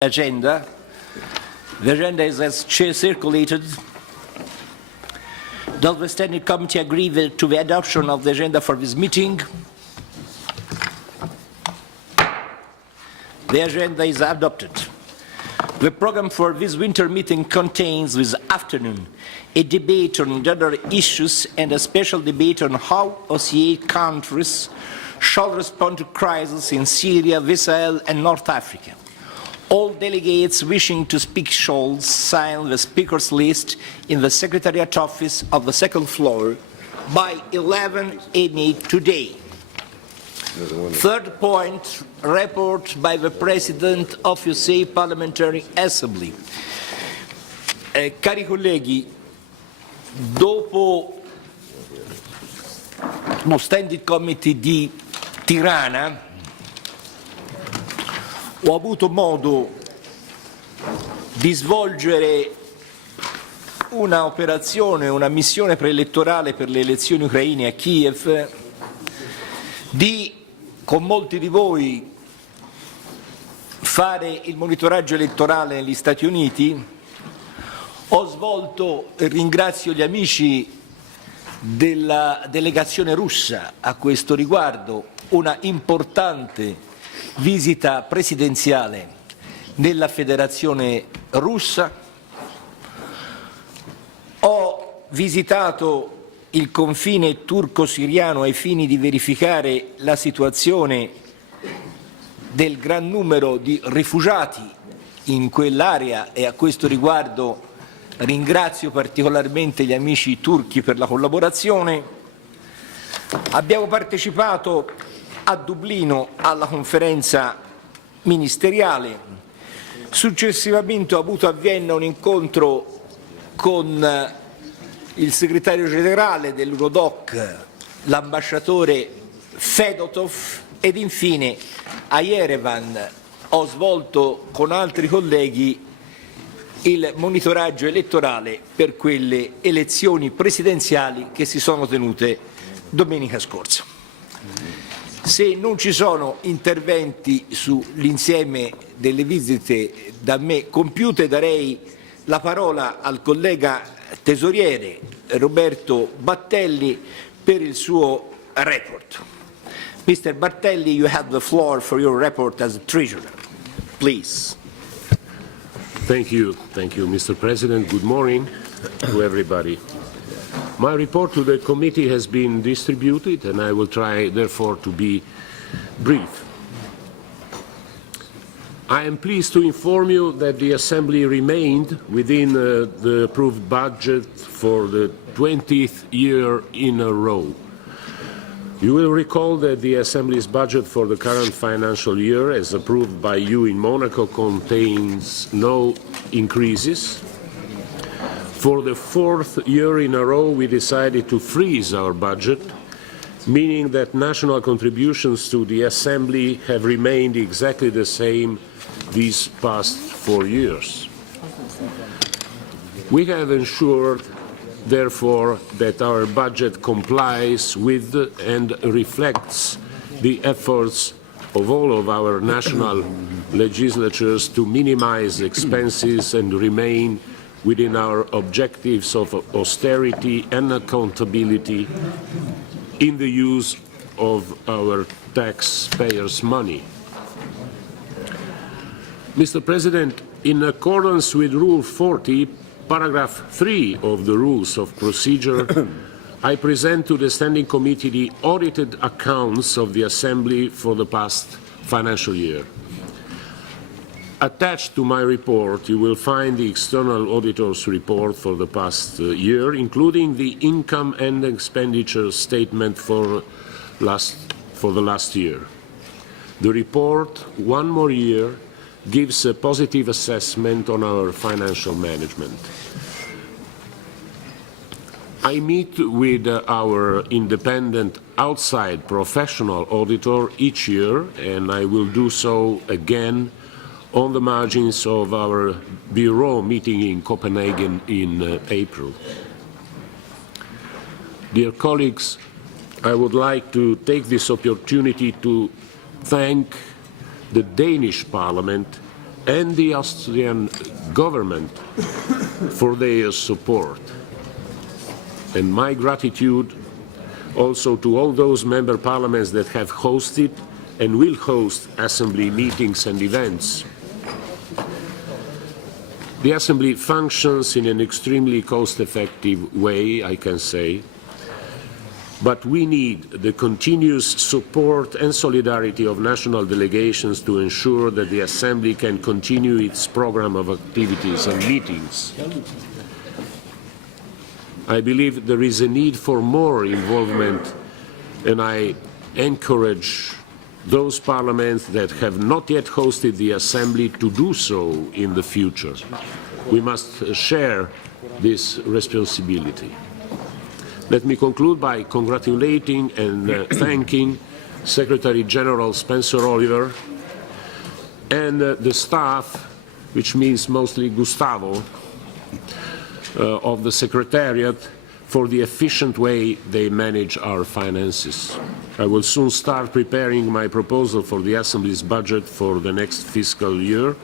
agenda. The agenda is as circulated. Does the Standing Committee agree to the adoption of the agenda for this meeting? The agenda is adopted. The program for this winter meeting contains this afternoon a debate on gender issues and a special debate on how OSCE countries shall respond to crises in Syria, the Sahel and North Africa. All delegates wishing to speak shall sign the speakers list in the Secretariat office of the second floor by 11 a.m. today. Third point, report by the President of OSCE Parliamentary Assembly. Cari colleghi, dopo lo Standing Committee di Tirana, ho avuto modo di svolgere una operazione, una missione preelettorale per le elezioni ucraine a Kiev, con molti di voi fare il monitoraggio elettorale negli Stati Uniti. Ho svolto, e ringrazio gli amici della delegazione russa a questo riguardo, una importante visita presidenziale nella Federazione Russa. Ho visitato il confine turco-siriano ai fini di verificare la situazione del gran numero di rifugiati in quell'area e a questo riguardo ringrazio particolarmente gli amici turchi per la collaborazione. Abbiamo partecipato a Dublino alla conferenza ministeriale. Successivamente ho avuto a Vienna un incontro con il segretario generale dell'Eurodoc, l'ambasciatore Fedotov, ed infine a Yerevan ho svolto con altri colleghi il monitoraggio elettorale per quelle elezioni presidenziali che si sono tenute domenica scorsa. Se non ci sono interventi sull'insieme delle visite da me compiute, darei la parola al collega tesoriere Roberto Battelli per il suo report. Mr. Battelli, you have the floor for your report as treasurer. Please. Thank you, Mr. President. Good morning to everybody. My report to the committee has been distributed, and I will try, therefore, to be brief. I am pleased to inform you that the Assembly remained within the approved budget for the 20th year in a row. You will recall that the Assembly's budget for the current financial year, as approved by you in Monaco, contains no increases. For the fourth year in a row, we decided to freeze our budget, meaning that national contributions to the Assembly have remained exactly the same these past 4 years. We have ensured, therefore, that our budget complies with and reflects the efforts of all of our national legislatures to minimize expenses and remain within our objectives of austerity and accountability in the use of our taxpayers' money. Mr. President, in accordance with Rule 40, paragraph 3 of the Rules of Procedure, I present to the Standing Committee the audited accounts of the Assembly for the past financial year. Attached to my report, you will find the External Auditor's report for the past year, including the income and expenditure statement for the last year. The report, one more year, gives a positive assessment on our financial management. I meet with our independent outside professional auditor each year, and I will do so again on the margins of our Bureau meeting in Copenhagen in April. Dear colleagues, I would like to take this opportunity to thank the Danish Parliament and the Austrian government for their support. And my gratitude also to all those member parliaments that have hosted and will host Assembly meetings and events. The Assembly functions in an extremely cost-effective way, I can say, but we need the continuous support and solidarity of national delegations to ensure that the Assembly can continue its program of activities and meetings. I believe there is a need for more involvement, and I encourage those parliaments that have not yet hosted the Assembly to do so in the future. We must share this responsibility. Let me conclude by congratulating and thanking Secretary General Spencer Oliver and the staff, which means mostly Gustavo, of the Secretariat, for the efficient way they manage our finances. I will soon start preparing my proposal for the Assembly's budget for the next fiscal year,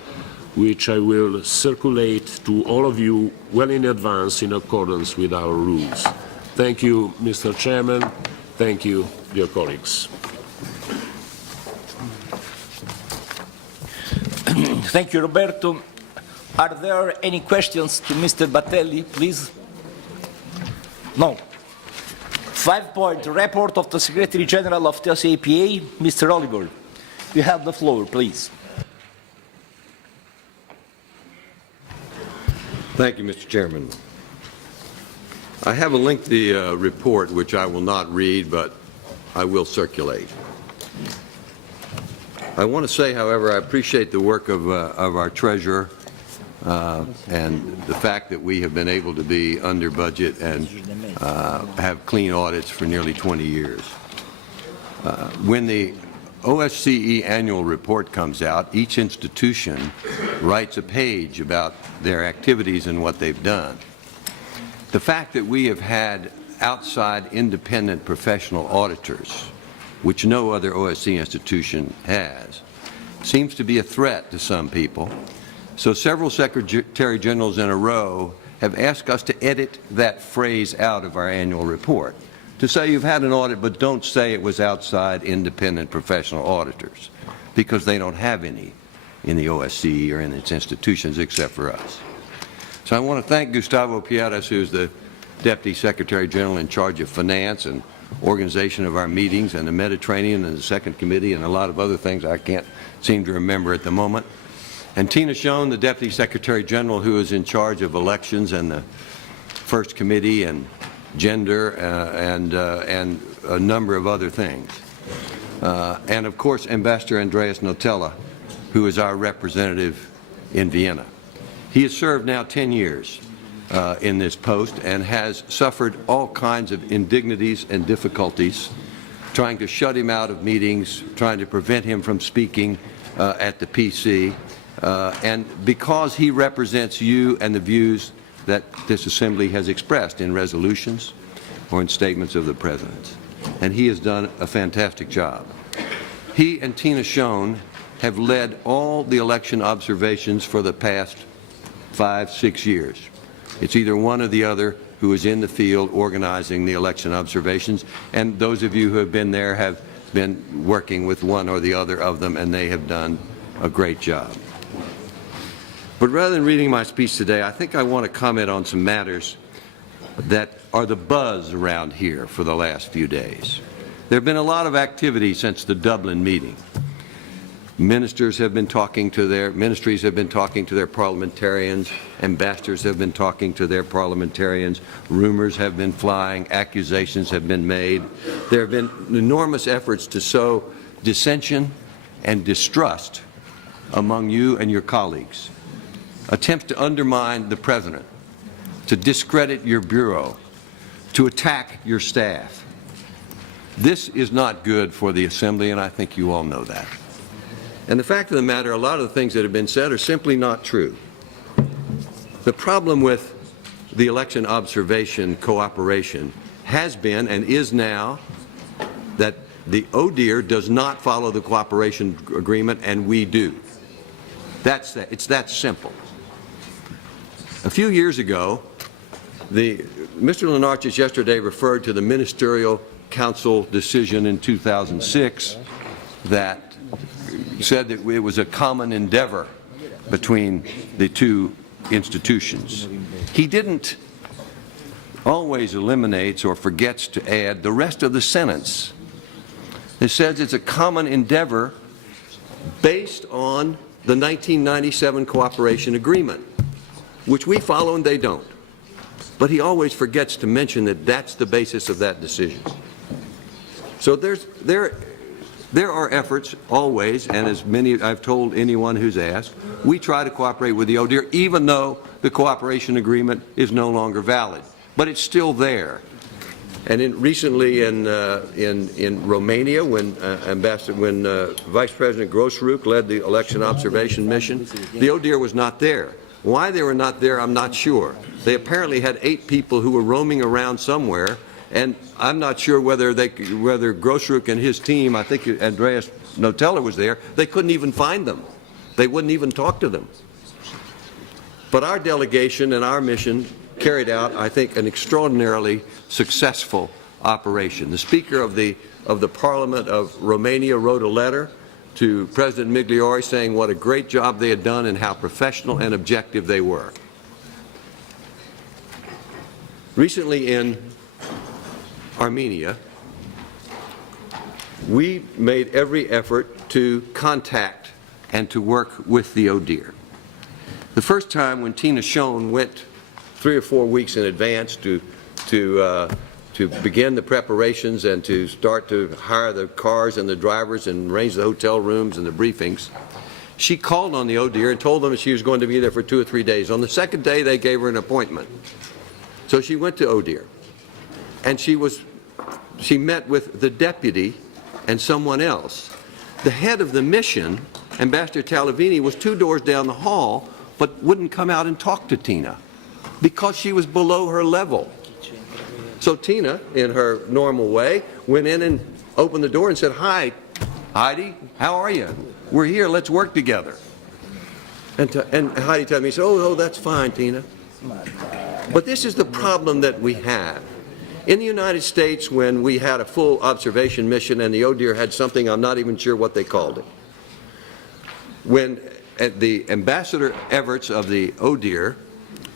which I will circulate to all of you well in advance in accordance with our rules. Thank you, Mr. Chairman. Thank you, dear colleagues. Thank you, Roberto. Are there any questions to Mr. Battelli, please? No. 5-point report of the Secretary General of the OSCE, Mr. Oliver. You have the floor, please. Thank you, Mr. Chairman. I have a lengthy report which I will not read, but I will circulate. I want to say, however, I appreciate the work of our treasurer and the fact that we have been able to be under budget and have clean audits for nearly 20 years. When the OSCE annual report comes out, each institution writes a page about their activities and what they've done. The fact that we have had outside independent professional auditors, which no other OSCE institution has, seems to be a threat to some people. So several Secretary Generals in a row have asked us to edit that phrase out of our annual report, to say you've had an audit, but don't say it was outside independent professional auditors, because they don't have any in the OSCE or in its institutions except for us. So I want to thank Gustavo Pietras, who's the Deputy Secretary General in charge of finance and organization of our meetings and the Mediterranean and the Second Committee and a lot of other things I can't seem to remember at the moment. And Tina Schoen, the Deputy Secretary General, who is in charge of elections and the First Committee and gender and a number of other things. And of course, Ambassador Andreas Notella, who is our representative in Vienna. He has served now 10 years in this post and has suffered all kinds of indignities and difficulties, trying to shut him out of meetings, trying to prevent him from speaking at the PC, and because he represents you and the views that this Assembly has expressed in resolutions or in statements of the President. And he has done a fantastic job. He and Tina Schoen have led all the election observations for the past 5-6 years. It's either one or the other who is in the field organizing the election observations, and those of you who have been there have been working with one or the other of them, and they have done a great job. But rather than reading my speech today, I think I want to comment on some matters that are the buzz around here for the last few days. There have been a lot of activity since the Dublin meeting. Ministers have been talking to their, ministries have been talking to their parliamentarians, ambassadors have been talking to their parliamentarians, rumors have been flying, accusations have been made. There have been enormous efforts to sow dissension and distrust among you and your colleagues. Attempts to undermine the President, to discredit your Bureau, to attack your staff. This is not good for the Assembly, and I think you all know that. And the fact of the matter, a lot of the things that have been said are simply not true. The problem with the election observation cooperation has been and is now that the ODIHR does not follow the cooperation agreement, and we do. It's that simple. A few years ago, Mr. Lenarchis yesterday referred to the Ministerial Council decision in 2006 that said that it was a common endeavor between the two institutions. He didn't always eliminates or forgets to add the rest of the sentence. It says it's a common endeavor based on the 1997 cooperation agreement, which we follow and they don't. But he always forgets to mention that that's the basis of that decision. So there are efforts always, and as many I've told anyone who's asked, we try to cooperate with the ODIHR even though the cooperation agreement is no longer valid. But it's still there. And recently in Romania, when Vice President Grosruk led the election observation mission, the ODIHR was not there. Why they were not there, I'm not sure. They apparently had 8 people who were roaming around somewhere, and I'm not sure whether Grosruk and his team, I think Andreas Notella was there, they couldn't even find them. They wouldn't even talk to them. But our delegation and our mission carried out, I think, an extraordinarily successful operation. The Speaker of the Parliament of Romania wrote a letter to President Migliore saying what a great job they had done and how professional and objective they were. Recently in Armenia, we made every effort to contact and to work with the ODIHR. The first time when Tina Schoen went 3 or 4 weeks in advance to begin the preparations and to start to hire the cars and the drivers and arrange the hotel rooms and the briefings, she called on the ODIHR and told them that she was going to be there for 2 or 3 days. On the second day, they gave her an appointment. So she went to ODIHR, and she met with the deputy and someone else. The head of the mission, Ambassador Talavini, was 2 doors down the hall, but wouldn't come out and talk to Tina because she was below her level. So Tina, in her normal way, went in and opened the door and said, "Hi, Heidi, how are you? We're here, let's work together." And Heidi told me, oh, that's fine, Tina. But this is the problem that we have. In the United States, when we had a full observation mission and the ODIHR had something, I'm not even sure what they called it. When the Ambassador Everts of the ODIHR,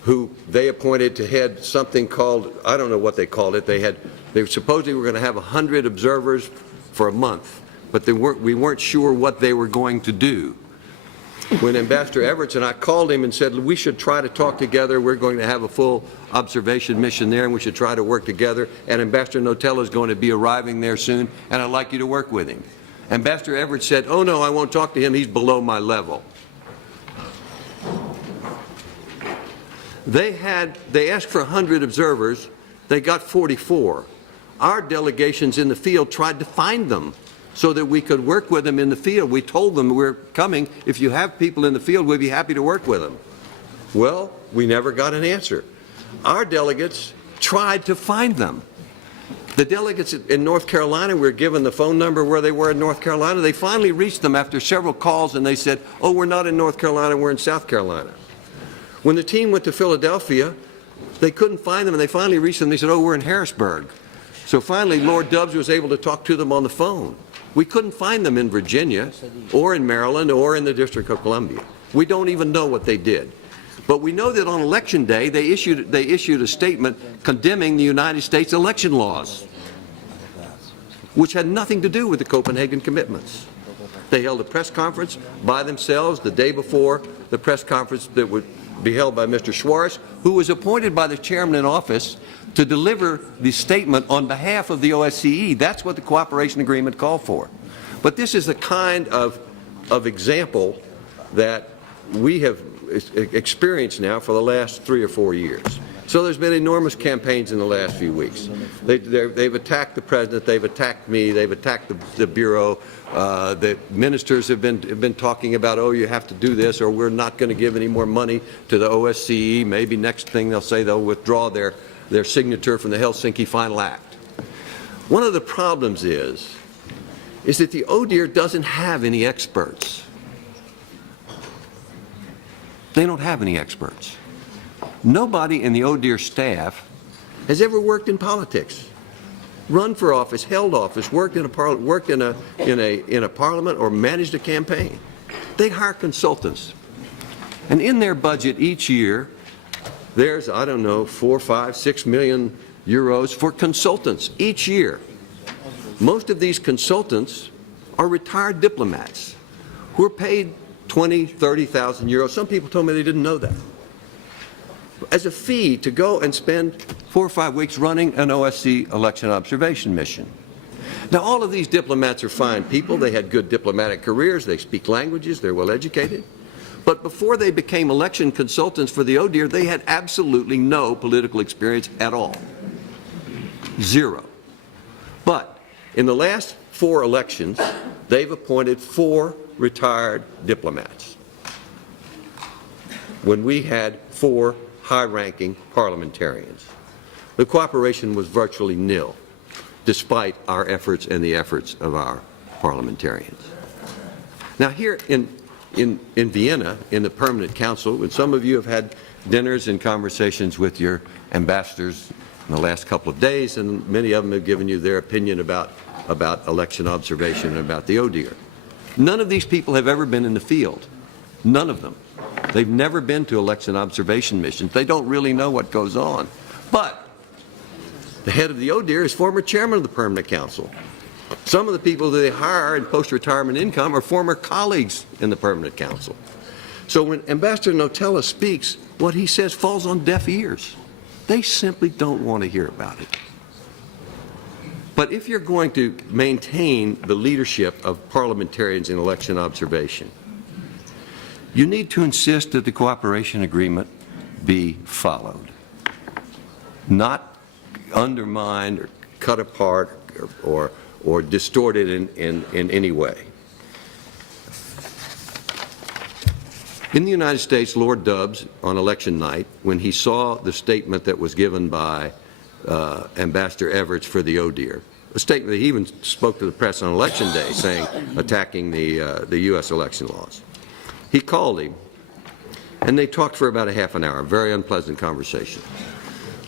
who they appointed to head something called, I don't know what they called it, they supposedly were going to have 100 observers for a month, but we weren't sure what they were going to do. When Ambassador Everts and I called him and said, we should try to talk together, we're going to have a full observation mission there and we should try to work together, and Ambassador Notella is going to be arriving there soon and I'd like you to work with him. Ambassador Everts said, oh no, I won't talk to him, he's below my level. They asked for 100 observers, they got 44. Our delegations in the field tried to find them so that we could work with them in the field. We told them we're coming. If you have people in the field, we'd be happy to work with them. Well, we never got an answer. Our delegates tried to find them. The delegates in North Carolina were given the phone number where they were in North Carolina. They finally reached them after several calls and they said, oh, we're not in North Carolina, we're in South Carolina. When the team went to Philadelphia, they couldn't find them and they finally reached them. They said, oh, we're in Harrisburg. So finally, Lord Dubs was able to talk to them on the phone. We couldn't find them in Virginia or in Maryland or in the District of Columbia. We don't even know what they did. But we know that on Election Day, they issued a statement condemning the United States election laws, which had nothing to do with the Copenhagen commitments. They held a press conference by themselves the day before the press conference that would be held by Mr. Schwarz, who was appointed by the chairman in office to deliver the statement on behalf of the OSCE. That's what the cooperation agreement called for. But this is the kind of example that we have experienced now for the last 3 or 4 years. So there's been enormous campaigns in the last few weeks. They've attacked the president, they've attacked me, they've attacked the bureau. The ministers have been talking about, oh, you have to do this, or we're not going to give any more money to the OSCE. Maybe next thing they'll say they'll withdraw their signature from the Helsinki Final Act. One of the problems is that the ODIHR doesn't have any experts. They don't have any experts. Nobody in the ODIHR staff has ever worked in politics, run for office, held office, worked in a parliament, or managed a campaign. They hire consultants, and in their budget each year, there's, I don't know, 4, 5, 6 million euros for consultants each year. Most of these consultants are retired diplomats who are paid 20, 30,000 euros. Some people told me they didn't know that. As a fee to go and spend 4 or 5 weeks running an OSCE election observation mission. Now, all of these diplomats are fine people. They had good diplomatic careers. They speak languages. They're well educated. But before they became election consultants for the ODIHR, they had absolutely no political experience at all. Zero. But in the last 4 elections, they've appointed 4 retired diplomats, when we had 4 high-ranking parliamentarians. The cooperation was virtually nil, despite our efforts and the efforts of our parliamentarians. Now, here in Vienna, in the Permanent Council, and some of you have had dinners and conversations with your ambassadors in the last couple of days, and many of them have given you their opinion about election observation and about the ODIHR. None of these people have ever been in the field. None of them. They've never been to election observation missions. They don't really know what goes on. But the head of the ODIHR is former chairman of the Permanent Council. Some of the people that they hire in post-retirement income are former colleagues in the Permanent Council. So when Ambassador Notella speaks, what he says falls on deaf ears. They simply don't want to hear about it. But if you're going to maintain the leadership of parliamentarians in election observation, you need to insist that the cooperation agreement be followed, not undermined or cut apart or distorted in any way. In the United States, Lord Dubs, on election night, when he saw the statement that was given by Ambassador Everts for the ODIHR, a statement that he even spoke to the press on election day, saying, attacking the U.S. election laws. He called him, and they talked for about a half an hour, a very unpleasant conversation.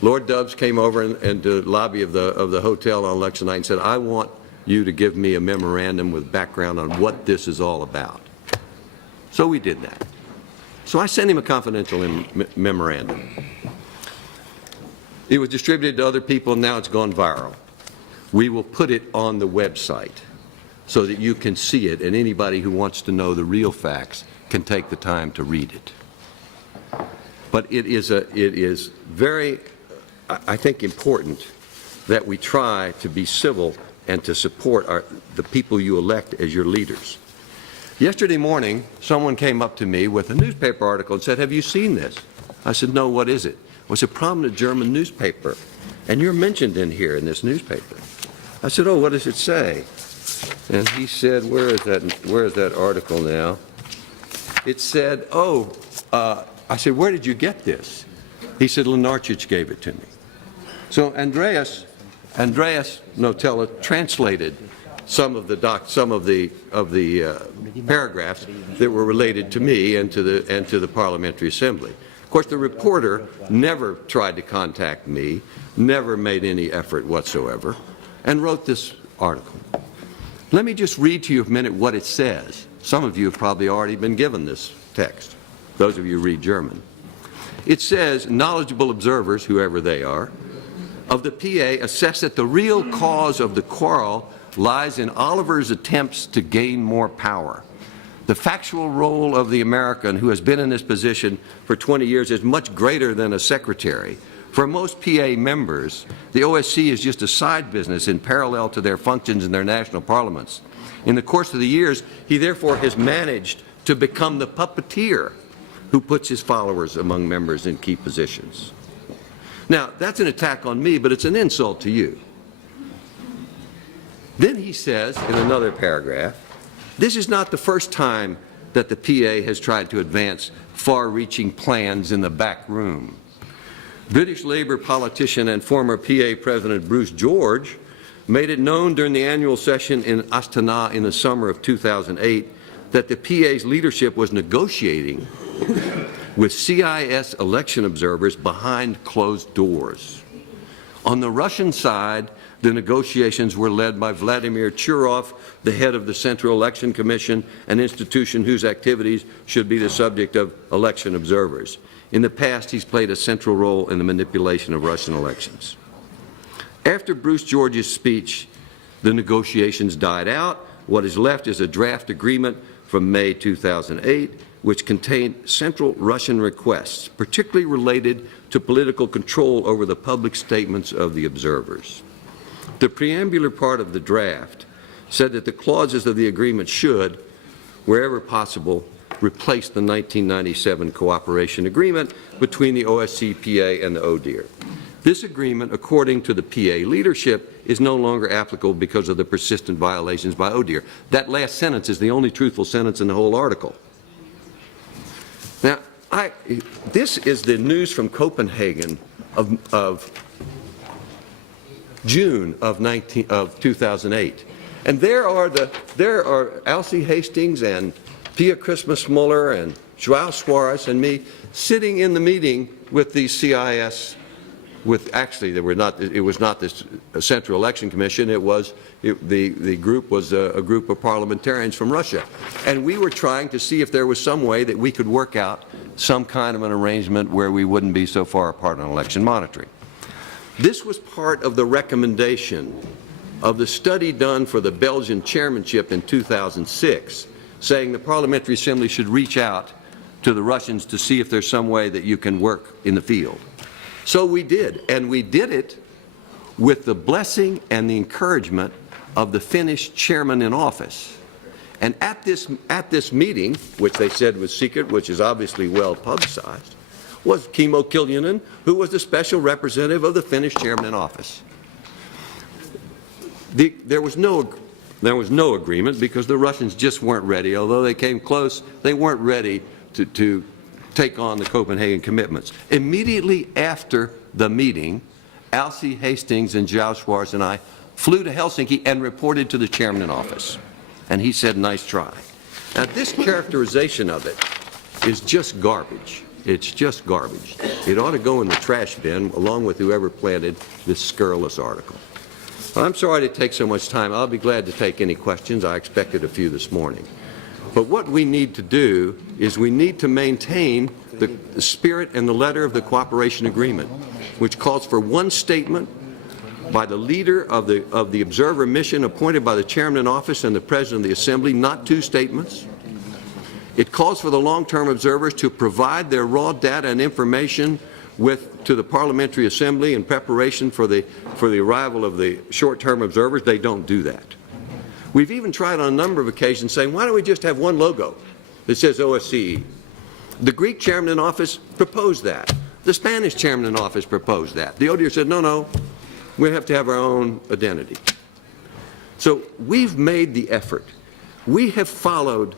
Lord Dubs came over into the lobby of the hotel on election night and said, I want you to give me a memorandum with background on what this is all about. So we did that. So I sent him a confidential memorandum. It was distributed to other people, and now it's gone viral. We will put it on the website so that you can see it, and anybody who wants to know the real facts can take the time to read it. But it is very, I think, important that we try to be civil and to support the people you elect as your leaders. Yesterday morning, someone came up to me with a newspaper article and said, have you seen this? I said, no, what is it? Well, it's a prominent German newspaper, and you're mentioned in here in this newspaper. I said, oh, what does it say? And he said, where is that article now? It said, I said, where did you get this? He said, Lenarchich gave it to me. So Andreas Notella translated some of the paragraphs that were related to me and to the Parliamentary Assembly. Of course, the reporter never tried to contact me, never made any effort whatsoever, and wrote this article. Let me just read to you a minute what it says. Some of you have probably already been given this text, those of you who read German. It says, knowledgeable observers, whoever they are, of the PA assess that the real cause of the quarrel lies in Oliver's attempts to gain more power. The factual role of the American who has been in this position for 20 years is much greater than a secretary. For most PA members, the OSCE is just a side business in parallel to their functions in their national parliaments. In the course of the years, he therefore has managed to become the puppeteer who puts his followers among members in key positions. Now, that's an attack on me, but it's an insult to you. Then he says in another paragraph, this is not the first time that the PA has tried to advance far-reaching plans in the back room. British Labour politician and former PA President Bruce George made it known during the annual session in Astana in the summer of 2008 that the PA's leadership was negotiating with CIS election observers behind closed doors. On the Russian side, the negotiations were led by Vladimir Churov, the head of the Central Election Commission, an institution whose activities should be the subject of election observers. In the past, he's played a central role in the manipulation of Russian elections. After Bruce George's speech, the negotiations died out. What is left is a draft agreement from May 2008, which contained central Russian requests, particularly related to political control over the public statements of the observers. The preambular part of the draft said that the clauses of the agreement should, wherever possible, replace the 1997 cooperation agreement between the OSCE PA and the ODIHR. This agreement, according to the PA leadership, is no longer applicable because of the persistent violations by ODIHR. That last sentence is the only truthful sentence in the whole article. Now, this is the news from Copenhagen of June of 2008. And there are Alcee Hastings and Pia Christmas-Muller and João Soares and me sitting in the meeting with the CIS. Actually, it was not this Central Election Commission. The group was a group of parliamentarians from Russia, and we were trying to see if there was some way that we could work out some kind of an arrangement where we wouldn't be so far apart on election monitoring. This was part of the recommendation of the study done for the Belgian chairmanship in 2006, saying the Parliamentary Assembly should reach out to the Russians to see if there's some way that you can work in the field. So we did, and we did it with the blessing and the encouragement of the Finnish chairman in office. And at this meeting, which they said was secret, which is obviously well publicized, was Kimmo Kiljunen, who was the special representative of the Finnish chairman in office. There was no agreement because the Russians just weren't ready. Although they came close, they weren't ready to take on the Copenhagen commitments. Immediately after the meeting, Alcee Hastings and João Soares and I flew to Helsinki and reported to the chairman in office. And he said, nice try. Now, this characterization of it is just garbage. It's just garbage. It ought to go in the trash bin along with whoever planted this scurrilous article. I'm sorry to take so much time. I'll be glad to take any questions. I expected a few this morning. But what we need to do is we need to maintain the spirit and the letter of the cooperation agreement, which calls for one statement by the leader of the observer mission appointed by the chairman in office and the president of the assembly, not two statements. It calls for the long-term observers to provide their raw data and information to the Parliamentary Assembly in preparation for the arrival of the short-term observers. They don't do that. We've even tried on a number of occasions saying, why don't we just have one logo that says OSCE? The Greek chairman in office proposed that. The Spanish chairman in office proposed that. The ODIHR said, no, we have to have our own identity. So we've made the effort. We have followed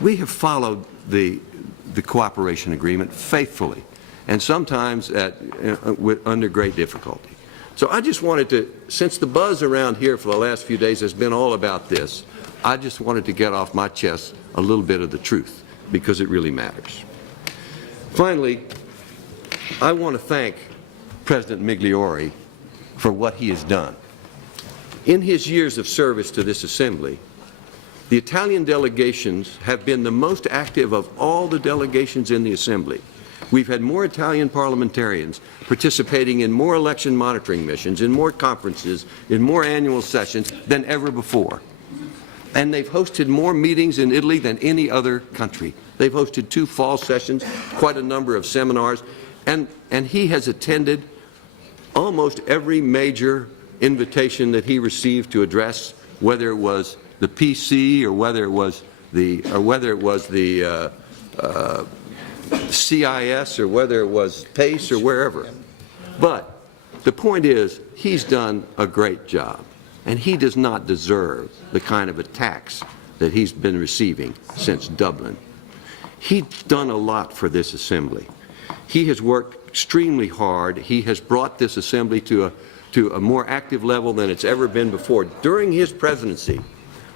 the cooperation agreement faithfully, and sometimes under great difficulty. So I just wanted to, since the buzz around here for the last few days has been all about this, I just wanted to get off my chest a little bit of the truth, because it really matters. Finally, I want to thank President Migliore for what he has done. In his years of service to this Assembly, the Italian delegations have been the most active of all the delegations in the Assembly. We've had more Italian parliamentarians participating in more election monitoring missions, in more conferences, in more annual sessions than ever before. And they've hosted more meetings in Italy than any other country. They've hosted 2 fall sessions, quite a number of seminars, and he has attended almost every major invitation that he received to address, whether it was the PC or whether it was the CIS or whether it was PACE or wherever. But the point is, he's done a great job, and he does not deserve the kind of attacks that he's been receiving since Dublin. He's done a lot for this Assembly. He has worked extremely hard. He has brought this Assembly to a more active level than it's ever been before. During his presidency,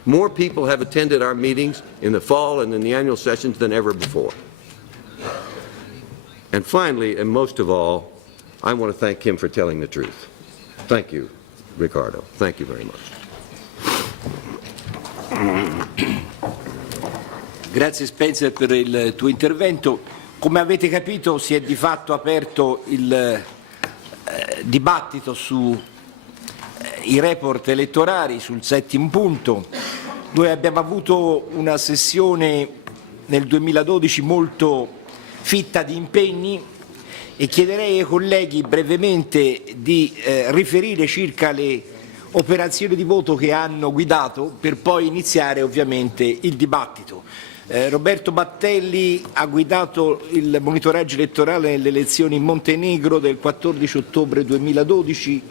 more people have attended our meetings in the fall and in the annual sessions than ever before. And finally, and most of all, I want to thank him for telling the truth. Thank you, Riccardo. Thank you very much. Grazie Spencer per il tuo intervento. Come avete capito si è di fatto aperto il dibattito sui report elettorali, sul settimo punto. Noi abbiamo avuto una sessione nel 2012 molto fitta di impegni e chiederei ai colleghi brevemente di riferire circa le operazioni di voto che hanno guidato per poi iniziare ovviamente il dibattito. Roberto Battelli ha guidato il monitoraggio elettorale nelle elezioni in Montenegro del 14 ottobre 2012,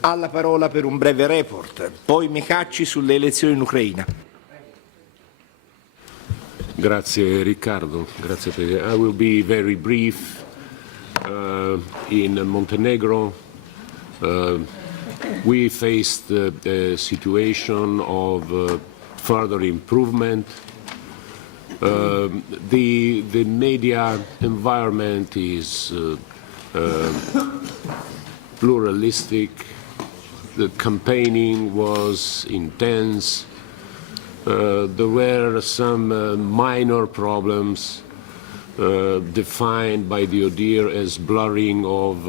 ha la parola per un breve report, poi Mecacci sulle elezioni in Ucraina. Grazie Riccardo, grazie Presidente. I will be very brief. In Montenegro, we faced a situation of further improvement. The media environment is pluralistic. The campaigning was intense. There were some minor problems defined by the ODIHR as blurring of,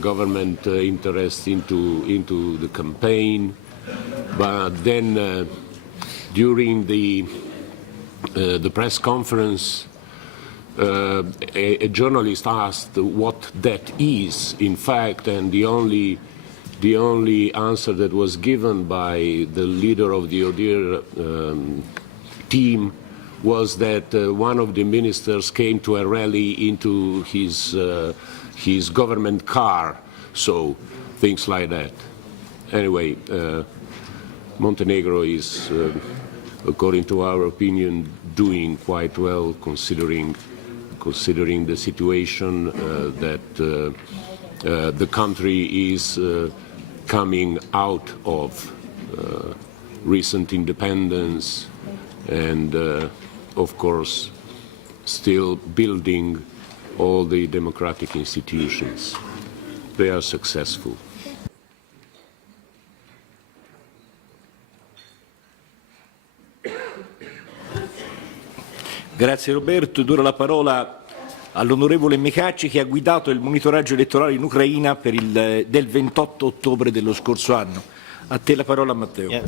government interest into the campaign. But then during the press conference, a journalist asked what that is, in fact, and the only answer that was given by the leader of the ODIHR team was that one of the ministers came to a rally into his government car, so things like that. Anyway, Montenegro is, according to our opinion, doing quite well considering the situation that the country is coming out of recent independence and of course still building all the democratic institutions. They are successful. Grazie Roberto, do la parola all'onorevole Mecacci che ha guidato il monitoraggio elettorale in Ucraina del 28 ottobre dello scorso anno. A te la parola Matteo. Yeah.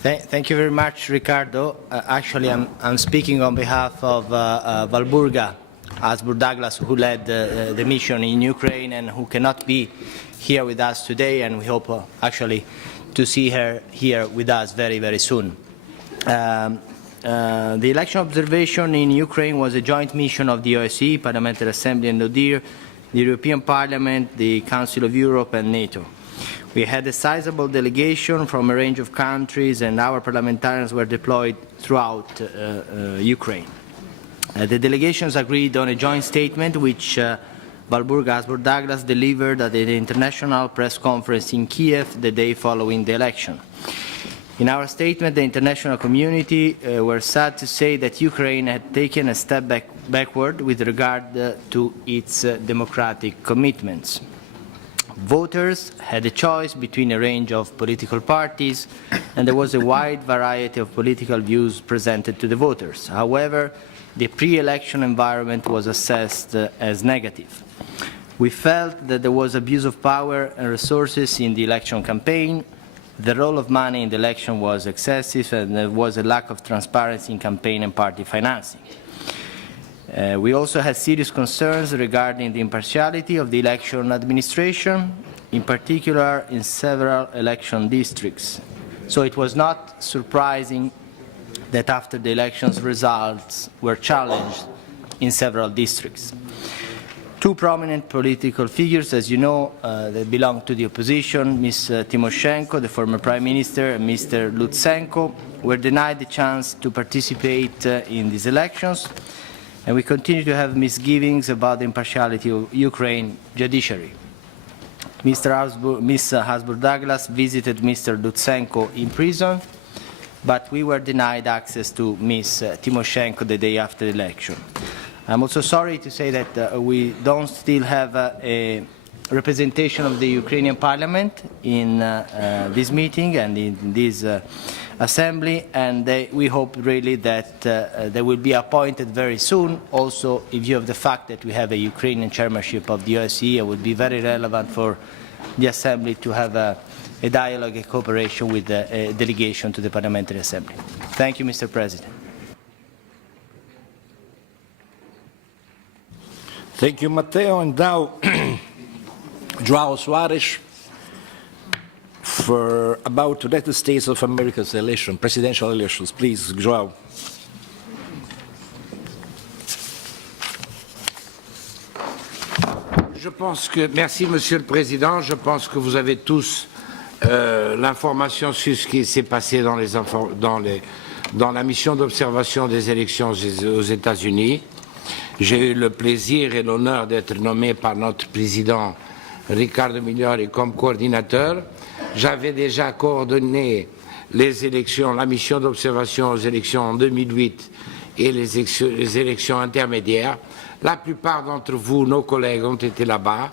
Thank you very much, Riccardo. Actually, I'm speaking on behalf of Valburga Douglas, who led the mission in Ukraine and who cannot be here with us today, and we hope actually to see her here with us very, very soon. The election observation in Ukraine was a joint mission of the OSCE, Parliamentary Assembly and ODIHR, the European Parliament, the Council of Europe and NATO. We had a sizable delegation from a range of countries and our parliamentarians were deployed throughout Ukraine. The delegations agreed on a joint statement which Valburga Douglas delivered at the international press conference in Kiev the day following the election. In our statement, the international community were sad to say that Ukraine had taken a step backward with regard to its democratic commitments. Voters had a choice between a range of political parties, and there was a wide variety of political views presented to the voters. However, the pre-election environment was assessed as negative. We felt that there was abuse of power and resources in the election campaign. The role of money in the election was excessive, and there was a lack of transparency in campaign and party financing. We also had serious concerns regarding the impartiality of the election administration, in particular in several election districts. So it was not surprising that after the elections results were challenged in several districts. Two prominent political figures, as you know, that belong to the opposition, Ms. Tymoshenko, the former Prime Minister, and Mr. Lutsenko, were denied the chance to participate in these elections, and we continue to have misgivings about the impartiality of Ukraine judiciary. Ms. Habsburg-Douglas visited Mr. Lutsenko in prison, but we were denied access to Ms. Tymoshenko the day after the election. I'm also sorry to say that we don't still have a representation of the Ukrainian Parliament in this meeting and in this assembly, and we hope really that they will be appointed very soon. Also, in view of the fact that we have a Ukrainian chairmanship of the OSCE, it would be very relevant for the assembly to have a dialogue, a cooperation with a delegation to the Parliamentary Assembly. Thank you, Mr. President. Thank you, Matteo. And now, João Soares for about United States of America's election, presidential elections. Please, João. Merci, Monsieur le Président. Je pense que vous avez tous l'information sur ce qui s'est passé dans la mission d'observation des élections aux États-Unis. J'ai eu le plaisir et l'honneur d'être nommé par notre président Riccardo Migliori comme coordinateur. J'avais déjà coordonné les élections, la mission d'observation aux élections en 2008 et les élections intermédiaires. La plupart d'entre vous, nos collègues, ont été là-bas.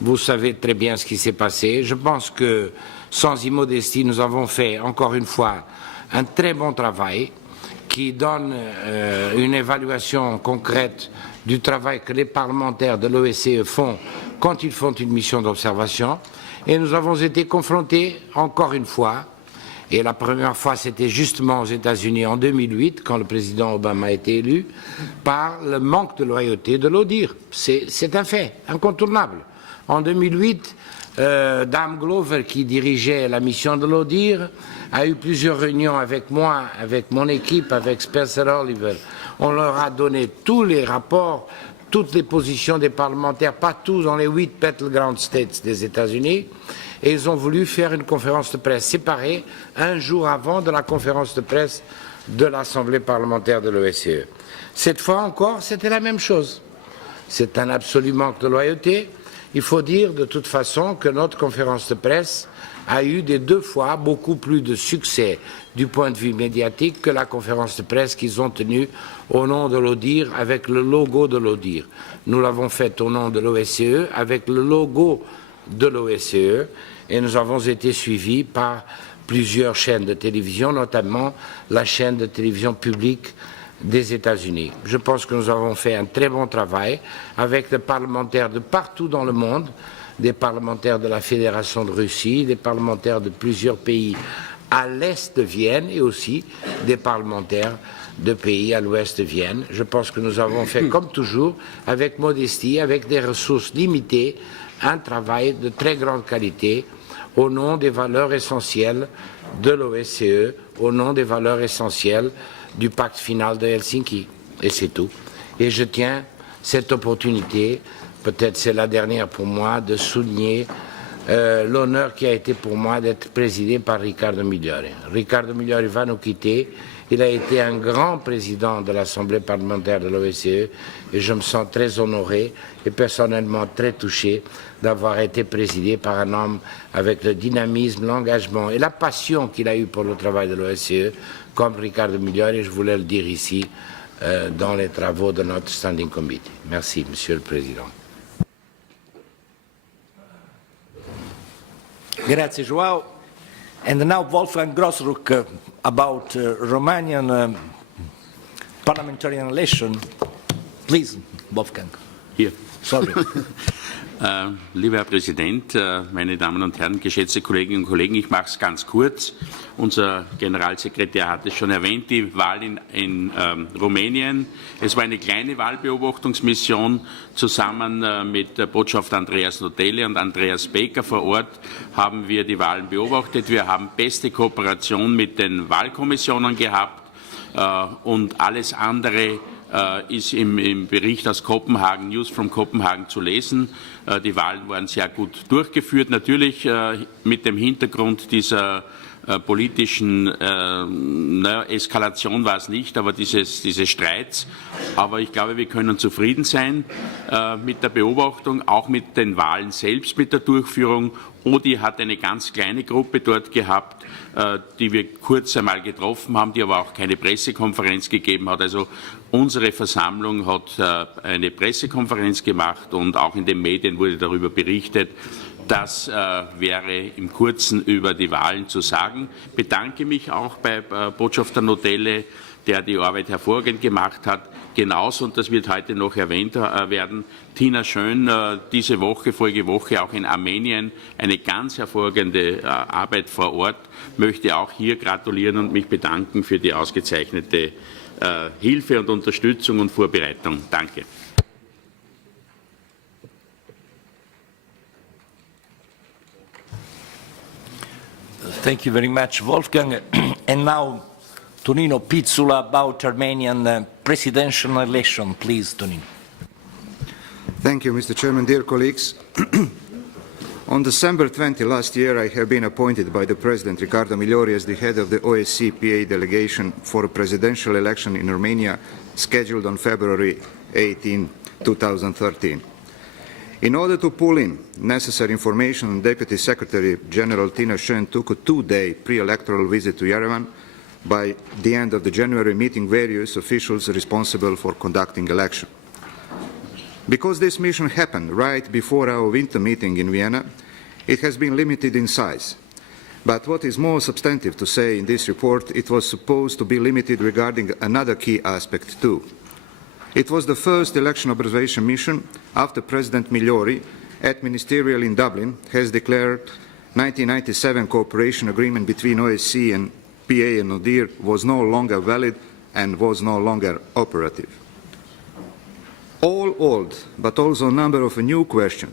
Vous savez très bien ce qui s'est passé. Je pense que, sans immodestie, nous avons fait, encore une fois, un très bon travail qui donne une évaluation concrète du travail que les parlementaires de l'OSCE font quand ils font une mission d'observation. Et nous avons été confrontés, encore une fois, et la première fois c'était justement aux États-Unis en 2008, quand le président Obama a été élu, par le manque de loyauté de l'ODIHR. C'est un fait, incontournable. En 2008, Dame Glover, qui dirigeait la mission de l'ODIHR, a eu plusieurs réunions avec moi, avec mon équipe, avec Spencer Oliver. On leur a donné tous les rapports, toutes les positions des parlementaires, partout dans les 8 battleground states des États-Unis, et ils ont voulu faire une conférence de presse séparée un jour avant de la conférence de presse de l'Assemblée parlementaire de l'OSCE. Cette fois encore, c'était la même chose. C'est un absolu manque de loyauté. Il faut dire de toute façon que notre conférence de presse a eu des 2 fois beaucoup plus de succès du point de vue médiatique que la conférence de presse qu'ils ont tenue au nom de l'ODIHR avec le logo de l'ODIHR. Nous l'avons fait au nom de l'OSCE avec le logo de l'OSCE et nous avons été suivis par plusieurs chaînes de télévision, notamment la chaîne de télévision publique des États-Unis. Je pense que nous avons fait un très bon travail avec des parlementaires de partout dans le monde, des parlementaires de la Fédération de Russie, des parlementaires de plusieurs pays à l'est de Vienne et aussi des parlementaires de pays à l'ouest de Vienne. Je pense que nous avons fait, comme toujours, avec modestie, avec des ressources limitées, un travail de très grande qualité au nom des valeurs essentielles de l'OSCE, au nom des valeurs essentielles du pacte final de Helsinki. Et c'est tout. Et je tiens cette opportunité, peut-être c'est la dernière pour moi, de souligner l'honneur qui a été pour moi d'être présidé par Riccardo Migliori. Riccardo Migliori va nous quitter. Il a été un grand président de l'Assemblée parlementaire de l'OSCE et je me sens très honoré et personnellement très touché d'avoir été présidé par un homme avec le dynamisme, l'engagement et la passion qu'il a eu pour le travail de l'OSCE comme Riccardo Migliori. Je voulais le dire ici dans les travaux de notre Standing Committee. Merci, Monsieur le Président. Grazie, João. And now Wolfgang Grossruck about Romanian parliamentarian election. Please, Wolfgang. Hier. Sorry. Lieber Herr Präsident, meine Damen und Herren, geschätzte Kolleginnen und Kollegen, ich mache es ganz kurz. Unser Generalsekretär hat es schon erwähnt, die Wahl in Rumänien. Es war eine kleine Wahlbeobachtungsmission. Zusammen mit der Botschafter Andreas Notele und Andreas Baker vor Ort haben wir die Wahlen beobachtet. Wir haben beste Kooperation mit den Wahlkommissionen gehabt und alles andere ist im Bericht aus Kopenhagen, News from Kopenhagen, zu lesen. Die Wahlen waren sehr gut durchgeführt, natürlich mit dem Hintergrund dieser politischen Eskalation war es nicht, aber dieses Streits Aber ich glaube, wir können zufrieden sein mit der Beobachtung, auch mit den Wahlen selbst, mit der Durchführung. ODI hat eine ganz kleine Gruppe dort gehabt, die wir kurz einmal getroffen haben, die aber auch keine Pressekonferenz gegeben hat. Also unsere Versammlung hat eine Pressekonferenz gemacht und auch in den Medien wurde darüber berichtet. Das wäre im Kurzen über die Wahlen zu sagen. Ich bedanke mich auch bei Botschafter Notelle, der die Arbeit hervorragend gemacht hat. Genauso, und das wird heute noch erwähnt werden, Tina Schön diese Woche, vorige Woche auch in Armenien, eine ganz hervorragende Arbeit vor Ort. Möchte auch hier gratulieren und mich bedanken für die ausgezeichnete Hilfe und Unterstützung und Vorbereitung. Danke. Thank you very much, Wolfgang. And now, Tonino Pizzula about Armenian presidential election. Please, Tonino. Thank you, Mr. Chairman. Dear colleagues, on December 20 last year, I have been appointed by the President, Ricardo Migliori, as the head of the OSCE PA delegation for a presidential election in Armenia, scheduled on February 18, 2013. In order to pull in necessary information, Deputy Secretary General Tina Schön took a two-day pre-electoral visit to Yerevan, by the end of the January, meeting various officials responsible for conducting election. Because this mission happened right before our winter meeting in Vienna, it has been limited in size. But what is more substantive to say in this report, it was supposed to be limited regarding another key aspect too. It was the first election observation mission after President Migliori, at ministerial in Dublin, has declared 1997 cooperation agreement between OSCE and PA and ODIHR was no longer valid and was no longer operative. All old, but also a number of new questions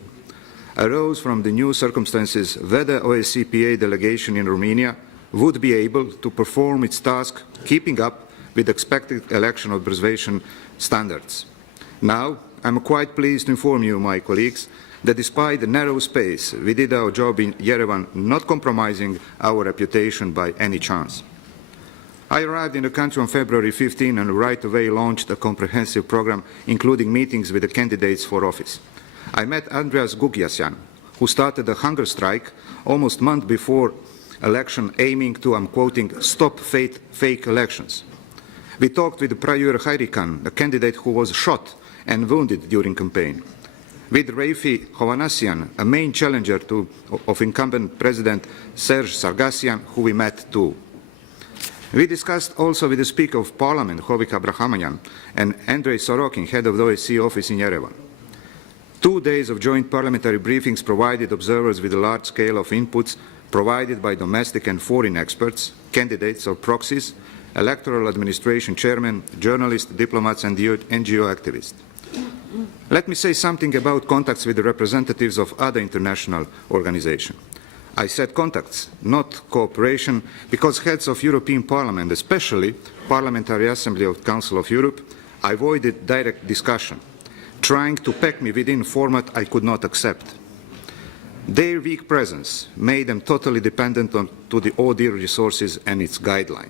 arose from the new circumstances whether OSCE PA delegation in Romania would be able to perform its task keeping up with expected election observation standards. Now, I'm quite pleased to inform you, my colleagues, that despite the narrow space, we did our job in Yerevan, not compromising our reputation by any chance. I arrived in the country on February 15 and right away launched a comprehensive program, including meetings with the candidates for office. I met Andreas Gugiasyan, who started a hunger strike almost a month before election, aiming to, I'm quoting, stop fake elections. We talked with Prayur Khairikan, a candidate who was shot and wounded during campaign. With Reifi Hovhannisyan, a main challenger of incumbent President Serge Sargassian, who we met too. We discussed also with the Speaker of Parliament, Hovik Abrahamyan, and Andrei Sorokin, head of the OSCE office in Yerevan. 2 days of joint parliamentary briefings provided observers with a large scale of inputs provided by domestic and foreign experts, candidates or proxies, electoral administration chairmen, journalists, diplomats, and NGO activists. Let me say something about contacts with the representatives of other international organizations. I said contacts, not cooperation, because heads of European Parliament, especially Parliamentary Assembly of the Council of Europe, avoided direct discussion, trying to pack me within a format I could not accept. Their weak presence made them totally dependent on the ODIHR resources and its guideline.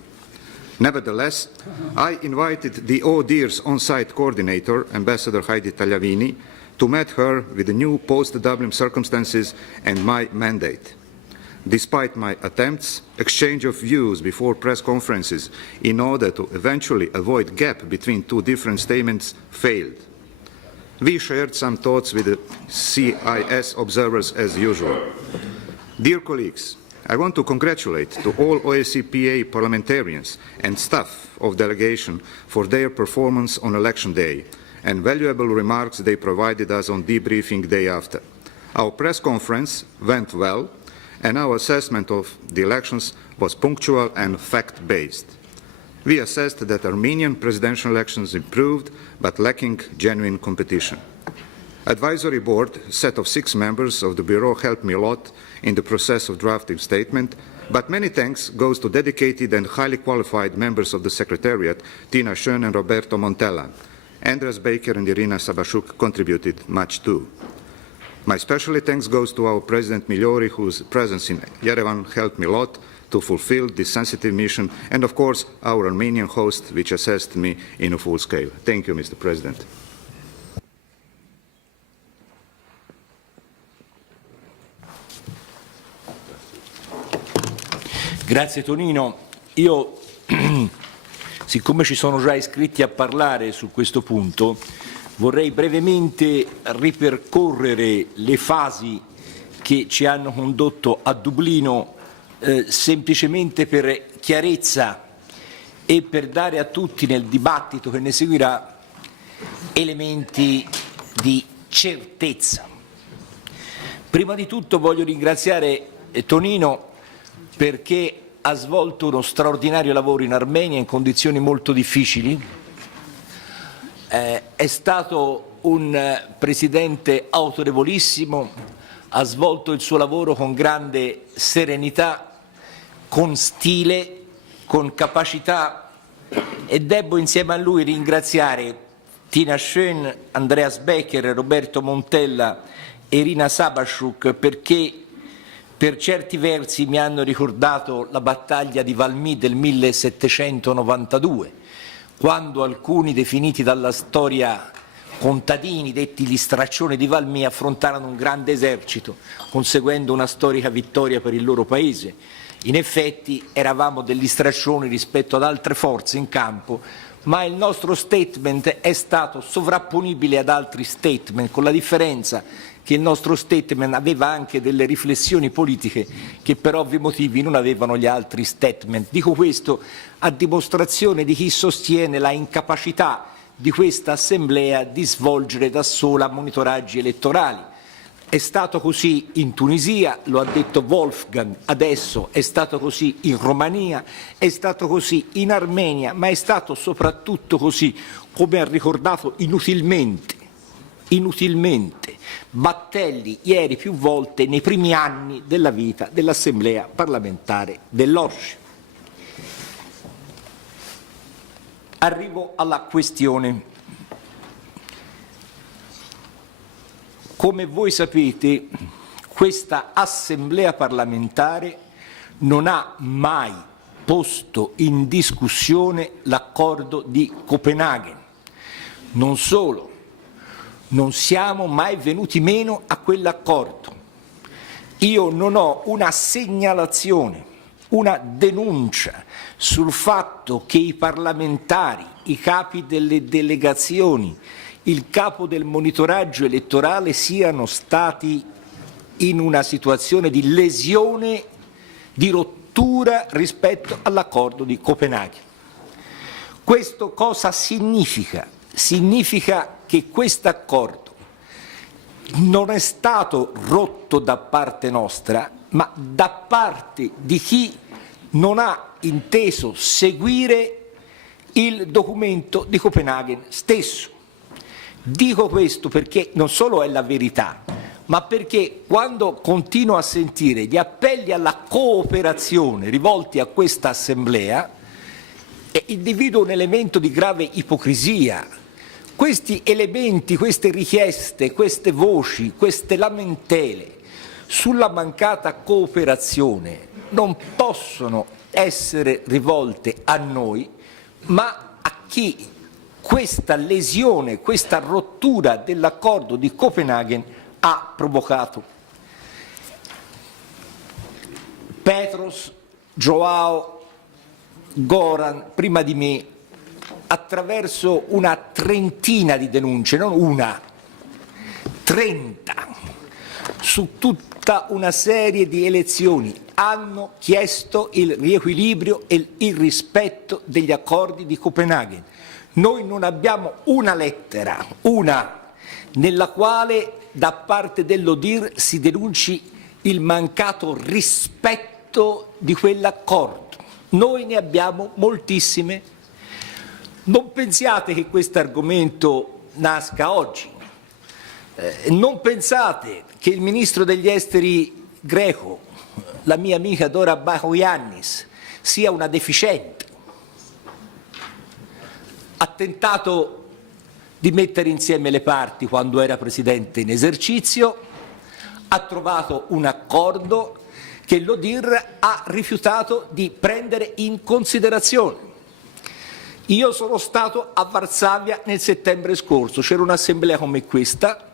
Nevertheless, I invited the ODIHR's on-site coordinator, Ambassador Heidi Tagliavini, to meet her with the new post-Dublin circumstances and my mandate. Despite my attempts, exchange of views before press conferences in order to eventually avoid gap between two different statements failed. We shared some thoughts with the CIS observers as usual. Dear colleagues, I want to congratulate to all OSCE PA parliamentarians and staff of delegation for their performance on election day and valuable remarks they provided us on debriefing day after. Our press conference went well, and our assessment of the elections was punctual and fact-based. We assessed that Armenian presidential elections improved, but lacking genuine competition. Advisory board, set of 6 members of the Bureau, helped me a lot in the process of drafting statement, but many thanks goes to dedicated and highly qualified members of the Secretariat, Tina Schön and Roberto Montella. Andreas Baker and Irina Sabashuk contributed much too. My special thanks goes to our President Migliori, whose presence in Yerevan helped me a lot, to fulfill this sensitive mission, and of course our Armenian host, which assessed me in a full scale. Thank you, Mr. President. Grazie Tonino. Io, siccome ci sono già iscritti a parlare su questo punto, vorrei brevemente ripercorrere le fasi che ci hanno condotto a Dublino, semplicemente per chiarezza e per dare a tutti nel dibattito che ne seguirà elementi di certezza. Prima di tutto voglio ringraziare Tonino perché ha svolto uno straordinario lavoro in Armenia in condizioni molto difficili. È stato un presidente autorevolissimo, ha svolto il suo lavoro con grande serenità, con stile, con capacità, e devo insieme a lui ringraziare Tina Schön, Andreas Becker, Roberto Montella e Irina Sabashuk, perché per certi versi mi hanno ricordato la battaglia di Valmy del 1792, quando alcuni definiti dalla storia contadini, detti gli straccioni di Valmy, affrontarono un grande esercito, conseguendo una storica vittoria per il loro paese. In effetti eravamo degli straccioni rispetto ad altre forze in campo, ma il nostro statement è stato sovrapponibile ad altri statement, con la differenza che il nostro statement aveva anche delle riflessioni politiche che per ovvi motivi non avevano gli altri statement. Dico questo a dimostrazione di chi sostiene la incapacità di questa Assemblea di svolgere da sola monitoraggi elettorali. È stato così in Tunisia, lo ha detto Wolfgang, adesso è stato così in Romania, è stato così in Armenia, ma è stato soprattutto così, come ha ricordato inutilmente Battelli ieri più volte, nei primi anni della vita dell'Assemblea parlamentare dell'OSCE. Arrivo alla questione. Come voi sapete, questa Assemblea parlamentare non ha mai posto in discussione l'accordo di Copenaghen. Non solo, non siamo mai venuti meno a quell'accordo. Io non ho una segnalazione, una denuncia sul fatto che i parlamentari, i capi delle delegazioni, il capo del monitoraggio elettorale siano stati in una situazione di lesione, di rottura rispetto all'accordo di Copenaghen. Questo cosa significa? Significa che questo accordo non è stato rotto da parte nostra, ma da parte di chi non ha inteso seguire il documento di Copenaghen stesso. Dico questo perché non solo è la verità, ma perché quando continuo a sentire gli appelli alla cooperazione rivolti a questa Assemblea, individuo un elemento di grave ipocrisia. Questi elementi, queste richieste, queste voci, queste lamentele sulla mancata cooperazione non possono essere rivolte a noi, ma a chi questa lesione, questa rottura dell'accordo di Copenaghen ha provocato. Petros, Joao, Goran, prima di me, attraverso una trentina di denunce, non una, 30, su tutta una serie di elezioni, hanno chiesto il riequilibrio e il rispetto degli accordi di Copenaghen. Noi non abbiamo una lettera, nella quale da parte dell'ODIHR si denunci il mancato rispetto di quell'accordo. Noi ne abbiamo moltissime. Non pensiate che questo argomento nasca oggi. Non pensate che il ministro degli esteri greco, la mia amica Dora Bakoyannis, sia una deficiente. Ha tentato di mettere insieme le parti quando era presidente in esercizio, ha trovato un accordo che l'ODIR ha rifiutato di prendere in considerazione. Io sono stato a Varsavia nel settembre scorso, c'era un'assemblea come questa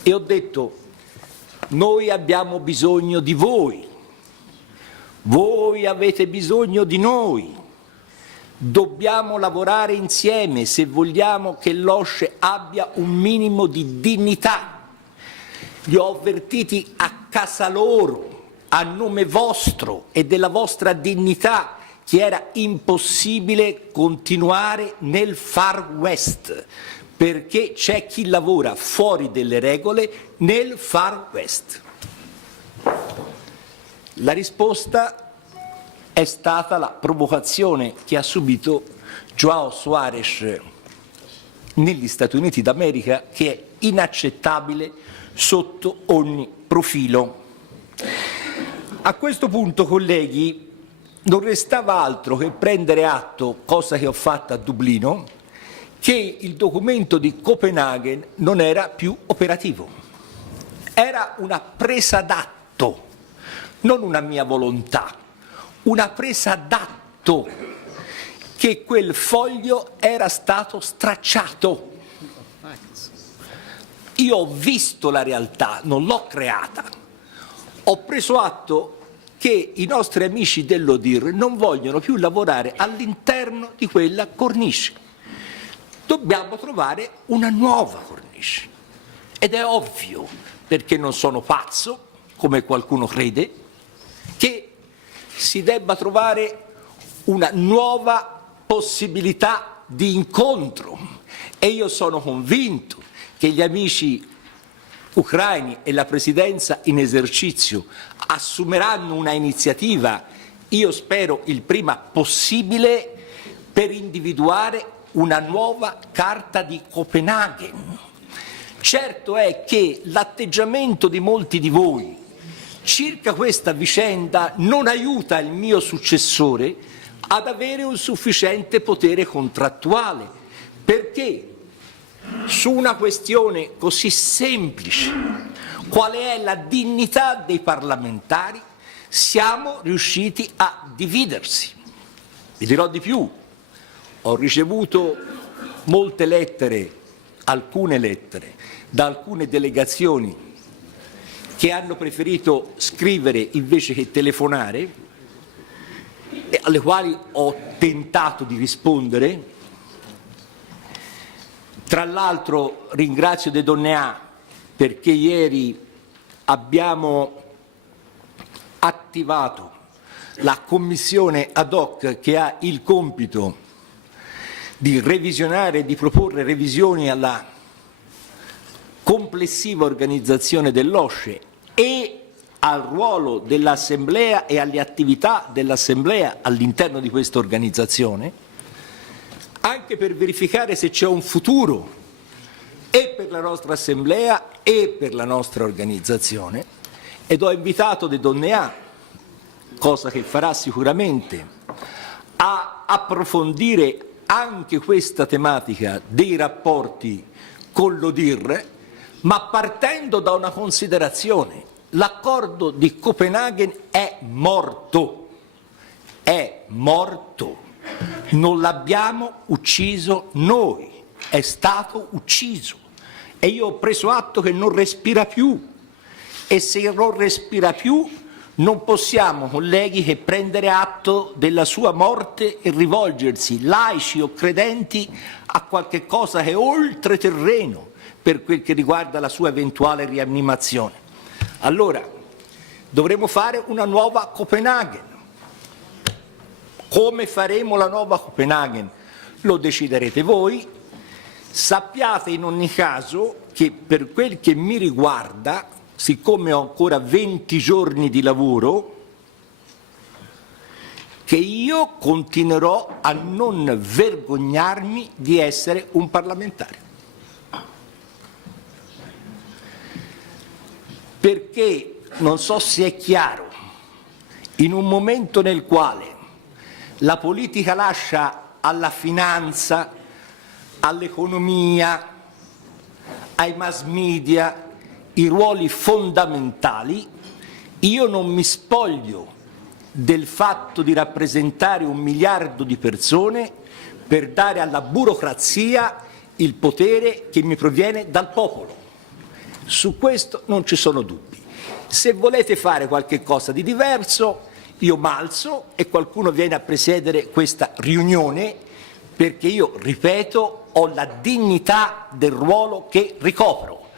e ho detto: noi abbiamo bisogno di voi, voi avete bisogno di noi, dobbiamo lavorare insieme se vogliamo che l'OSCE abbia un minimo di dignità. Li ho avvertiti a casa loro, a nome vostro e della vostra dignità, che era impossibile continuare nel Far West, perché c'è chi lavora fuori delle regole nel Far West. La risposta è stata la provocazione che ha subito João Soares negli Stati Uniti d'America, che è inaccettabile sotto ogni profilo. A questo punto, colleghi, non restava altro che prendere atto, cosa che ho fatto a Dublino, che il documento di Copenaghen non era più operativo. Era una presa d'atto, non una mia volontà, una presa d'atto che quel foglio era stato stracciato. Io ho visto la realtà, non l'ho creata. Ho preso atto che i nostri amici dell'ODIR non vogliono più lavorare all'interno di quella cornice. Dobbiamo trovare una nuova cornice. Ed è ovvio, perché non sono pazzo, come qualcuno crede, che si debba trovare una nuova possibilità di incontro. E io sono convinto che gli amici ucraini e la Presidenza in esercizio assumeranno una iniziativa, io spero il prima possibile, per individuare una nuova Carta di Copenaghen. Certo è che l'atteggiamento di molti di voi circa questa vicenda non aiuta il mio successore ad avere un sufficiente potere contrattuale, perché su una questione così semplice, quale è la dignità dei parlamentari, siamo riusciti a dividersi. Vi dirò di più, ho ricevuto molte lettere, alcune lettere, da alcune delegazioni che hanno preferito scrivere invece che telefonare, e alle quali ho tentato di rispondere. Tra l'altro ringrazio De Donnea perché ieri abbiamo attivato la commissione ad hoc che ha il compito di revisionare e di proporre revisioni alla complessiva organizzazione dell'OSCE e al ruolo dell'Assemblea e alle attività dell'Assemblea all'interno di questa organizzazione, anche per verificare se c'è un futuro e per la nostra Assemblea e per la nostra organizzazione, ed ho invitato De Donnea, cosa che farà sicuramente, a approfondire anche questa tematica dei rapporti con l'ODIR, ma partendo da una considerazione: l'accordo di Copenaghen è morto, non l'abbiamo ucciso noi, è stato ucciso e io ho preso atto che non respira più, e se non respira più non possiamo, colleghi, che prendere atto della sua morte e rivolgersi, laici o credenti, a qualche cosa che è oltreterreno per quel che riguarda la sua eventuale rianimazione. Allora, dovremo fare una nuova Copenaghen. Come faremo la nuova Copenaghen? Lo deciderete voi. Sappiate in ogni caso che per quel che mi riguarda, siccome ho ancora 20 giorni di lavoro, che io continuerò a non vergognarmi di essere un parlamentare. Perché, non so se è chiaro, in un momento nel quale la politica lascia alla finanza, all'economia, ai mass media i ruoli fondamentali, Io non mi spoglio del fatto di rappresentare 1 miliardo di persone per dare alla burocrazia il potere che mi proviene dal popolo. Su questo non ci sono dubbi. Se volete fare qualche cosa di diverso, io m'alzo e qualcuno viene a presiedere questa riunione, perché io, ripeto, ho la dignità del ruolo che ricopro.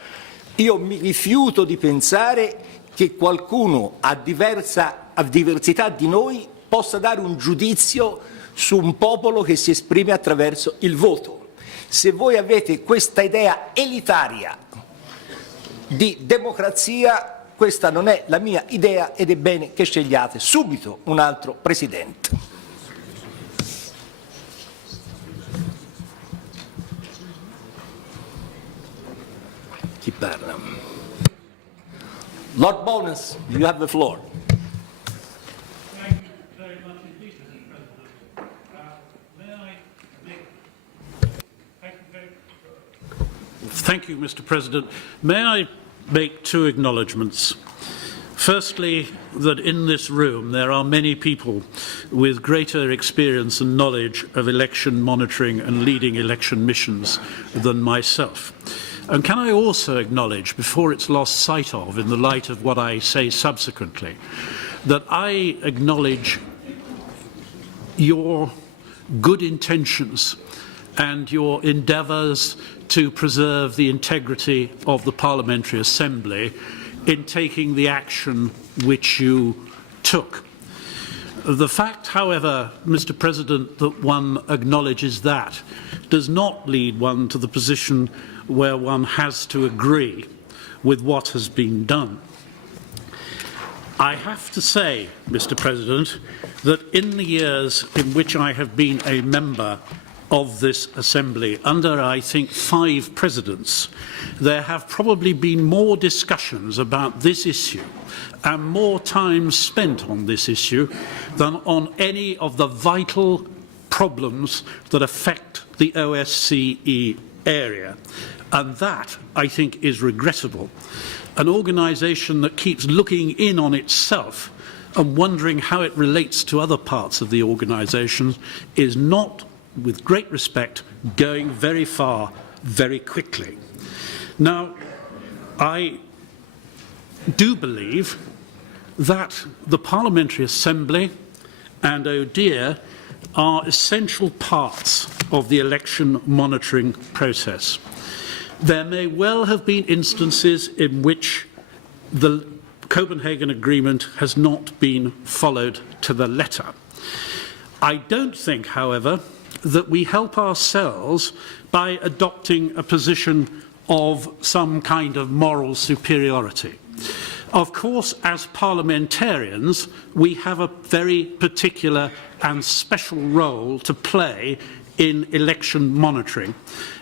Io mi rifiuto di pensare che qualcuno a diversità di noi possa dare un giudizio su un popolo che si esprime attraverso il voto. Se voi avete questa idea elitaria di democrazia, questa non è la mia idea ed è bene che scegliate subito un altro Presidente. Chi parla? Lord Bonus, you have the floor. Thank you, Mr. President. May I make 2 acknowledgements? Firstly, that in this room there are many people with greater experience and knowledge of election monitoring and leading election missions than myself. And can I also acknowledge, before it's lost sight of in the light of what I say subsequently, that I acknowledge your good intentions and your endeavours to preserve the integrity of the Parliamentary Assembly in taking the action which you took. The fact, however, Mr. President, that one acknowledges that does not lead one to the position where one has to agree with what has been done. I have to say, Mr. President, that in the years in which I have been a member of this Assembly, under, I think, 5 presidents, there have probably been more discussions about this issue and more time spent on this issue than on any of the vital problems that affect the OSCE area. And that, I think, is regrettable. An organisation that keeps looking in on itself and wondering how it relates to other parts of the organisation is not, with great respect, going very far very quickly. Now, I do believe that the Parliamentary Assembly and ODIHR are essential parts of the election monitoring process. There may well have been instances in which the Copenhagen Agreement has not been followed to the letter. I don't think, however, that we help ourselves by adopting a position of some kind of moral superiority. Of course, as parliamentarians, we have a very particular and special role to play in election monitoring,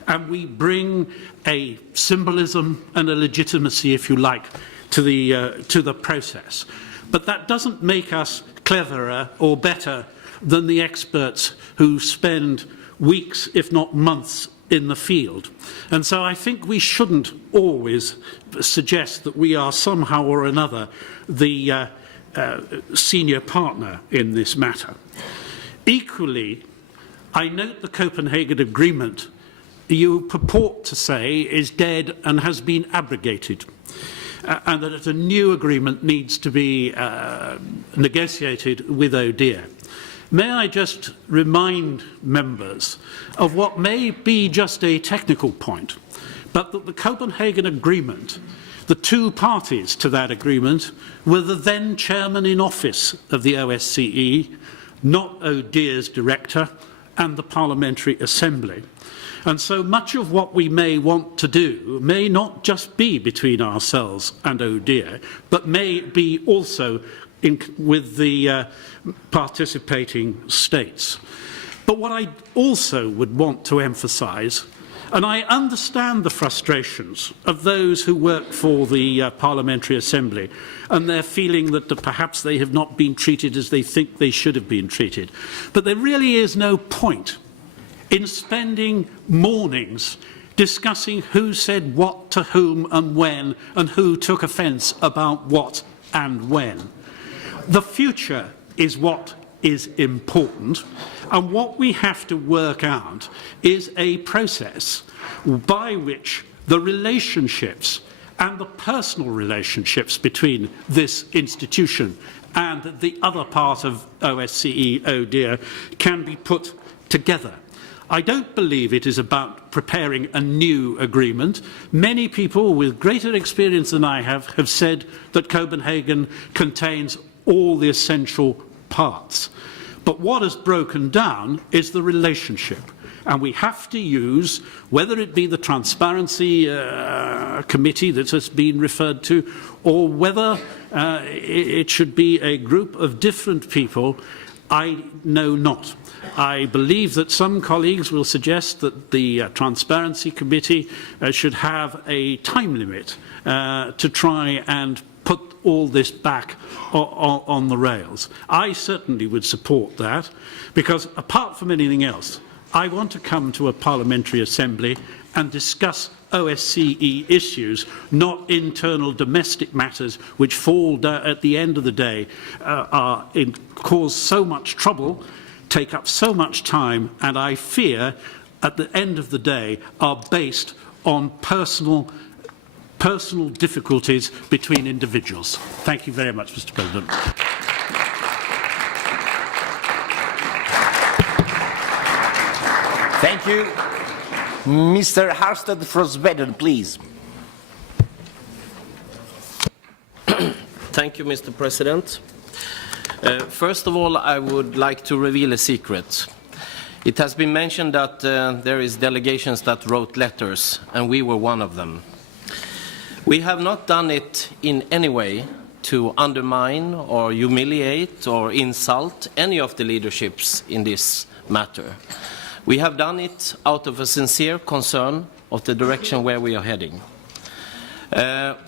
and we bring a symbolism and a legitimacy, if you like, to the process. But that doesn't make us cleverer or better than the experts who spend weeks, if not months, in the field. And so I think we shouldn't always suggest that we are somehow or another the senior partner in this matter. Equally, I note the Copenhagen Agreement you purport to say is dead and has been abrogated, and that a new agreement needs to be negotiated with ODIHR. May I just remind members of what may be just a technical point, but that the Copenhagen Agreement, the 2 parties to that agreement, were the then chairman in office of the OSCE, not ODIHR's director, and the Parliamentary Assembly. And so much of what we may want to do may not just be between ourselves and ODIHR, but may be also with the participating states. But what I also would want to emphasise, and I understand the frustrations of those who work for the Parliamentary Assembly and their feeling that perhaps they have not been treated as they think they should have been treated. But there really is no point in spending mornings discussing who said what to whom and when and who took offence about what and when. The future is what is important, and what we have to work out is a process by which the relationships and the personal relationships between this institution and the other part of OSCE, ODIHR, can be put together. I don't believe it is about preparing a new agreement. Many people with greater experience than I have said that Copenhagen contains all the essential parts. But what has broken down is the relationship. And we have to use, whether it be the Transparency Committee that has been referred to, or whether it should be a group of different people, I know not. I believe that some colleagues will suggest that the Transparency Committee should have a time limit to try and put all this back on the rails. I certainly would support that, because apart from anything else, I want to come to a parliamentary assembly and discuss OSCE issues, not internal domestic matters which fall at the end of the day, cause so much trouble, take up so much time, and I fear at the end of the day are based on personal difficulties between individuals. Thank you very much, Mr. President. Thank you. Mr. Harstad from Sweden, please. Thank you, Mr. President. First of all, I would like to reveal a secret. It has been mentioned that there is delegations that wrote letters, and we were one of them. We have not done it in any way to undermine or humiliate or insult any of the leaderships in this matter. We have done it out of a sincere concern of the direction where we are heading.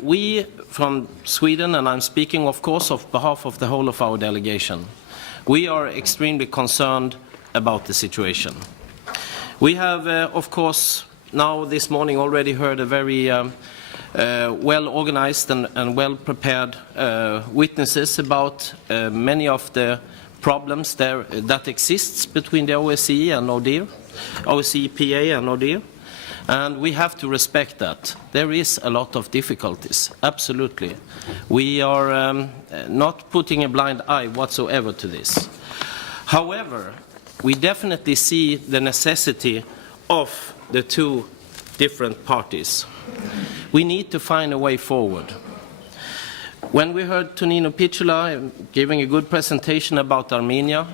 We from Sweden, and I'm speaking of course on behalf of the whole of our delegation, we are extremely concerned about the situation. We have of course now this morning already heard a very well-organized and well-prepared witnesses about many of the problems that exists between the OSCE and ODIHR, OSCE-PA and ODIHR, and we have to respect that. There is a lot of difficulties, absolutely. We are not putting a blind eye whatsoever to this. However, we definitely see the necessity of the two different parties. We need to find a way forward. When we heard Tonino Piccola giving a good presentation about Armenia,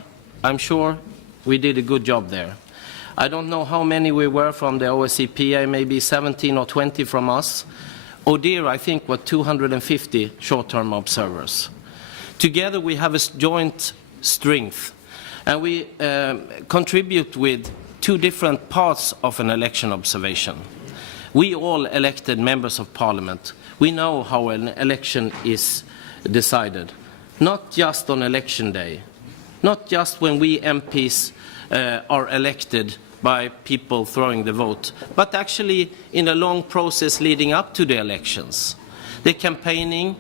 I'm sure we did a good job there. I don't know how many we were from the OSCE-PA, maybe 17 or 20 from us. ODIHR, I think, were 250 short-term observers. Together we have a joint strength, and we contribute with two different parts of an election observation. We all elected members of parliament. We know how an election is decided, not just on election day, not just when we MPs are elected by people throwing the vote, but actually in a long process leading up to the elections. The campaigning,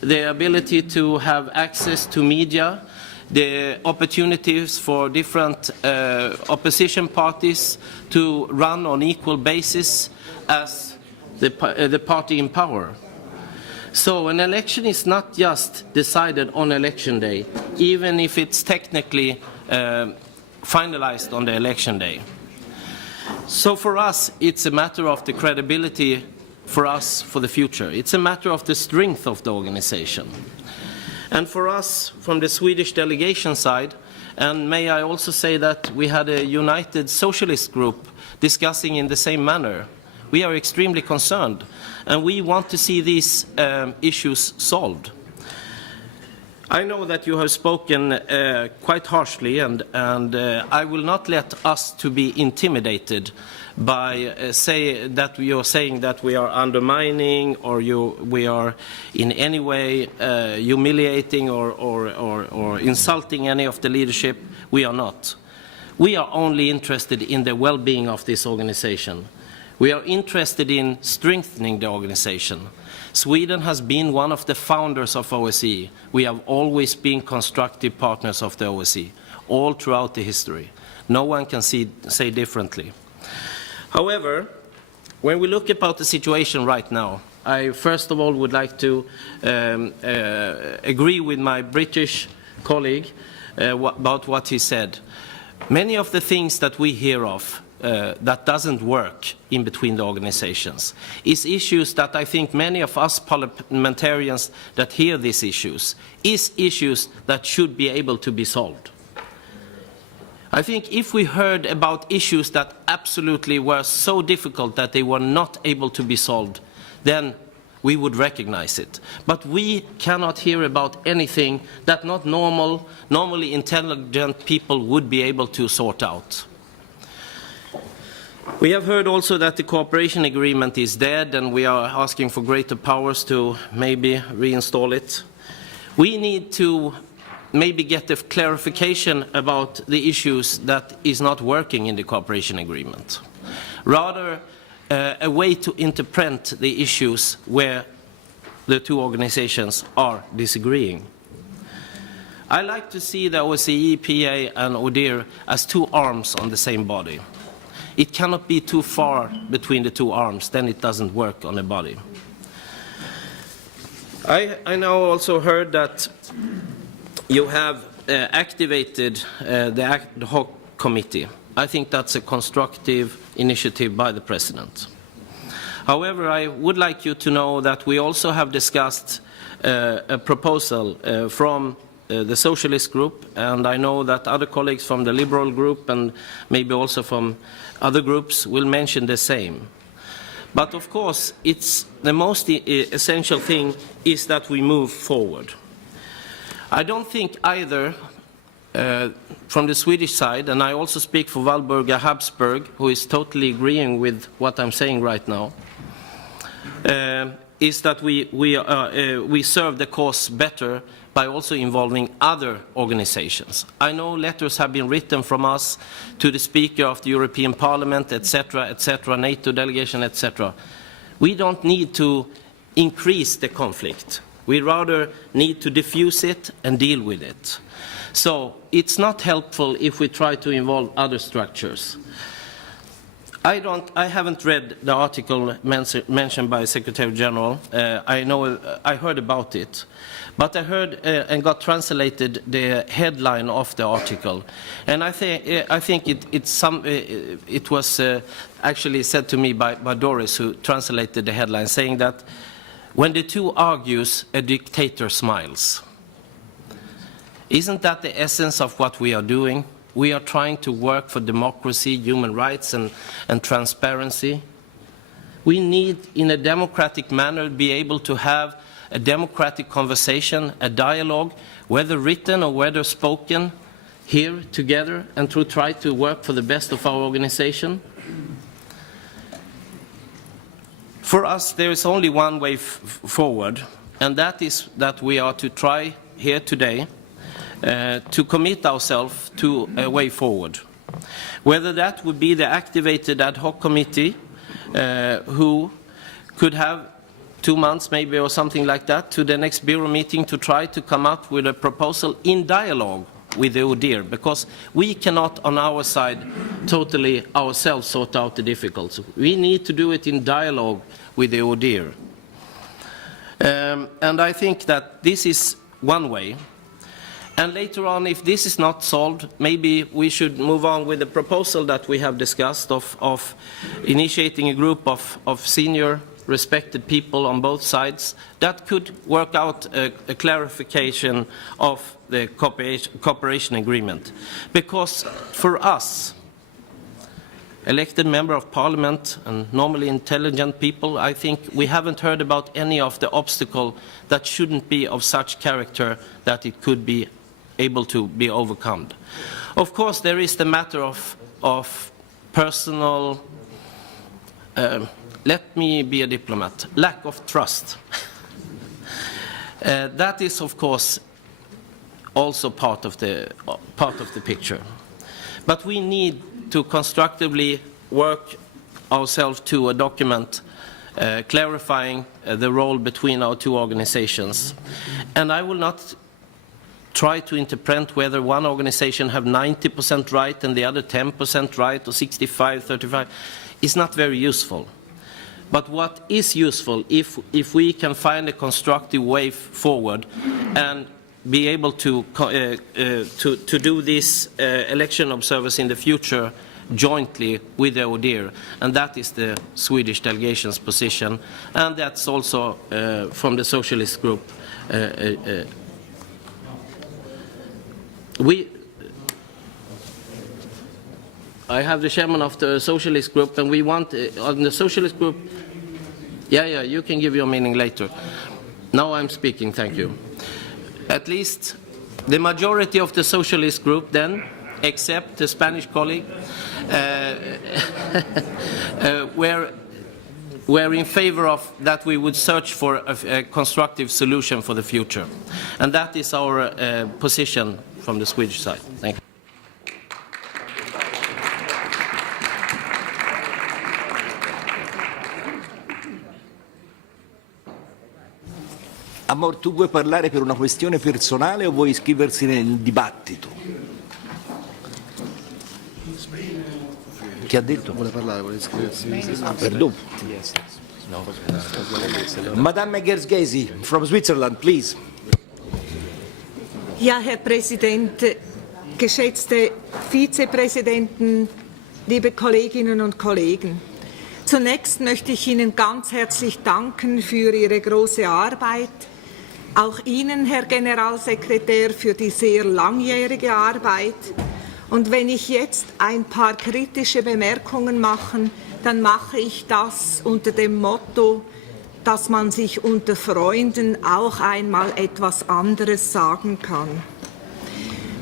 the ability to have access to media, the opportunities for different opposition parties to run on equal basis as the party in power. So an election is not just decided on election day, even if it's technically finalized on the election day. So for us, it's a matter of the credibility for us for the future. It's a matter of the strength of the organization. And for us, from the Swedish delegation side, and may I also say that we had a united socialist group discussing in the same manner. We are extremely concerned, and we want to see these issues solved. I know that you have spoken quite harshly, and I will not let us to be intimidated by say that we are saying that we are undermining or we are in any way humiliating or insulting any of the leadership. We are not. We are only interested in the well-being of this organization. We are interested in strengthening the organization. Sweden has been one of the founders of OSCE. We have always been constructive partners of the OSCE, all throughout the history. No one can say differently. However, when we look about the situation right now, I first of all would like to agree with my British colleague about what he said. Many of the things that we hear of that doesn't work in between the organizations is issues that I think many of us parliamentarians that hear these issues is issues that should be able to be solved. I think if we heard about issues that absolutely were so difficult that they were not able to be solved, then we would recognize it. But we cannot hear about anything that not normally intelligent people would be able to sort out. We have heard also that the cooperation agreement is dead and we are asking for greater powers to maybe reinstall it. We need to maybe get a clarification about the issues that is not working in the cooperation agreement. Rather, a way to interpret the issues where the two organizations are disagreeing. I like to see the OSCE, PA and ODIHR as two arms on the same body. It cannot be too far between the two arms, then it doesn't work on a body. I now also heard that you have activated the ad hoc committee. I think that's a constructive initiative by the President. However, I would like you to know that we also have discussed a proposal from the Socialist group, and I know that other colleagues from the Liberal group and maybe also from other groups will mention the same. But of course, it's the most essential thing is that we move forward. I don't think either from the Swedish side, and I also speak for Walburga Habsburg, who is totally agreeing with what I'm saying right now, is that we serve the cause better by also involving other organizations. I know letters have been written from us to the Speaker of the European Parliament, etc., NATO delegation, etc. We don't need to increase the conflict. We rather need to diffuse it and deal with it. So it's not helpful if we try to involve other structures. I haven't read the article mentioned by Secretary General. I heard about it, but I heard and got translated the headline of the article, and I think it was actually said to me by Doris, who translated the headline, saying that when the two argues, a dictator smiles. Isn't that the essence of what we are doing? We are trying to work for democracy, human rights, and transparency. We need, in a democratic manner, be able to have a democratic conversation, a dialogue, whether written or whether spoken, here together, and to try to work for the best of our organization. For us, there is only one way forward, and that is that we are to try here today to commit ourselves to a way forward. Whether that would be the activated ad hoc committee who could have 2 months maybe or something like that to the next bureau meeting to try to come up with a proposal in dialogue with the ODIHR, because we cannot on our side totally ourselves sort out the difficulties. We need to do it in dialogue with the ODIHR. And I think that this is one way. And later on, if this is not solved, maybe we should move on with the proposal that we have discussed of initiating a group of senior, respected people on both sides that could work out a clarification of the cooperation agreement. Because for us, elected member of parliament and normally intelligent people, I think we haven't heard about any of the obstacles that shouldn't be of such character that it could be able to be overcome. Of course, there is the matter of personal, let me be a diplomat, lack of trust. That is, of course, also part of the picture. But we need to constructively work ourselves to a document clarifying the role between our two organizations. And I will not try to interpret whether one organization have 90% right and the other 10% right or 65, 35. It's not very useful. But what is useful, if we can find a constructive way forward and be able to do this election observers in the future jointly with the ODIHR, and that is the Swedish delegation's position, and that's also from the Socialist group. I have the chairman of the Socialist group, and we want on the Socialist group. Yeah, you can give your meaning later. Now I'm speaking. Thank you. At least the majority of the Socialist group, then, except the Spanish colleague, were in favor of that we would search for a constructive solution for the future, and that is our position from the Swedish side. Thank you. Amor, tu vuoi parlare per una questione personale o vuoi iscriversi nel dibattito? Chi ha detto? Vuole parlare, vuole iscriversi. Ah, per dopo. No. Madame Gersgesi from Switzerland, please. Ja, Herr Präsident, geschätzte Vizepräsidenten, liebe Kolleginnen und Kollegen. Zunächst möchte ich Ihnen ganz herzlich danken für Ihre große Arbeit. Auch Ihnen, Herr Generalsekretär, für die sehr langjährige Arbeit. Und wenn ich jetzt ein paar kritische Bemerkungen mache, dann mache ich das unter dem Motto, dass man sich unter Freunden auch einmal etwas anderes sagen kann.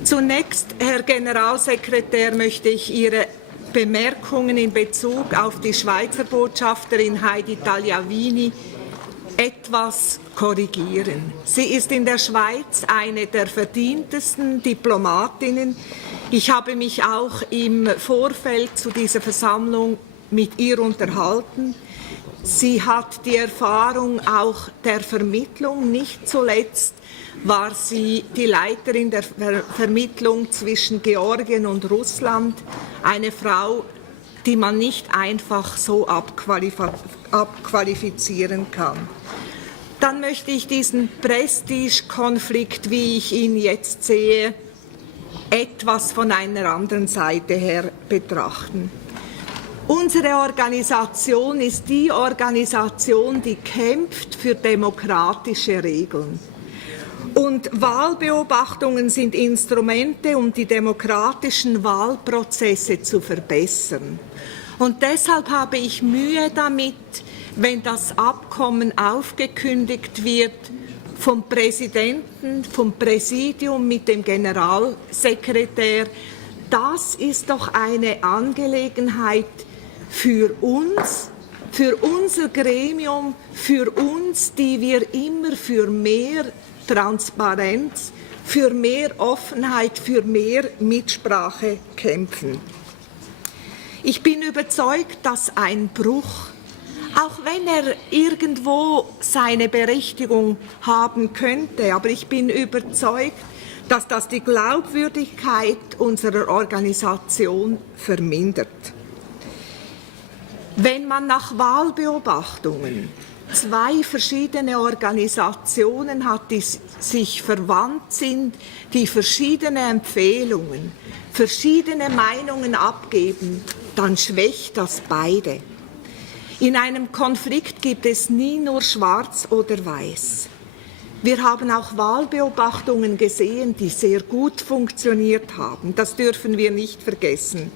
Zunächst, Herr Generalsekretär, möchte ich Ihre Bemerkungen in Bezug auf die Schweizer Botschafterin Heidi Tagliavini etwas korrigieren. Sie ist in der Schweiz eine der verdientesten Diplomatinnen. Ich habe mich auch im Vorfeld zu dieser Versammlung mit ihr unterhalten. Sie hat die Erfahrung auch der Vermittlung. Nicht zuletzt war sie die Leiterin der Vermittlung zwischen Georgien und Russland, eine Frau, die man nicht einfach so abqualifizieren kann. Dann möchte ich diesen Prestigekonflikt, wie ich ihn jetzt sehe, etwas von einer anderen Seite her betrachten. Unsere Organisation ist die Organisation, die kämpft für demokratische Regeln. Und Wahlbeobachtungen sind Instrumente, um die demokratischen Wahlprozesse zu verbessern. Und deshalb habe ich Mühe damit, wenn das Abkommen aufgekündigt wird, vom Präsidenten, vom Präsidium mit dem Generalsekretär. Das ist doch eine Angelegenheit für uns, für unser Gremium, für uns, die wir immer für mehr Transparenz, für mehr Offenheit, für mehr Mitsprache kämpfen. Ich bin überzeugt, dass ein Bruch, auch wenn er irgendwo seine Berechtigung haben könnte, aber ich bin überzeugt, dass das die Glaubwürdigkeit unserer Organisation vermindert. Wenn man nach Wahlbeobachtungen zwei verschiedene Organisationen hat, die sich verwandt sind, die verschiedene Empfehlungen, verschiedene Meinungen abgeben, dann schwächt das beide. In einem Konflikt gibt es nie nur schwarz oder weiß. Wir haben auch Wahlbeobachtungen gesehen, die sehr gut funktioniert haben. Das dürfen wir nicht vergessen.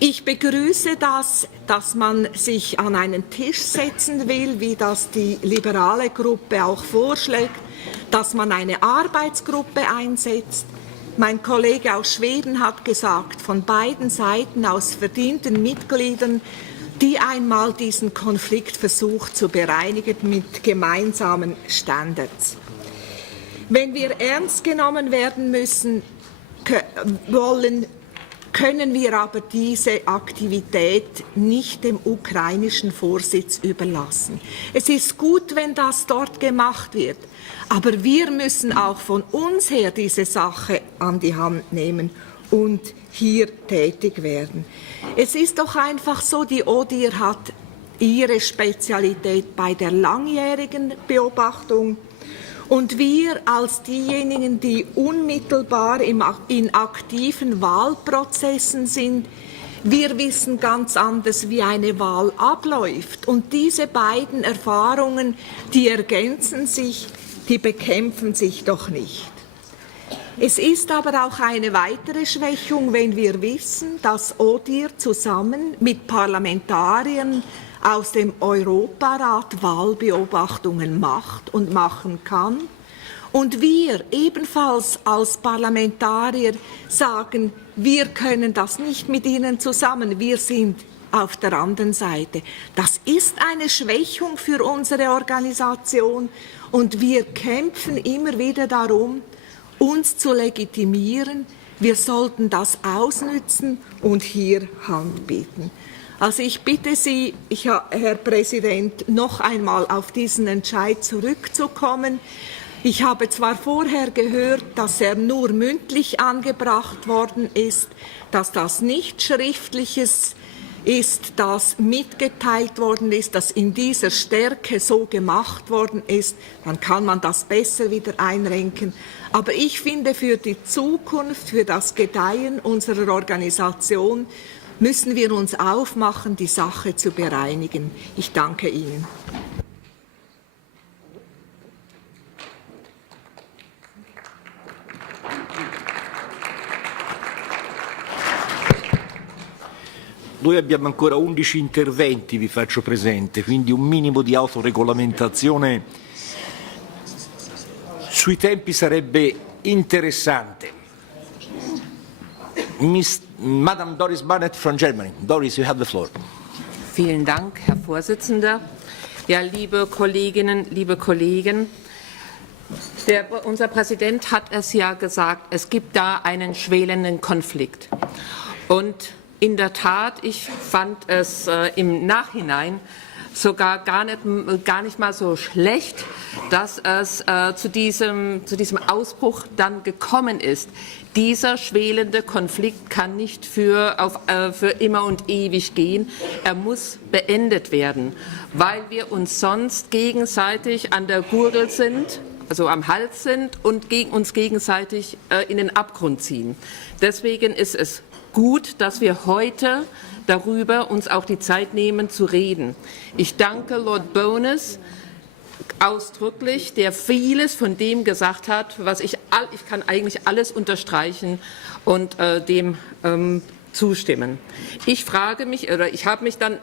Ich begrüße das, dass man sich an einen Tisch setzen will, wie das die liberale Gruppe auch vorschlägt, dass man eine Arbeitsgruppe einsetzt. Mein Kollege aus Schweden hat gesagt, von beiden Seiten aus verdienten Mitgliedern, die einmal diesen Konflikt versucht zu bereinigen mit gemeinsamen Standards. Wenn wir ernst genommen werden wollen, können wir aber diese Aktivität nicht dem ukrainischen Vorsitz überlassen. Es ist gut, wenn das dort gemacht wird, aber wir müssen auch von uns her diese Sache an die Hand nehmen und hier tätig werden. Es ist doch einfach so, die ODIHR hat ihre Spezialität bei der langjährigen Beobachtung. Und wir als diejenigen, die unmittelbar in aktiven Wahlprozessen sind, wir wissen ganz anders, wie eine Wahl abläuft. Und diese beiden Erfahrungen, die ergänzen sich, die bekämpfen sich doch nicht. Es ist aber auch eine weitere Schwächung, wenn wir wissen, dass ODIHR zusammen mit Parlamentariern aus dem Europarat Wahlbeobachtungen macht und machen kann. Und wir ebenfalls als Parlamentarier sagen, wir können das nicht mit Ihnen zusammen, wir sind auf der anderen Seite. Das ist eine Schwächung für unsere Organisation und wir kämpfen immer wieder darum, uns zu legitimieren. Wir sollten das ausnützen und hier Hand bieten. Also ich bitte Sie, Herr Präsident, noch einmal auf diesen Entscheid zurückzukommen. Ich habe zwar vorher gehört, dass er nur mündlich angebracht worden ist, dass das nicht Schriftliches ist, das mitgeteilt worden ist, das in dieser Stärke so gemacht worden ist, dann kann man das besser wieder einrenken. Aber ich finde, für die Zukunft, für das Gedeihen unserer Organisation, müssen wir uns aufmachen, die Sache zu bereinigen. Ich danke Ihnen. Noi abbiamo ancora 11 interventi, vi faccio presente, quindi un minimo di autoregolamentazione sui tempi sarebbe interessante. Madame Doris Barnett from Germany. Doris, you have the floor. Vielen Dank, Herr Vorsitzender. Ja, liebe Kolleginnen, liebe Kollegen, unser Präsident hat es ja gesagt, es gibt da einen schwelenden Konflikt. Und in der Tat, ich fand es im Nachhinein sogar gar nicht mal so schlecht, dass es zu diesem Ausbruch dann gekommen ist. Dieser schwelende Konflikt kann nicht für immer und ewig gehen. Er muss beendet werden, weil wir uns sonst gegenseitig an der Gurgel sind, also am Hals sind und uns gegenseitig in den Abgrund ziehen. Deswegen ist es gut, dass wir heute darüber uns auch die Zeit nehmen zu reden. Ich danke Lord Bonas ausdrücklich, der vieles von dem gesagt hat, was ich kann eigentlich alles unterstreichen und dem zustimmen. Ich frage mich, oder ich habe mich dann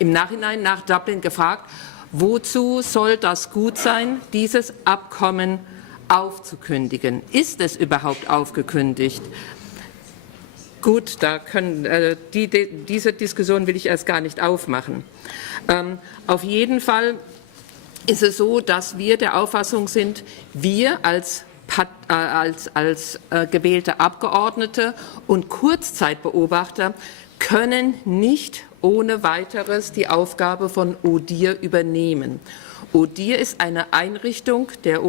im Nachhinein nach Dublin gefragt, wozu soll das gut sein, dieses Abkommen aufzukündigen? Ist es überhaupt aufgekündigt? Gut, diese Diskussion will ich erst gar nicht aufmachen. Auf jeden Fall ist es so, dass wir der Auffassung sind, wir als gewählte Abgeordnete und Kurzzeitbeobachter können nicht ohne weiteres die Aufgabe von ODIHR übernehmen. ODIHR ist eine Einrichtung des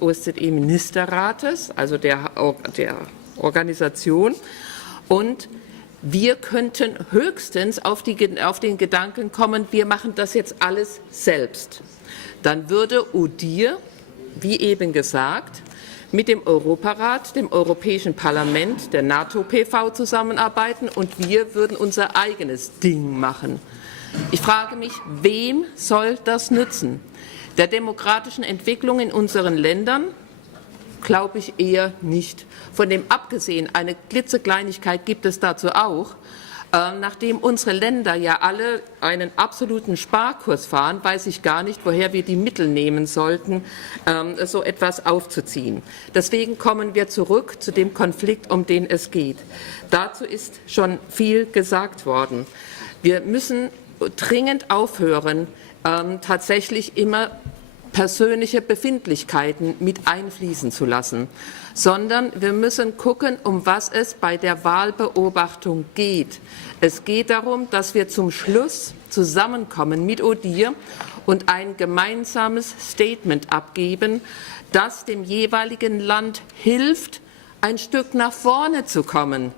OSZE-Ministerrates, also der Organisation, und wir könnten höchstens auf den Gedanken kommen, wir machen das jetzt alles selbst. Dann würde ODIHR, wie eben gesagt, mit dem Europarat, dem Europäischen Parlament, der NATO-PV zusammenarbeiten und wir würden unser eigenes Ding machen. Ich frage mich, wem soll das nützen? Der demokratischen Entwicklung in unseren Ländern? Glaube ich eher nicht. Von dem abgesehen, eine klitzekleinigkeit gibt es dazu auch. Nachdem unsere Länder ja alle einen absoluten Sparkurs fahren, weiß ich gar nicht, woher wir die Mittel nehmen sollten, so etwas aufzuziehen. Deswegen kommen wir zurück zu dem Konflikt, um den es geht. Dazu ist schon viel gesagt worden. Wir müssen dringend aufhören, tatsächlich immer persönliche Befindlichkeiten mit einfließen zu lassen, sondern wir müssen gucken, um was es bei der Wahlbeobachtung geht. Es geht darum, dass wir zum Schluss zusammenkommen mit ODIHR und ein gemeinsames Statement abgeben, das dem jeweiligen Land hilft, ein Stück nach vorne zu kommen.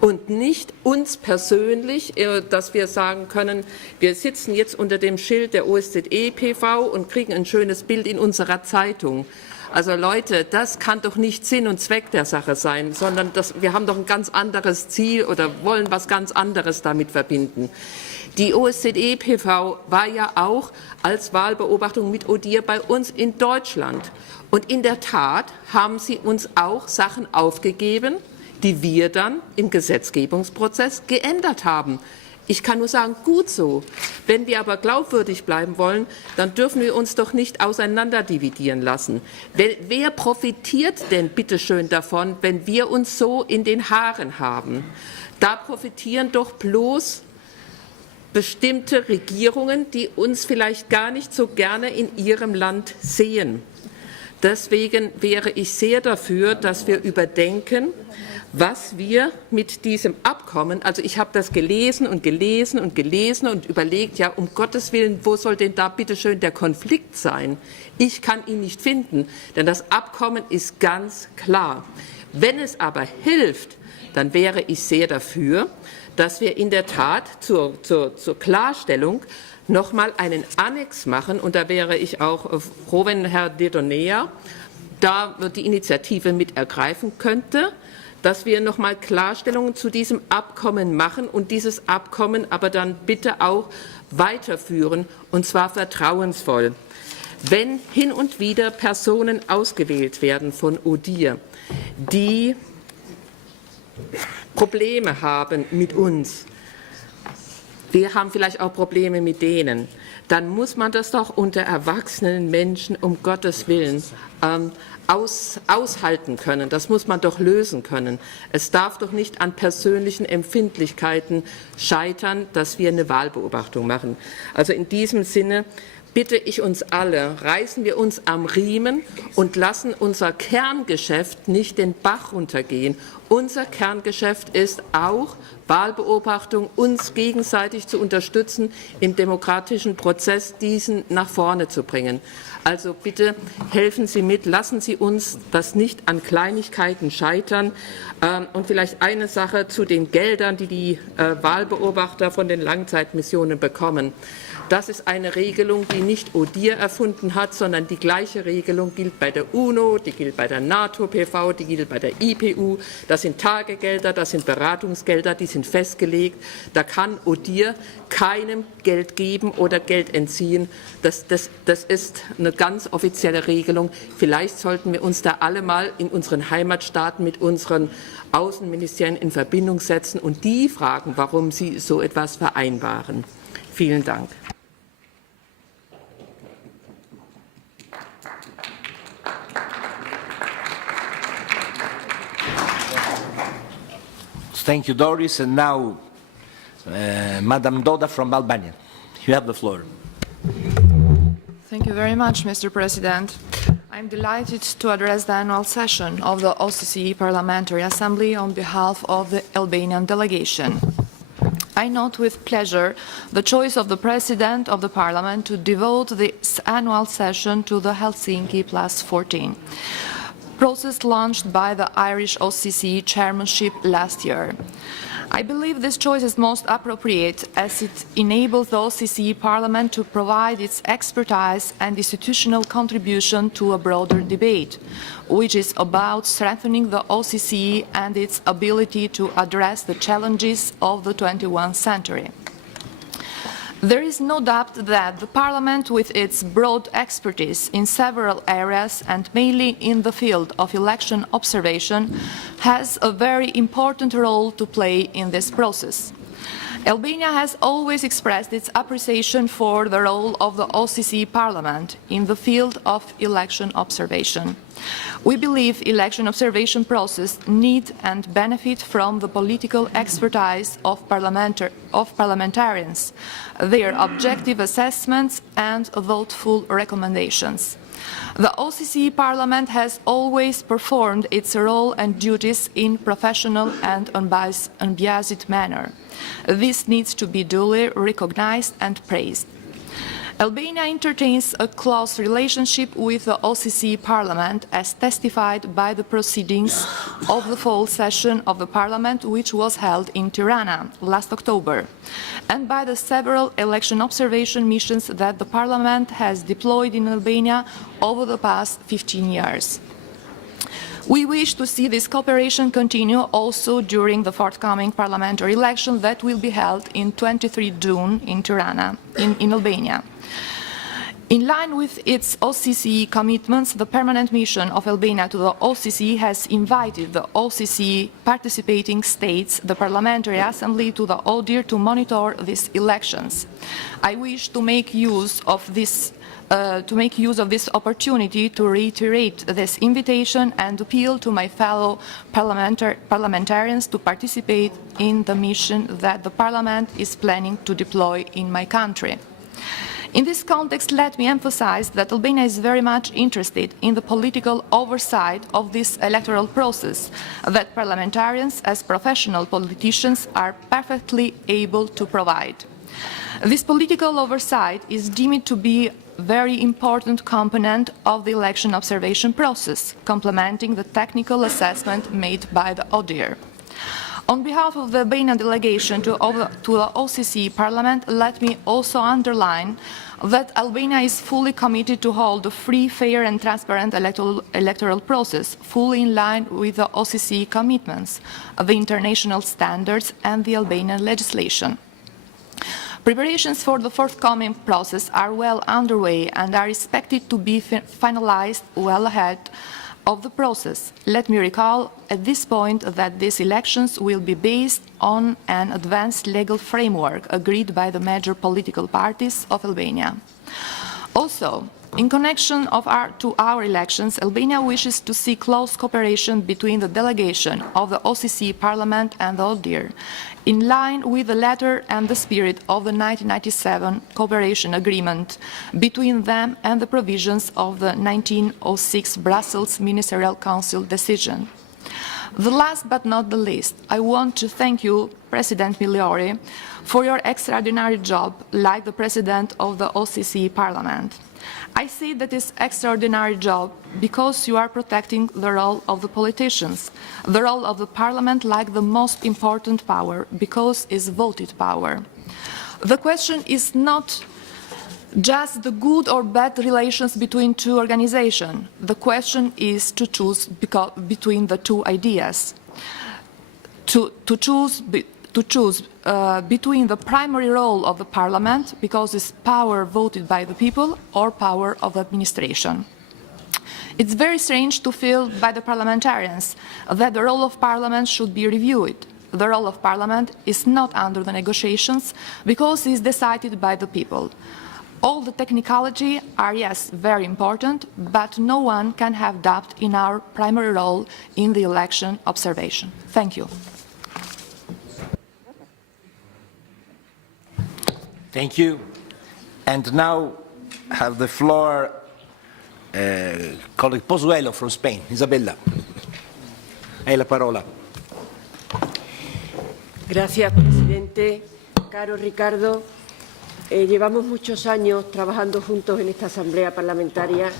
Und nicht uns persönlich, dass wir sagen können, wir sitzen jetzt unter dem Schild der OSCE-PV und kriegen ein schönes Bild in unserer Zeitung. Also Leute, das kann doch nicht Sinn und Zweck der Sache sein, sondern wir haben doch ein ganz anderes Ziel oder wollen was ganz anderes damit verbinden. Die OSCE-PV war ja auch als Wahlbeobachtung mit ODIHR bei uns in Deutschland. Und in der Tat haben sie uns auch Sachen aufgegeben, die wir dann im Gesetzgebungsprozess geändert haben. Ich kann nur sagen, gut so. Wenn wir aber glaubwürdig bleiben wollen, dann dürfen wir uns doch nicht auseinanderdividieren lassen. Wer profitiert denn bitteschön davon, wenn wir uns so in den Haaren haben? Da profitieren doch bloß bestimmte Regierungen, die uns vielleicht gar nicht so gerne in ihrem Land sehen. Deswegen wäre ich sehr dafür, dass wir überdenken, was wir mit diesem Abkommen, also ich habe das gelesen und gelesen und gelesen und überlegt, ja, um Gottes Willen, wo soll denn da bitte schön der Konflikt sein? Ich kann ihn nicht finden, denn das Abkommen ist ganz klar. Wenn es aber hilft, dann wäre ich sehr dafür, dass wir in der Tat zur Klarstellung nochmal einen Annex machen, und da wäre ich auch froh, wenn Herr Dedonea da die Initiative mit ergreifen könnte, dass wir nochmal Klarstellungen zu diesem Abkommen machen und dieses Abkommen aber dann bitte auch weiterführen, und zwar vertrauensvoll. Wenn hin und wieder Personen ausgewählt werden von ODIHR, die Probleme haben mit uns, wir haben vielleicht auch Probleme mit denen, dann muss man das doch unter erwachsenen Menschen um Gottes Willen aushalten können. Das muss man doch lösen können. Es darf doch nicht an persönlichen Empfindlichkeiten scheitern, dass wir eine Wahlbeobachtung machen. Also in diesem Sinne bitte ich uns alle, reißen wir uns am Riemen und lassen unser Kerngeschäft nicht den Bach runtergehen. Unser Kerngeschäft ist auch Wahlbeobachtung, uns gegenseitig zu unterstützen, im demokratischen Prozess diesen nach vorne zu bringen. Also bitte helfen Sie mit, lassen Sie uns das nicht an Kleinigkeiten scheitern. Und vielleicht eine Sache zu den Geldern, die die Wahlbeobachter von den Langzeitmissionen bekommen. Das ist eine Regelung, die nicht ODIHR erfunden hat, sondern die gleiche Regelung gilt bei der UNO, die gilt bei der NATO-PV, die gilt bei der IPU. Das sind Tagegelder, das sind Beratungsgelder, die sind festgelegt. Da kann ODIHR keinem Geld geben oder Geld entziehen. Das ist eine ganz offizielle Regelung. Vielleicht sollten wir uns da alle mal in unseren Heimatstaaten mit unseren Außenministerien in Verbindung setzen und die fragen, warum sie so etwas vereinbaren. Vielen Dank. Thank you, Doris. And now, Madam Doda from Albania. You have the floor. Thank you very much, Mr. President. I'm delighted to address the annual session of the OSCE Parliamentary Assembly on behalf of the Albanian delegation. I note with pleasure the choice of the President of the Parliament to devote this annual session to the Helsinki Plus 14 process launched by the Irish OSCE chairmanship last year. I believe this choice is most appropriate as it enables the OSCE Parliament to provide its expertise and institutional contribution to a broader debate, which is about strengthening the OSCE and its ability to address the challenges of the 21st century. There is no doubt that the Parliament, with its broad expertise in several areas and mainly in the field of election observation, has a very important role to play in this process. Albania has always expressed its appreciation for the role of the OSCE Parliament in the field of election observation. We believe election observation process need and benefit from the political expertise of parliamentarians, their objective assessments and thoughtful recommendations. The OSCE Parliament has always performed its role and duties in professional and unbiased manner. This needs to be duly recognized and praised. Albania entertains a close relationship with the OSCE Parliament, as testified by the proceedings of the fall session of the Parliament, which was held in Tirana last October, and by the several election observation missions that the Parliament has deployed in Albania over the past 15 years. We wish to see this cooperation continue also during the forthcoming parliamentary election that will be held in 23 June in Tirana, in Albania. In line with its OSCE commitments, the permanent mission of Albania to the OSCE has invited the OSCE participating states, the Parliamentary Assembly, to the ODIHR to monitor these elections. I wish to make use of this opportunity to reiterate this invitation and appeal to my fellow parliamentarians to participate in the mission that the Parliament is planning to deploy in my country. In this context, let me emphasize that Albania is very much interested in the political oversight of this electoral process, that parliamentarians, as professional politicians, are perfectly able to provide. This political oversight is deemed to be a very important component of the election observation process, complementing the technical assessment made by the ODIHR. On behalf of the Albanian delegation to the OSCE Parliament, let me also underline that Albania is fully committed to hold a free, fair and transparent electoral process, fully in line with the OSCE commitments, the international standards and the Albanian legislation. Preparations for the forthcoming process are well underway and are expected to be finalized well ahead of the process. Let me recall at this point that these elections will be based on an advanced legal framework agreed by the major political parties of Albania. Also, in connection to our elections, Albania wishes to see close cooperation between the delegation of the OSCE Parliament and the ODIHR, in line with the letter and the spirit of the 1997 cooperation agreement between them and the provisions of the 1906 Brussels Ministerial Council decision. The last but not the least, I want to thank you, President Miliori, for your extraordinary job, like the President of the OSCE Parliament. I say that this extraordinary job because you are protecting the role of the politicians, the role of the Parliament like the most important power, because it's voted power. The question is not just the good or bad relations between two organizations. The question is to choose between the two ideas, to choose between the primary role of the Parliament, because it's power voted by the people, or power of administration. It's very strange to feel by the parliamentarians that the role of Parliament should be reviewed. The role of Parliament is not under the negotiations because it's decided by the people. All the technicality are, yes, very important, but no one can have doubt in our primary role in the election observation. Thank you. Thank you. And now have the floor colleague Pozuelo from Spain. Isabella, hai la parola. Gracias, presidente. Caro Ricardo, llevamos muchos años trabajando juntos en esta Asamblea Parlamentaria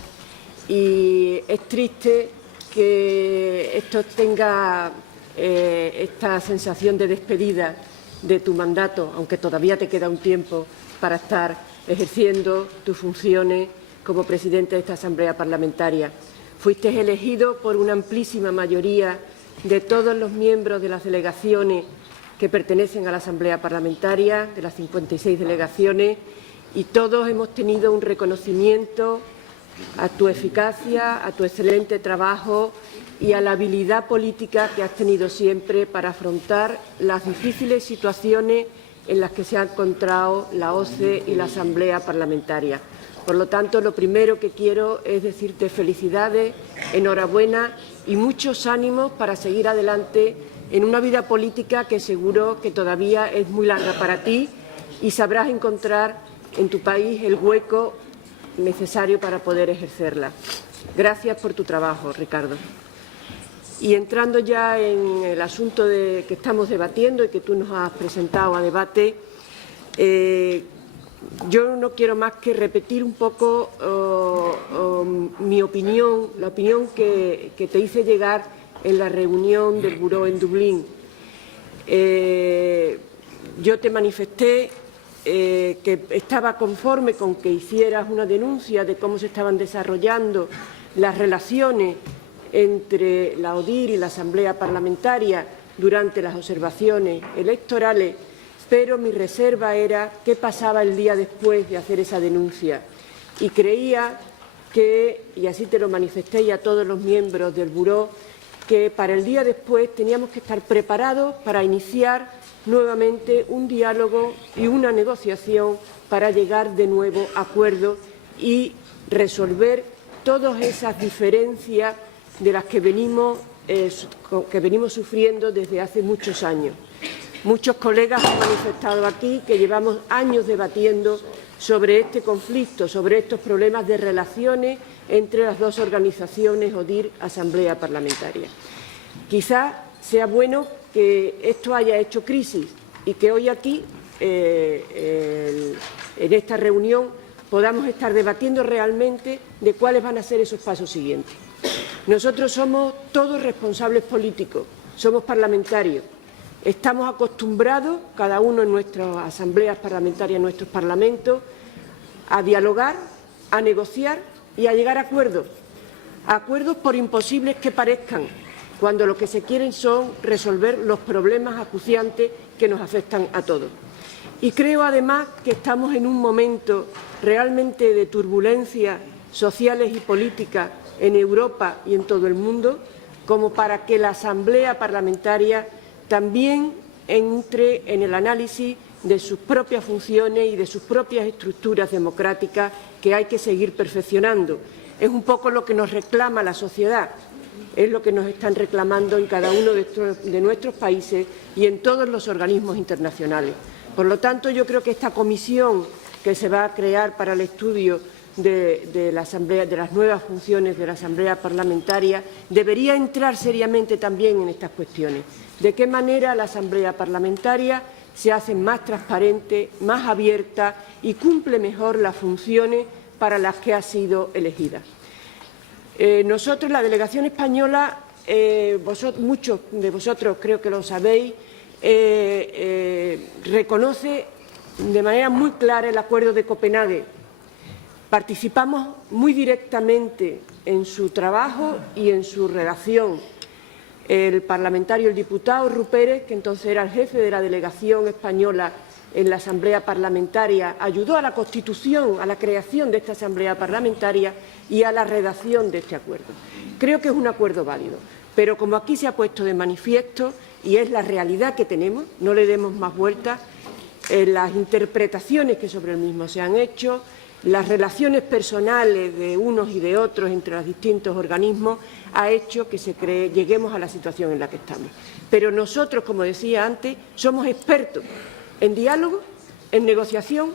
y es triste que esto tenga esta sensación de despedida de tu mandato, aunque todavía te queda un tiempo para estar ejerciendo tus funciones como presidente de esta Asamblea Parlamentaria. Fuiste elegido por una amplísima mayoría de todos los miembros de las delegaciones que pertenecen a la Asamblea Parlamentaria, de las 56 delegaciones, y todos hemos tenido un reconocimiento a tu eficacia, a tu excelente trabajo y a la habilidad política que has tenido siempre para afrontar las difíciles situaciones en las que se ha encontrado la OSCE y la Asamblea Parlamentaria. Por lo tanto, lo primero que quiero es decirte felicidades, enhorabuena y muchos ánimos para seguir adelante en una vida política que seguro que todavía es muy larga para ti y sabrás encontrar en tu país el hueco necesario para poder ejercerla. Gracias por tu trabajo, Ricardo. Y entrando ya en el asunto que estamos debatiendo y que tú nos has presentado a debate, yo no quiero más que repetir un poco mi opinión, la opinión que te hice llegar en la reunión del Buró en Dublín. Yo te manifesté que estaba conforme con que hicieras una denuncia de cómo se estaban desarrollando las relaciones entre la ODIHR y la Asamblea Parlamentaria durante las observaciones electorales, pero mi reserva era qué pasaba el día después de hacer esa denuncia. Y creía que, y así te lo manifesté y a todos los miembros del Buró, que para el día después teníamos que estar preparados para iniciar nuevamente un diálogo y una negociación para llegar de nuevo a acuerdos y resolver todas esas diferencias de las que venimos sufriendo desde hace muchos años. Muchos colegas han manifestado aquí que llevamos años debatiendo sobre este conflicto, sobre estos problemas de relaciones entre las dos organizaciones ODIHR-Asamblea Parlamentaria. Quizás sea bueno que esto haya hecho crisis y que hoy aquí, en esta reunión, podamos estar debatiendo realmente de cuáles van a ser esos pasos siguientes. Nosotros somos todos responsables políticos, somos parlamentarios. Estamos acostumbrados, cada uno en nuestras asambleas parlamentarias, en nuestros parlamentos, a dialogar, a negociar y a llegar a acuerdos por imposibles que parezcan, cuando lo que se quieren son resolver los problemas acuciantes que nos afectan a todos. Y creo, además, que estamos en un momento realmente de turbulencias sociales y políticas en Europa y en todo el mundo, como para que la Asamblea Parlamentaria también entre en el análisis de sus propias funciones y de sus propias estructuras democráticas que hay que seguir perfeccionando. Es un poco lo que nos reclama la sociedad, es lo que nos están reclamando en cada uno de nuestros países y en todos los organismos internacionales. Por lo tanto, yo creo que esta comisión que se va a crear para el estudio de las nuevas funciones de la Asamblea Parlamentaria debería entrar seriamente también en estas cuestiones. De qué manera la Asamblea Parlamentaria se hace más transparente, más abierta y cumple mejor las funciones para las que ha sido elegida. Nosotros, la delegación española, muchos de vosotros creo que lo sabéis, reconoce de manera muy clara el Acuerdo de Copenhague. Participamos muy directamente en su trabajo y en su redacción. El parlamentario, el diputado Rupérez, que entonces era el jefe de la delegación española en la Asamblea Parlamentaria, ayudó a la constitución, a la creación de esta Asamblea Parlamentaria y a la redacción de este acuerdo. Creo que es un acuerdo válido, pero como aquí se ha puesto de manifiesto y es la realidad que tenemos, no le demos más vueltas, las interpretaciones que sobre el mismo se han hecho, las relaciones personales de unos y de otros entre los distintos organismos ha hecho que lleguemos a la situación en la que estamos. Pero nosotros, como decía antes, somos expertos en diálogo, en negociación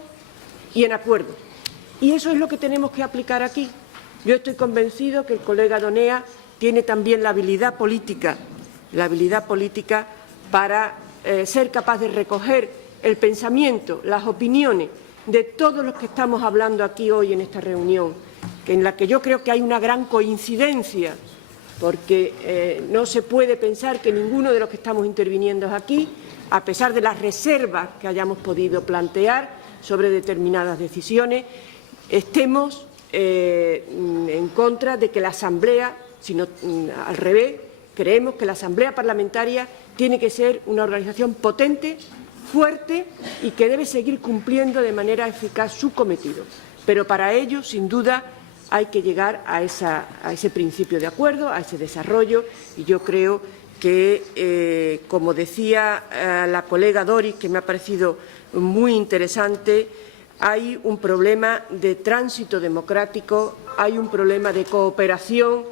y en acuerdo. Y eso es lo que tenemos que aplicar aquí. Yo estoy convencido que el colega Donea tiene también la habilidad política para ser capaz de recoger el pensamiento, las opiniones de todos los que estamos hablando aquí hoy en esta reunión, en la que yo creo que hay una gran coincidencia, porque no se puede pensar que ninguno de los que estamos interviniendo aquí, a pesar de las reservas que hayamos podido plantear sobre determinadas decisiones, estemos en contra de que la Asamblea, sino al revés, creemos que la Asamblea Parlamentaria tiene que ser una organización potente, fuerte y que debe seguir cumpliendo de manera eficaz su cometido. Pero para ello, sin duda, hay que llegar a ese principio de acuerdo, a ese desarrollo, y yo creo que, como decía la colega Doris, que me ha parecido muy interesante, hay un problema de tránsito democrático, hay un problema de cooperación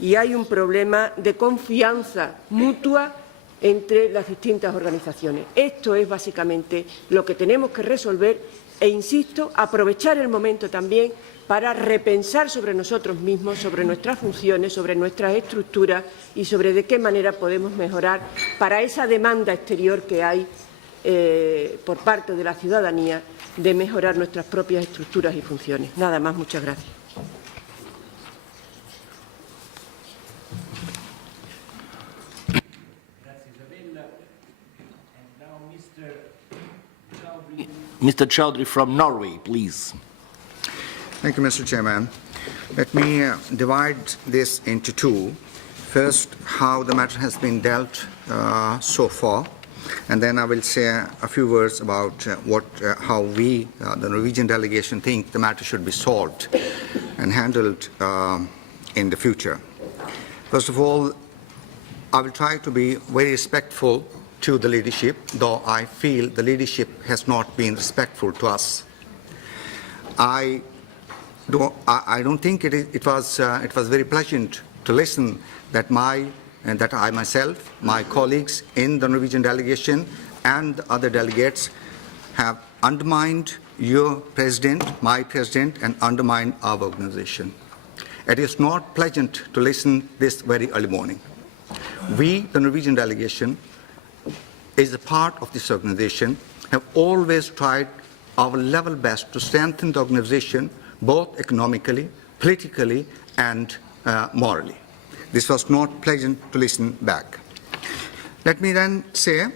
y hay un problema de confianza mutua entre las distintas organizaciones. Esto es básicamente lo que tenemos que resolver e, insisto, aprovechar el momento también para repensar sobre nosotros mismos, sobre nuestras funciones, sobre nuestras estructuras y sobre de qué manera podemos mejorar para esa demanda exterior que hay por parte de la ciudadanía de mejorar nuestras propias estructuras y funciones. Nada más, muchas gracias. Mr. Chowdhury from Norway, please. Thank you, Mr. Chairman. Let me divide this into two. First, how the matter has been dealt so far, and then I will say a few words about how we, the Norwegian delegation, think the matter should be solved and handled in the future. First of all, I will try to be very respectful to the leadership, though I feel the leadership has not been respectful to us. I don't think it was very pleasant to listen that I myself, my colleagues in the Norwegian delegation and the other delegates have undermined your president, my president, and undermined our organization. It is not pleasant to listen this very early morning. We, the Norwegian delegation, is a part of this organization, have always tried our level best to strengthen the organization, both economically, politically, and morally. This was not pleasant to listen back. Let me then say,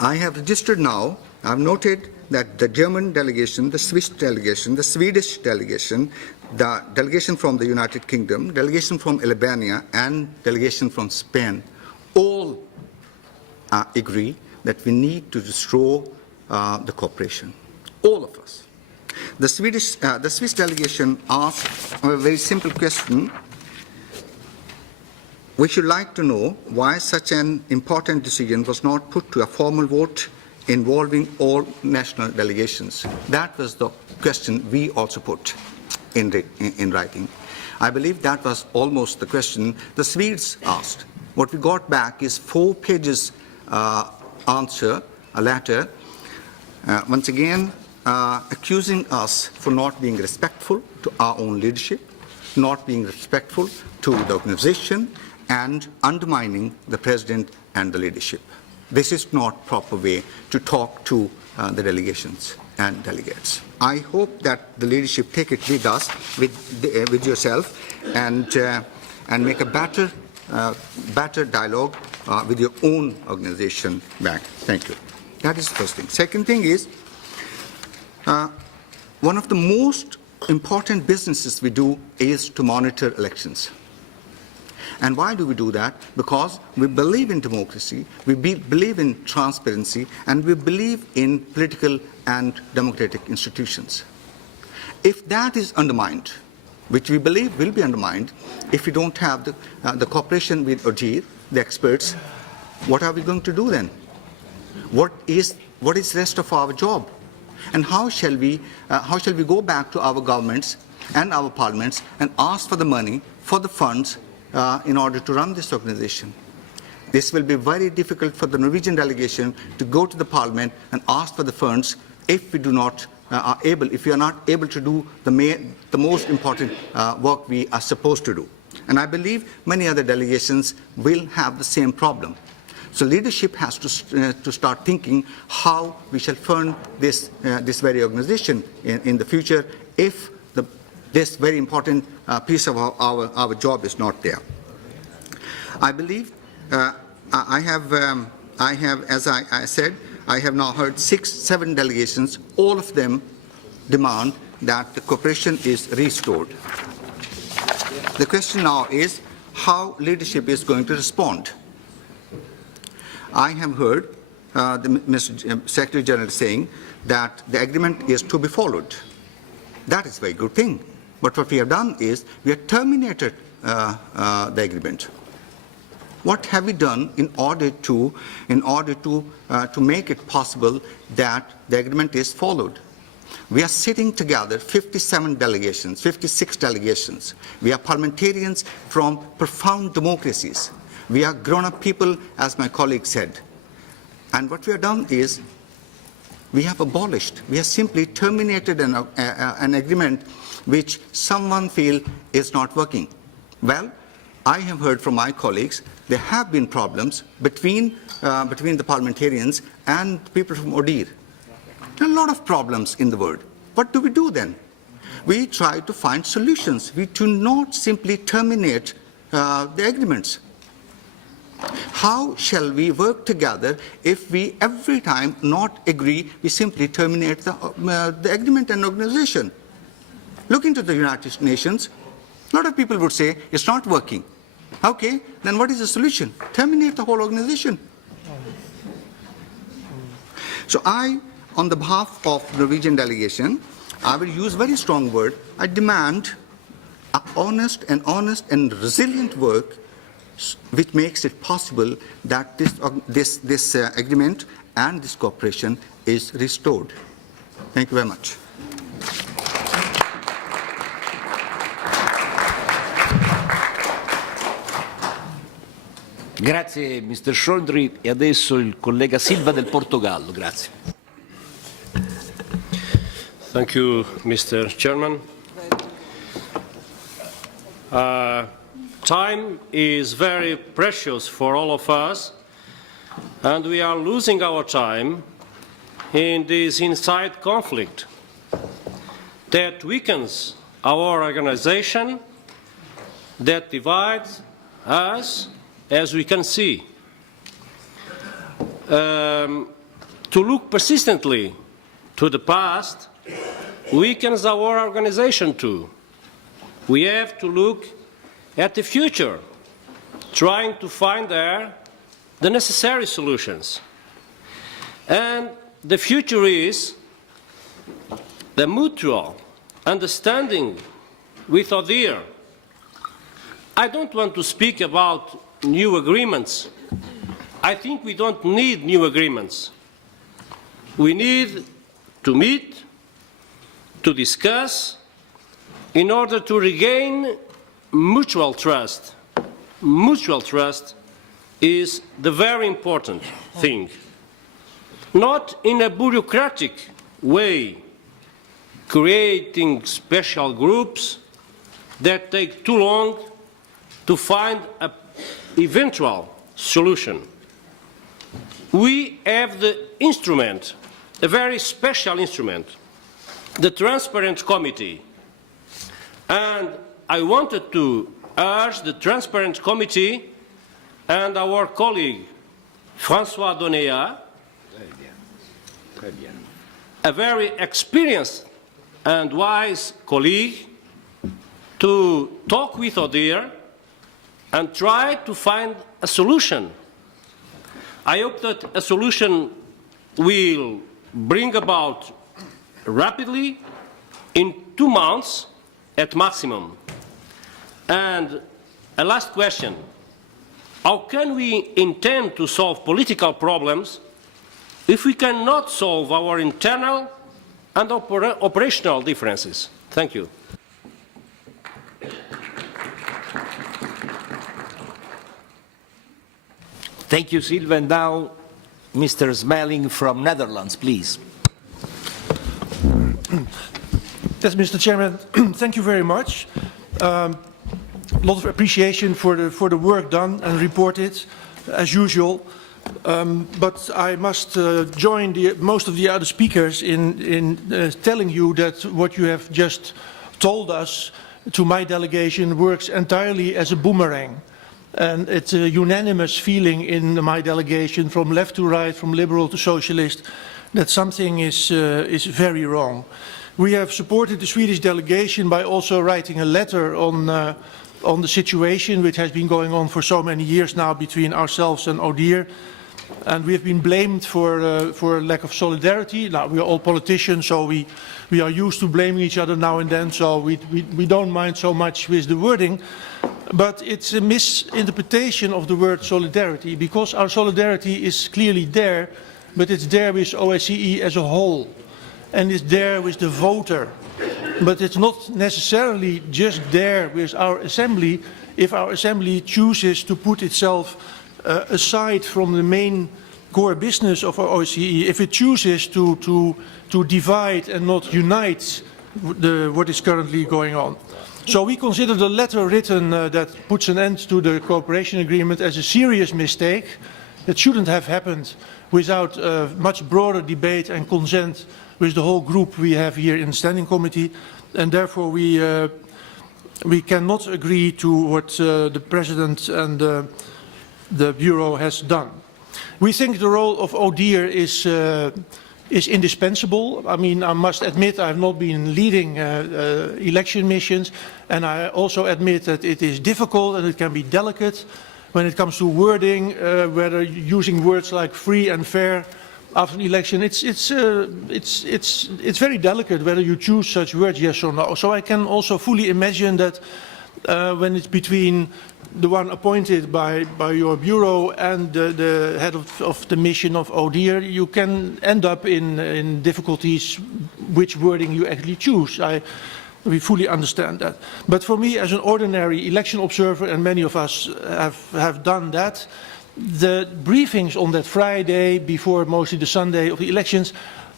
I have registered now, I have noted that the German delegation, the Swiss delegation, the Swedish delegation, the delegation from the United Kingdom, delegation from Albania, and delegation from Spain all agree that we need to restore the cooperation. All of us. The Swiss delegation asked a very simple question. We should like to know why such an important decision was not put to a formal vote involving all national delegations. That was the question we also put in writing. I believe that was almost the question the Swedes asked. What we got back is 4 pages answer, a letter, once again accusing us for not being respectful to our own leadership, not being respectful to the organization, and undermining the president and the leadership. This is not proper way to talk to the delegations and delegates. I hope that the leadership take it with us, with yourself, and make a better dialogue with your own organization back. Thank you. That is the first thing. Second thing is, one of the most important businesses we do is to monitor elections. And why do we do that? Because we believe in democracy, we believe in transparency, and we believe in political and democratic institutions. If that is undermined, which we believe will be undermined, if we don't have the cooperation with ODIHR, the experts, what are we going to do then? What is the rest of our job? And how shall we go back to our governments and our parliaments and ask for the money, for the funds, in order to run this organization? This will be very difficult for the Norwegian delegation to go to the parliament and ask for the funds if we are not able to do the most important work we are supposed to do. And I believe many other delegations will have the same problem. So leadership has to start thinking how we shall fund this very organization in the future if this very important piece of our job is not there. I believe I have, as I said, I have now heard 6-7 delegations. All of them demand that the cooperation is restored. The question now is how leadership is going to respond. I have heard the Mr. Secretary General saying that the agreement is to be followed. That is a very good thing. But what we have done is we have terminated the agreement. What have we done in order to make it possible that the agreement is followed? We are sitting together, 57 delegations, 56 delegations. We are parliamentarians from profound democracies. We are grown-up people, as my colleague said. And what we have done is we have abolished, we have simply terminated an agreement which someone feels is not working. Well, I have heard from my colleagues there have been problems between the parliamentarians and people from ODIHR. There are a lot of problems in the world. What do we do then? We try to find solutions. We do not simply terminate the agreements. How shall we work together if we every time not agree, we simply terminate the agreement and organization? Look into the United Nations. A lot of people would say it's not working. Okay, then what is the solution? Terminate the whole organization. So I, on the behalf of the Norwegian delegation, I will use very strong word. I demand honest and resilient work which makes it possible that this agreement and this cooperation is restored. Thank you very much. Grazie Mr. Chaudhry e adesso il collega Silva del Portogallo. Grazie. Thank you, Mr. Chairman. Time is very precious for all of us, and we are losing our time in this inside conflict that weakens our organization, that divides us, as we can see. To look persistently to the past weakens our organization too. We have to look at the future, trying to find there the necessary solutions. And the future is the mutual understanding with ODIHR. I don't want to speak about new agreements. I think we don't need new agreements. We need to meet, to discuss, in order to regain mutual trust. Mutual trust is the very important thing. Not in a bureaucratic way, creating special groups that take too long to find an eventual solution. We have the instrument, a very special instrument, the Transparent Committee. And I wanted to urge the Transparent Committee and our colleague François Donéa, a very experienced and wise colleague, to talk with ODIHR and try to find a solution. I hope that a solution will bring about rapidly in 2 months at maximum. And a last question. How can we intend to solve political problems if we cannot solve our internal and operational differences? Thank you. Thank you, Silva. And now, Mr. Smelling from Netherlands, please. Yes, Mr. Chairman, thank you very much. A lot of appreciation for the work done and reported, as usual. But I must join most of the other speakers in telling you that what you have just told us to my delegation works entirely as a boomerang. And it's a unanimous feeling in my delegation, from left to right, from liberal to socialist, that something is very wrong. We have supported the Swedish delegation by also writing a letter on the situation which has been going on for so many years now between ourselves and ODIHR. And we have been blamed for lack of solidarity. Now, we are all politicians, so we are used to blaming each other now and then, so we don't mind so much with the wording. But it's a misinterpretation of the word solidarity, because our solidarity is clearly there, but it's there with OSCE as a whole, and it's there with the voter. But it's not necessarily just there with our assembly if our assembly chooses to put itself aside from the main core business of our OSCE, if it chooses to divide and not unite what is currently going on. So we consider the letter written that puts an end to the cooperation agreement as a serious mistake that shouldn't have happened without much broader debate and consent with the whole group we have here in the Standing Committee, and therefore we cannot agree to what the President and the Bureau has done. We think the role of ODIHR is indispensable. I mean, I must admit I have not been leading election missions, and I also admit that it is difficult and it can be delicate when it comes to wording, whether using words like free and fair after an election. It's very delicate whether you choose such words, yes or no. So I can also fully imagine that when it's between the one appointed by your bureau and the head of the mission of ODIHR, you can end up in difficulties which wording you actually choose. We fully understand that. But for me, as an ordinary election observer, and many of us have done that, the briefings on that Friday before mostly the Sunday of the elections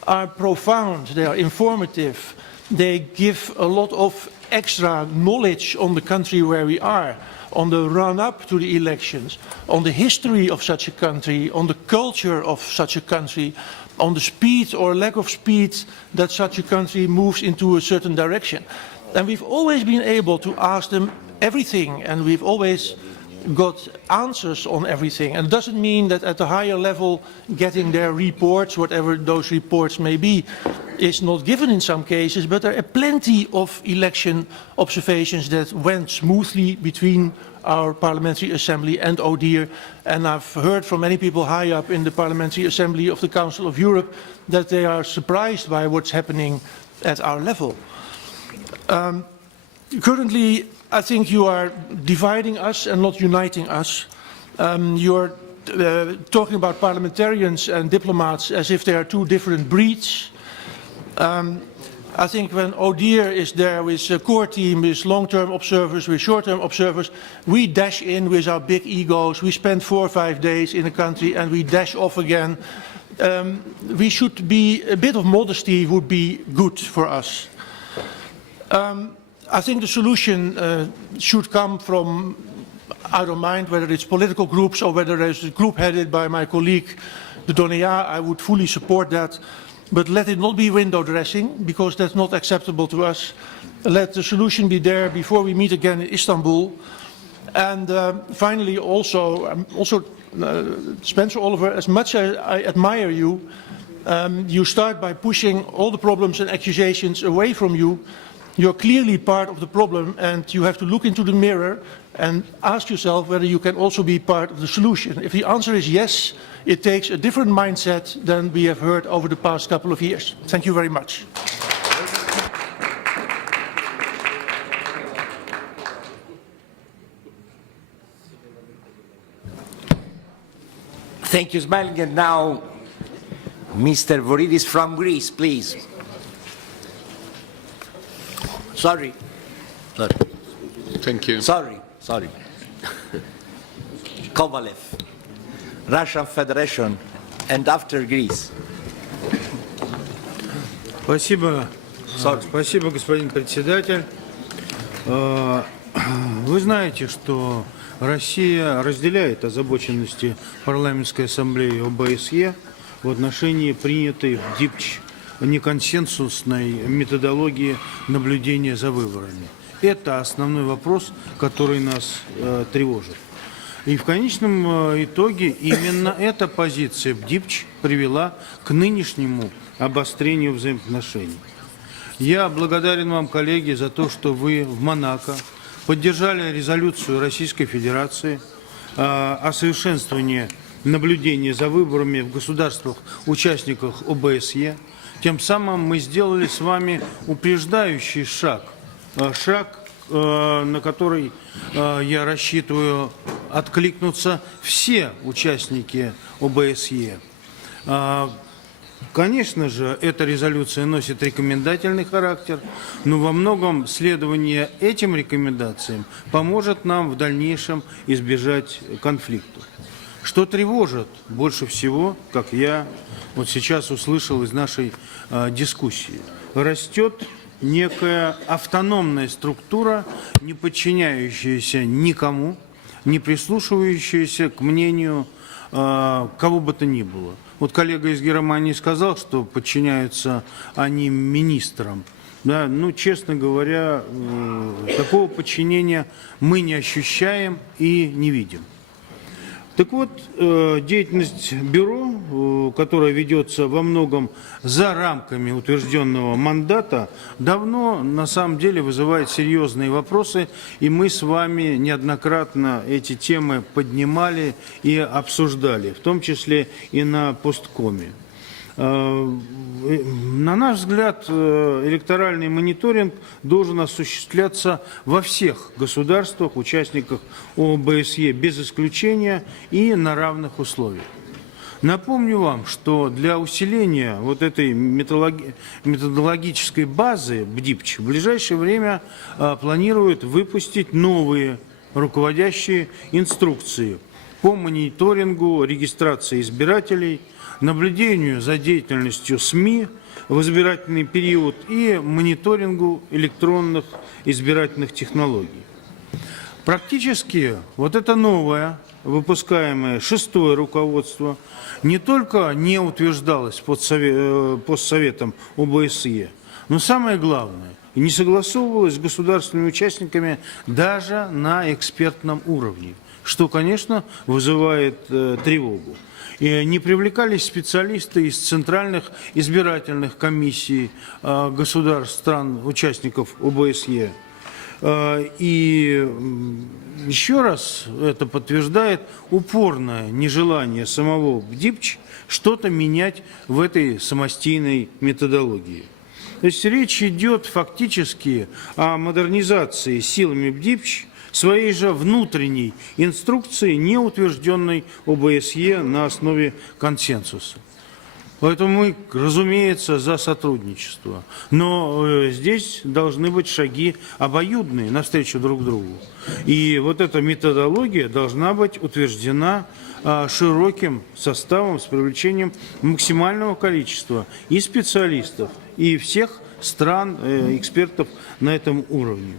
are profound, they are informative, they give a lot of extra knowledge on the country where we are, on the run-up to the elections, on the history of such a country, on the culture of such a country, on the speed or lack of speed that such a country moves into a certain direction. And we've always been able to ask them everything, and we've always got answers on everything. And it doesn't mean that at a higher level getting their reports, whatever those reports may be, is not given in some cases, but there are plenty of election observations that went smoothly between our Parliamentary Assembly and ODIHR, and I've heard from many people high up in the Parliamentary Assembly of the Council of Europe that they are surprised by what's happening at our level. Currently, I think you are dividing us and not uniting us. You're talking about parliamentarians and diplomats as if they are two different breeds. I think when ODIHR is there with a core team, with long-term observers, with short-term observers, we dash in with our big egos. We spend 4 or 5 days in a country and we dash off again. We should be, a bit of modesty would be good for us. I think the solution should come from, I don't mind whether it's political groups or whether there's a group headed by my colleague, the Donéa. I would fully support that. But let it not be window dressing, because that's not acceptable to us. Let the solution be there before we meet again in Istanbul. And finally, also Spencer Oliver, as much as I admire you, you start by pushing all the problems and accusations away from you. You're clearly part of the problem, and you have to look into the mirror and ask yourself whether you can also be part of the solution. If the answer is yes, it takes a different mindset than we have heard over the past couple of years. Thank you very much. Thank you, Smiling. And now, Mr. Voridis from Greece, please. Sorry. Thank you. Sorry. Kovalev, Russian Federation, and after Greece. Спасибо, господин председатель. Вы знаете, что Россия разделяет озабоченности Парламентской ассамблеи ОБСЕ в отношении принятой в ДИПЧ неконсенсусной методологии наблюдения за выборами. Это основной вопрос, который нас тревожит. И в конечном итоге именно эта позиция в ДИПЧ привела к нынешнему обострению взаимоотношений. Я благодарен вам, коллеги, за то, что вы в Монако поддержали резолюцию Российской Федерации о совершенствовании наблюдения за выборами в государствах-участниках ОБСЕ. Тем самым мы сделали с вами упреждающий шаг на который я рассчитываю откликнутся все участники ОБСЕ. Конечно же, эта резолюция носит рекомендательный характер, но во многом следование этим рекомендациям поможет нам в дальнейшем избежать конфликта. Что тревожит больше всего, как я вот сейчас услышал из нашей дискуссии, растет некая автономная структура, не подчиняющаяся никому, не прислушивающаяся к мнению кого бы то ни было. Вот коллега из Германии сказал, что подчиняются они министрам. Да, ну, честно говоря, такого подчинения мы не ощущаем и не видим. Так вот, деятельность бюро, которая ведется во многом за рамками утвержденного мандата, давно на самом деле вызывает серьезные вопросы, и мы с вами неоднократно эти темы поднимали и обсуждали, в том числе и на посткоме. На наш взгляд, электоральный мониторинг должен осуществляться во всех государствах, участниках ОБСЕ, без исключения и на равных условиях. Напомню вам, что для усиления вот этой методологической базы БДИПЧ в ближайшее время планируют выпустить новые руководящие инструкции по мониторингу регистрации избирателей, наблюдению за деятельностью СМИ в избирательный период и мониторингу электронных избирательных технологий. Практически вот это новое, выпускаемое шестое руководство, не только не утверждалось постсоветом ОБСЕ, но самое главное, не согласовывалось с государственными участниками даже на экспертном уровне, что, конечно, вызывает тревогу. И не привлекались специалисты из центральных избирательных комиссий государств, стран, участников ОБСЕ. И еще раз это подтверждает упорное нежелание самого БДИПЧ что-то менять в этой самостийной методологии. То есть речь идет фактически о модернизации силами БДИПЧ своей же внутренней инструкции, не утвержденной ОБСЕ на основе консенсуса. Поэтому мы, разумеется, за сотрудничество. Но здесь должны быть шаги обоюдные навстречу друг другу. И вот эта методология должна быть утверждена широким составом с привлечением максимального количества и специалистов, и всех стран, экспертов на этом уровне.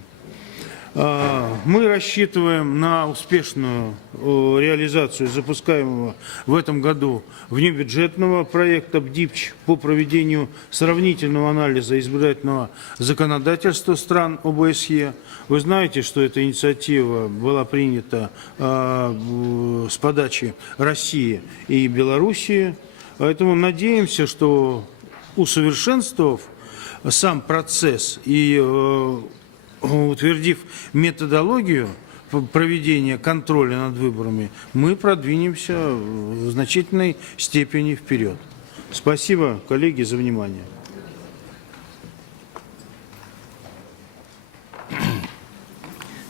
Мы рассчитываем на успешную реализацию запускаемого в этом году внебюджетного проекта БДИПЧ по проведению сравнительного анализа избирательного законодательства стран ОБСЕ. Вы знаете, что эта инициатива была принята с подачи России и Белоруссии. Поэтому надеемся, что усовершенствовав сам процесс и утвердив методологию проведения контроля над выборами, мы продвинемся в значительной степени вперед. Спасибо, коллеги, за внимание.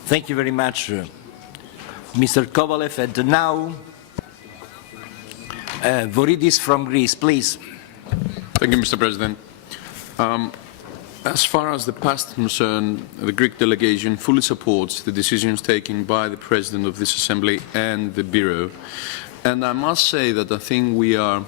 Thank you very much, Mr. Kovalev. And now, Voridis from Greece, please. Thank you, Mr. President. As far as the past is concerned, the Greek delegation fully supports the decisions taken by the President of this Assembly and the Bureau. And I must say that I think we are,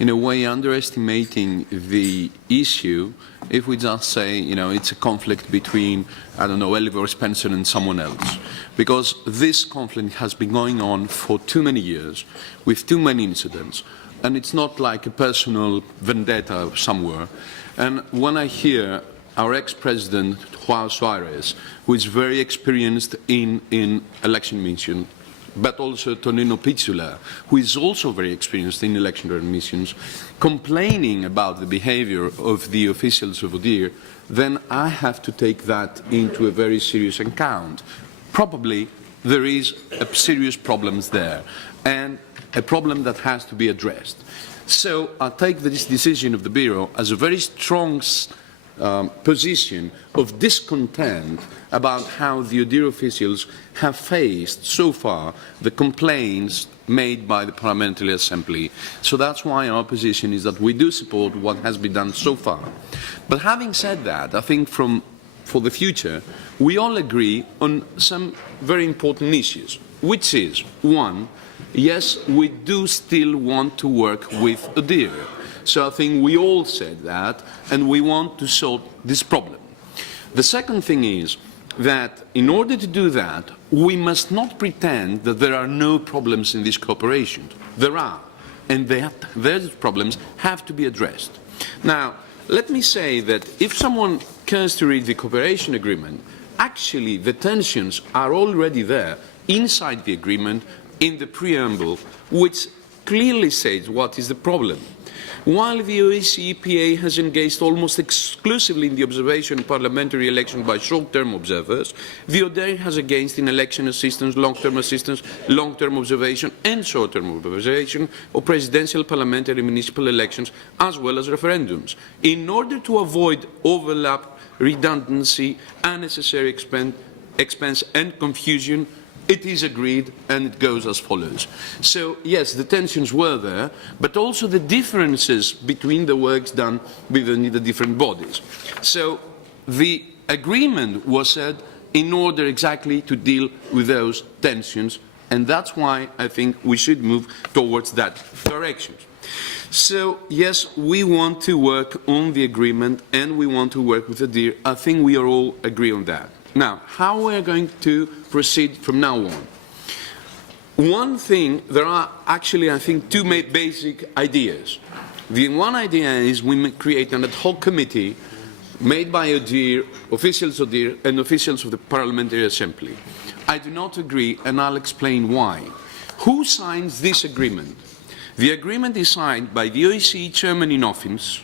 in a way, underestimating the issue if we just say, you know, it's a conflict between, I don't know, Oliver Spencer and someone else. Because this conflict has been going on for too many years, with too many incidents. And it's not like a personal vendetta somewhere. And when I hear our ex-president, Juan Suarez, who is very experienced in election mission, but also Tonino Pizzula, who is also very experienced in election missions, complaining about the behavior of the officials of ODIHR, then I have to take that into a very serious account. Probably there is a serious problem there, and a problem that has to be addressed. So I take this decision of the Bureau as a very strong position of discontent about how the ODIHR officials have faced so far the complaints made by the Parliamentary Assembly. So that's why our position is that we do support what has been done so far. But having said that, I think for the future, we all agree on some very important issues, which is, one, yes, we do still want to work with ODIHR. So I think we all said that, and we want to solve this problem. The second thing is that in order to do that, we must not pretend that there are no problems in this cooperation. There are, and those problems have to be addressed. Now, let me say that if someone cares to read the cooperation agreement, actually the tensions are already there inside the agreement in the preamble, which clearly says what is the problem. While the OSCE EPA has engaged almost exclusively in the observation of parliamentary election by short-term observers, the ODIHR has engaged in election assistance, long-term observation and short-term observation of presidential, parliamentary, municipal elections, as well as referendums, in order to avoid overlap, redundancy, unnecessary expense and confusion. It is agreed, and it goes as follows. So, yes, the tensions were there, but also the differences between the works done within the different bodies. So, the agreement was said in order exactly to deal with those tensions, and that's why I think we should move towards that direction. So, yes, we want to work on the agreement, and we want to work with the ODIHR. I think we are all agree on that. Now, how we are going to proceed from now on? One thing, there are actually, I think, two basic ideas. The one idea is we create an ad hoc committee made by ODIHR, officials of ODIHR, and officials of the Parliamentary Assembly. I do not agree, and I'll explain why. Who signs this agreement? The agreement is signed by the OSCE chairman in office,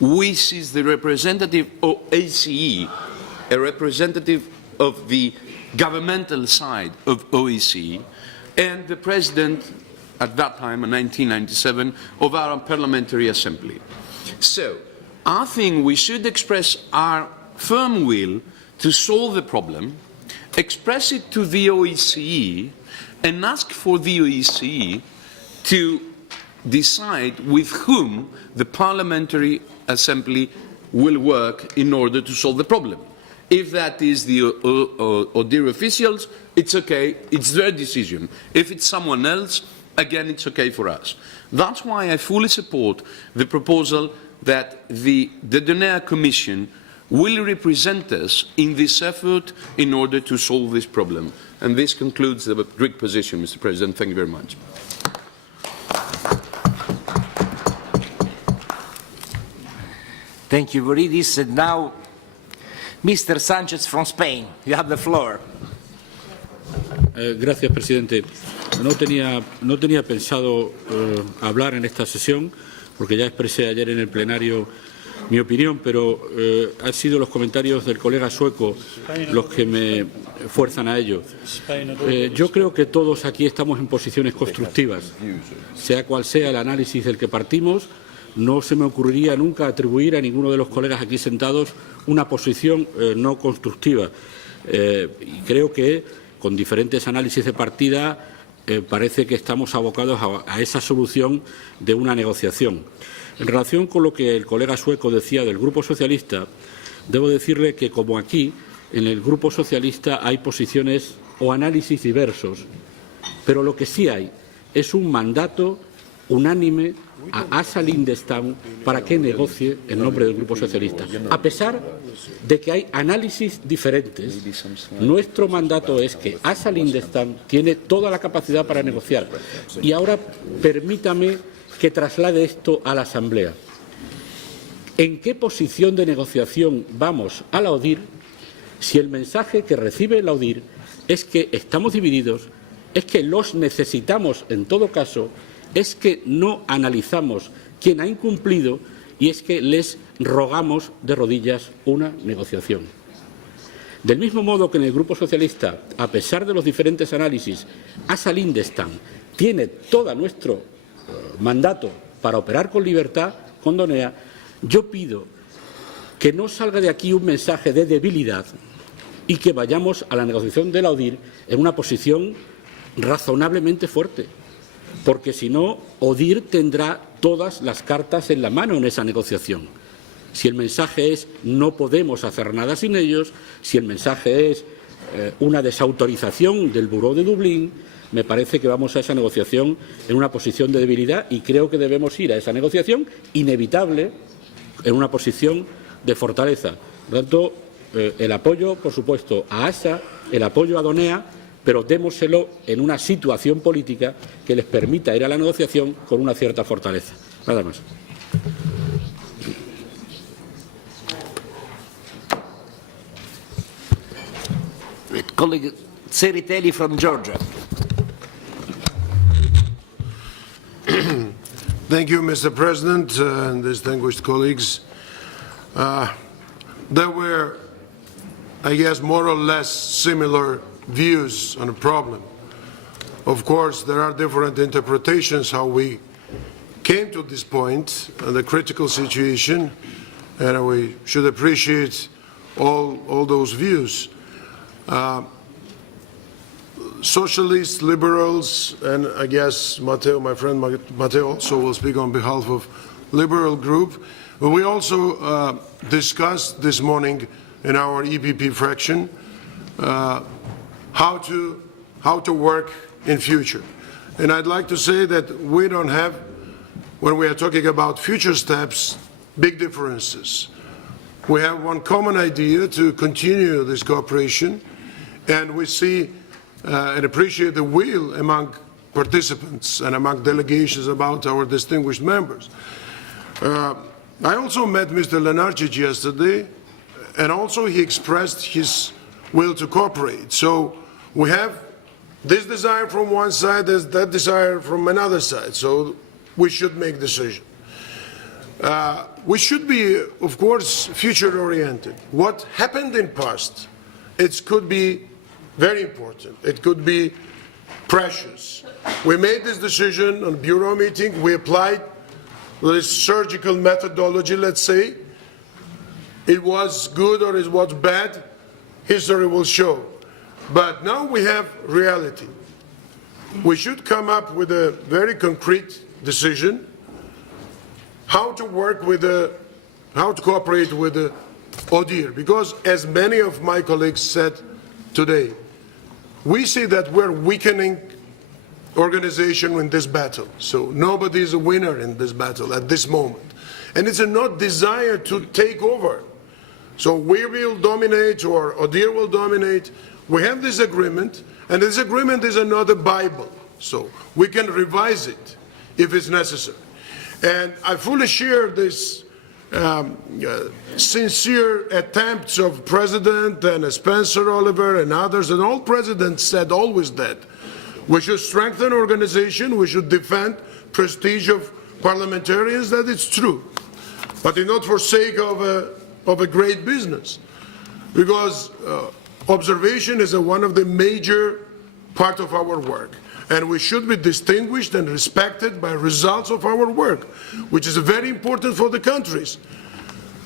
which is the representative of OSCE, a representative of the governmental side of OSCE, and the president, at that time, in 1997, of our Parliamentary Assembly. So, I think we should express our firm will to solve the problem, express it to the OSCE, and ask for the OSCE to decide with whom the Parliamentary Assembly will work in order to solve the problem. If that is the ODIHR officials, it's okay, it's their decision. If it's someone else, again, it's okay for us. That's why I fully support the proposal that the Dedonaire Commission will represent us in this effort in order to solve this problem. And this concludes the Greek position, Mr. President. Thank you very much. Thank you, Voridis. And now, Mr. Sanchez from Spain. You have the floor. Gracias, presidente. No tenía pensado hablar en esta sesión, porque ya expresé ayer en el plenario mi opinión, pero han sido los comentarios del colega sueco los que me fuerzan a ello. Yo creo que todos aquí estamos en posiciones constructivas, sea cual sea el análisis del que partimos. No se me ocurriría nunca atribuir a ninguno de los colegas aquí sentados una posición no constructiva. Y creo que con diferentes análisis de partida parece que estamos abocados a esa solución de una negociación. En relación con lo que el colega sueco decía del Grupo Socialista, debo decirle que, como aquí, en el Grupo Socialista hay posiciones o análisis diversos, pero lo que sí hay es un mandato unánime a Asa Lindestam para que negocie en nombre del Grupo Socialista. A pesar de que hay análisis diferentes, nuestro mandato es que Asa Lindestam tiene toda la capacidad para negociar. Y ahora permítame que traslade esto a la Asamblea. ¿En qué posición de negociación vamos a la ODIHR si el mensaje que recibe la ODIHR es que estamos divididos, es que los necesitamos en todo caso, es que no analizamos quién ha incumplido y es que les rogamos de rodillas una negociación? Del mismo modo que en el Grupo Socialista, a pesar de los diferentes análisis, Asa Lindestam tiene todo nuestro mandato para operar con libertad, con DONEA, yo pido que no salga de aquí un mensaje de debilidad y que vayamos a la negociación de la ODIHR en una posición razonablemente fuerte, porque si no, ODIHR tendrá todas las cartas en la mano en esa negociación. Si el mensaje es no podemos hacer nada sin ellos, si el mensaje es una desautorización del Buró de Dublín, me parece que vamos a esa negociación en una posición de debilidad y creo que debemos ir a esa negociación inevitable en una posición de fortaleza. Por lo tanto, el apoyo, por supuesto, a ASA, el apoyo a Donea, pero démoselo en una situación política que les permita ir a la negociación con una cierta fortaleza. Nada más. Colleague Tseriteli from Georgia. Thank you, Mr. President and distinguished colleagues. There were, I guess, more or less similar views on the problem. Of course, there are different interpretations how we came to this point, the critical situation, and we should appreciate all those views. Socialists, liberals, and I guess Matteo, my friend Matteo, also will speak on behalf of Liberal Group. We also discussed this morning in our EPP fraction how to work in future. And I'd like to say that we don't have, when we are talking about future steps, big differences. We have one common idea to continue this cooperation, and we see and appreciate the will among participants and among delegations about our distinguished members. I also met Mr. Lenarčič yesterday, and also he expressed his will to cooperate. So we have this desire from one side, there's that desire from another side, so we should make decisions. We should be, of course, future-oriented. What happened in past, it could be very important. It could be precious. We made this decision on Bureau meeting. We applied this surgical methodology, let's say. It was good or it was bad. History will show. But now we have reality. We should come up with a very concrete decision how to work with how to cooperate with the ODIHR. Because as many of my colleagues said today, we see that we're weakening organization in this battle. So nobody is a winner in this battle at this moment. And it's a not desire to take over. So we will dominate or ODIHR will dominate. We have this agreement, and this agreement is another Bible. So we can revise it if it's necessary. And I fully share this sincere attempts of President and Spencer Oliver and others, and all presidents said always that we should strengthen organization, we should defend prestige of parliamentarians, that it's true, but not for sake of a great business, because observation is one of the major part of our work. And we should be distinguished and respected by results of our work, which is very important for the countries.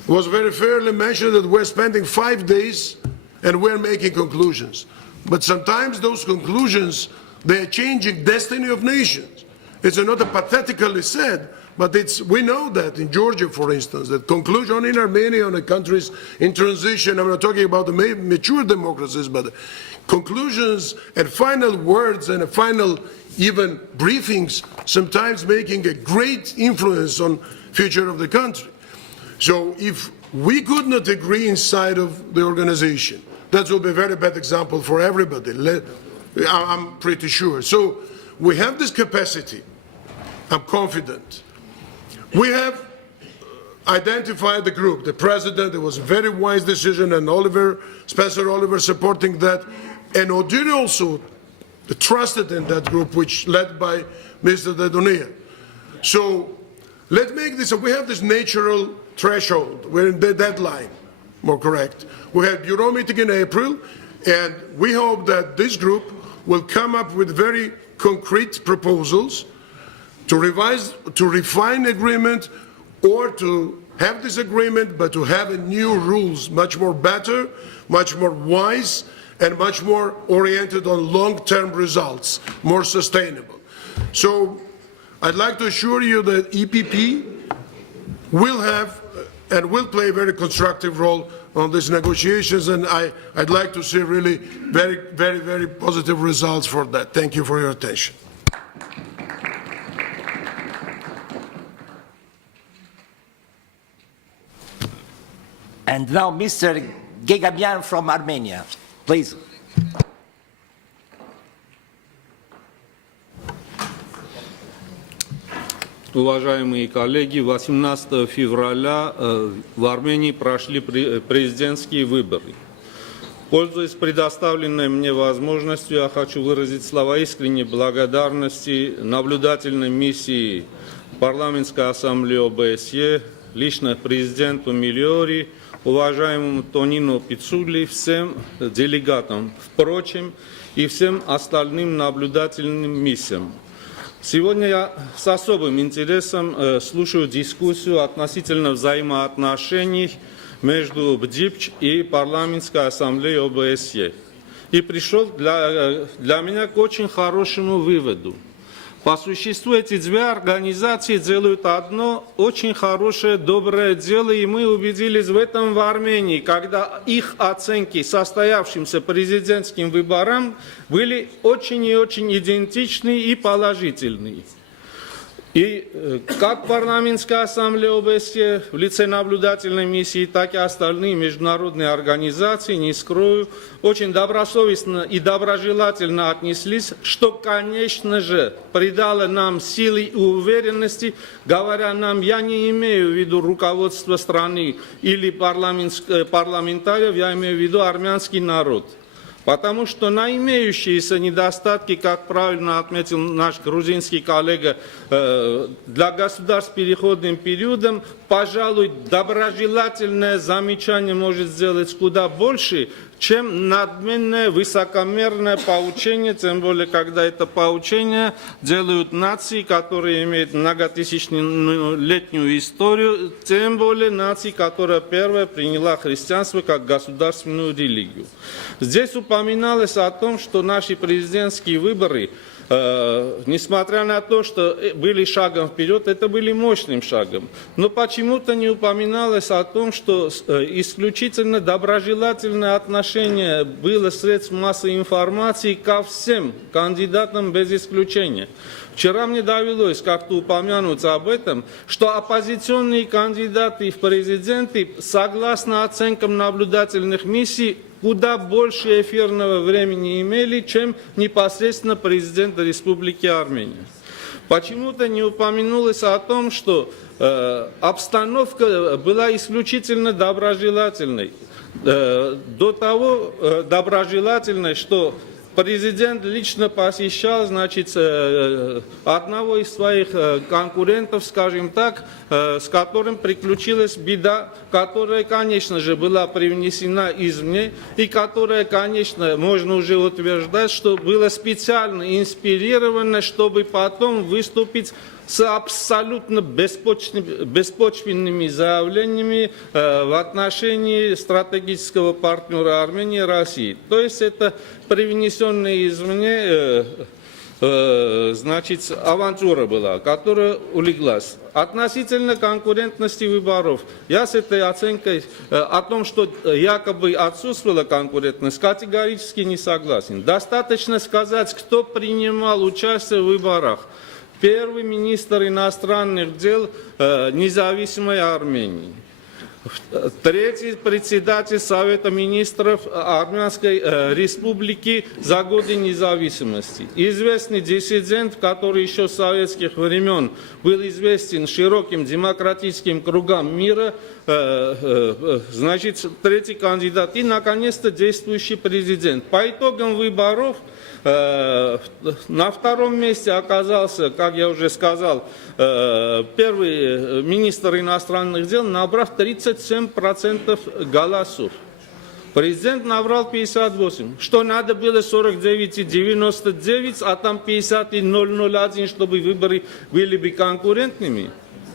It was very fairly mentioned that we're spending 5 days and we're making conclusions. But sometimes those conclusions, they are changing destiny of nations. It's not pathetically said, but we know that in Georgia, for instance, that conclusion in Armenia, on the countries in transition, I'm not talking about the mature democracies, but conclusions and final words and final even briefings sometimes making a great influence on future of the country. So if we could not agree inside of the organization, that will be a very bad example for everybody, I'm pretty sure. So we have this capacity, I'm confident. We have identified the group, the president, it was a very wise decision, and Spencer Oliver supporting that, and ODIHR also trusted in that group, which led by Mr. Donea. So let's make this, we have this natural threshold, we're in the deadline, more correct. We had Bureau meeting in April, and we hope that this group will come up with very concrete proposals to revise, to refine agreement, or to have this agreement, but to have new rules, much more better, much more wise, and much more oriented on long-term results, more sustainable. So I'd like to assure you that EPP will have and will play a very constructive role on these negotiations, and I'd like to see really very positive results for that. Thank you for your attention. And now Mr. Gegabian from Armenia, please. Уважаемые коллеги, 18 февраля в Армении прошли президентские выборы. Пользуясь предоставленной мне возможностью, я хочу выразить слова искренней благодарности наблюдательной миссии Парламентской ассамблеи ОБСЕ, лично президенту Миллиори, уважаемому Тонину Пиццулли, всем делегатам, впрочем, и всем остальным наблюдательным миссиям. Сегодня я с особым интересом слушаю дискуссию относительно взаимоотношений между БДИПЧ и Парламентской ассамблеей ОБСЕ. И пришел для меня к очень хорошему выводу. По существу эти две организации делают одно очень хорошее, доброе дело, и мы убедились в этом в Армении, когда их оценки состоявшимся президентским выборам были очень и очень идентичны и положительны. И как Парламентская ассамблея ОБСЕ в лице наблюдательной миссии, так и остальные международные организации, не скрою, очень добросовестно и доброжелательно отнеслись, что, конечно же, придало нам силы и уверенности, говоря нам, я не имею в виду руководство страны или парламентариев, я имею в виду армянский народ. Потому что на имеющиеся недостатки, как правильно отметил наш грузинский коллега, для государств с переходным периодом, пожалуй, доброжелательное замечание может сделать куда больше, чем надменное, высокомерное поучение, тем более, когда это поучение делают нации, которые имеют многотысячелетнюю историю, тем более нации, которая первая приняла христианство как государственную религию. Здесь упоминалось о том, что наши президентские выборы, несмотря на то, что были шагом вперед, это были мощным шагом. Но почему-то не упоминалось о том, что исключительно доброжелательное отношение было средств массовой информации ко всем кандидатам без исключения. Вчера мне довелось как-то упомянуть об этом, что оппозиционные кандидаты в президенты, согласно оценкам наблюдательных миссий, куда больше эфирного времени имели, чем непосредственно президент Республики Армения. Почему-то не упомянулось о том, что обстановка была исключительно доброжелательной. До того доброжелательной, что президент лично посещал, значит, одного из своих конкурентов, скажем так, с которым приключилась беда, которая, конечно же, была привнесена извне, и которая, конечно, можно уже утверждать, что была специально инспирирована, чтобы потом выступить с абсолютно беспочвенными заявлениями в отношении стратегического партнера Армении России. То есть это привнесенная извне, значит, авантюра была, которая улеглась. Относительно конкурентности выборов, я с этой оценкой о том, что якобы отсутствовала конкурентность, категорически не согласен. Достаточно сказать, кто принимал участие в выборах. Первый министр иностранных дел независимой Армении. Третий председатель Совета министров Армянской республики за годы независимости. Известный диссидент, который еще с советских времен был известен широким демократическим кругам мира, значит, третий кандидат. И, наконец-то, действующий президент. По итогам выборов на втором месте оказался, как я уже сказал, первый министр иностранных дел, набрав 37% голосов. Президент набрал 58. Что надо было 49 и 99, а там 50 и 001, чтобы выборы были бы конкурентными?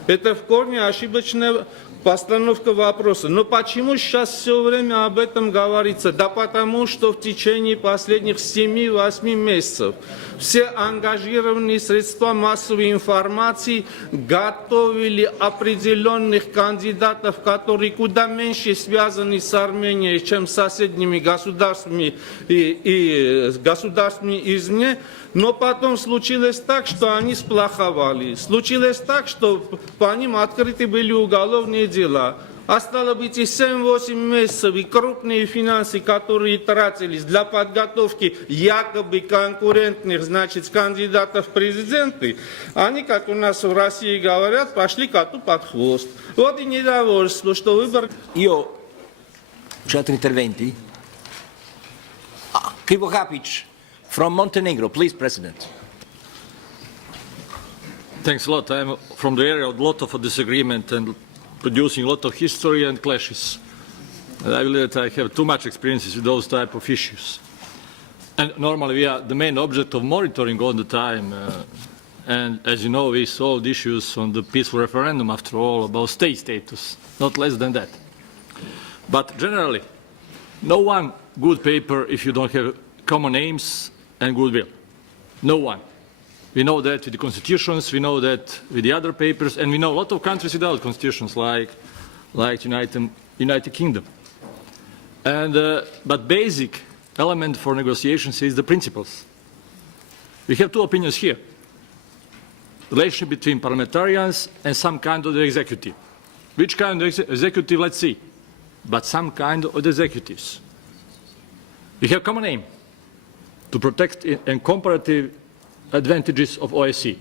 Это в корне ошибочная Постановка вопроса. Но почему сейчас все время об этом говорится? Да потому что в течение последних 7-8 месяцев все ангажированные средства массовой информации готовили определенных кандидатов, которые куда меньше связаны с Арменией, чем с соседними государствами и государствами извне. Но потом случилось так, что они сплоховали. Случилось так, что по ним открыты были уголовные дела. А стало быть, и 7-8 месяцев, и крупные финансы, которые тратились для подготовки якобы конкурентных, значит, кандидатов в президенты, они, как у нас в России говорят, пошли коту под хвост. Вот и недовольство, что выбор... C'è altri interventi? Krivo Kapic from Montenegro, please, President. Thanks a lot. I'm from the area of a lot of disagreement and producing a lot of history and clashes. And I believe that I have too much experiences with those type of issues. And normally we are the main object of monitoring all the time. And as you know, we solved issues on the peaceful referendum, after all, about state status, not less than that. But generally, no one good paper if you don't have common aims and goodwill. No one. We know that with the constitutions, we know that with the other papers, and we know a lot of countries without constitutions, like United Kingdom. And, but basic element for negotiations is the principles. We have two opinions here. Relationship between parliamentarians and some kind of the executive. Which kind of executive, let's see. But some kind of the executives. We have common aim to protect and comparative advantages of OSCE.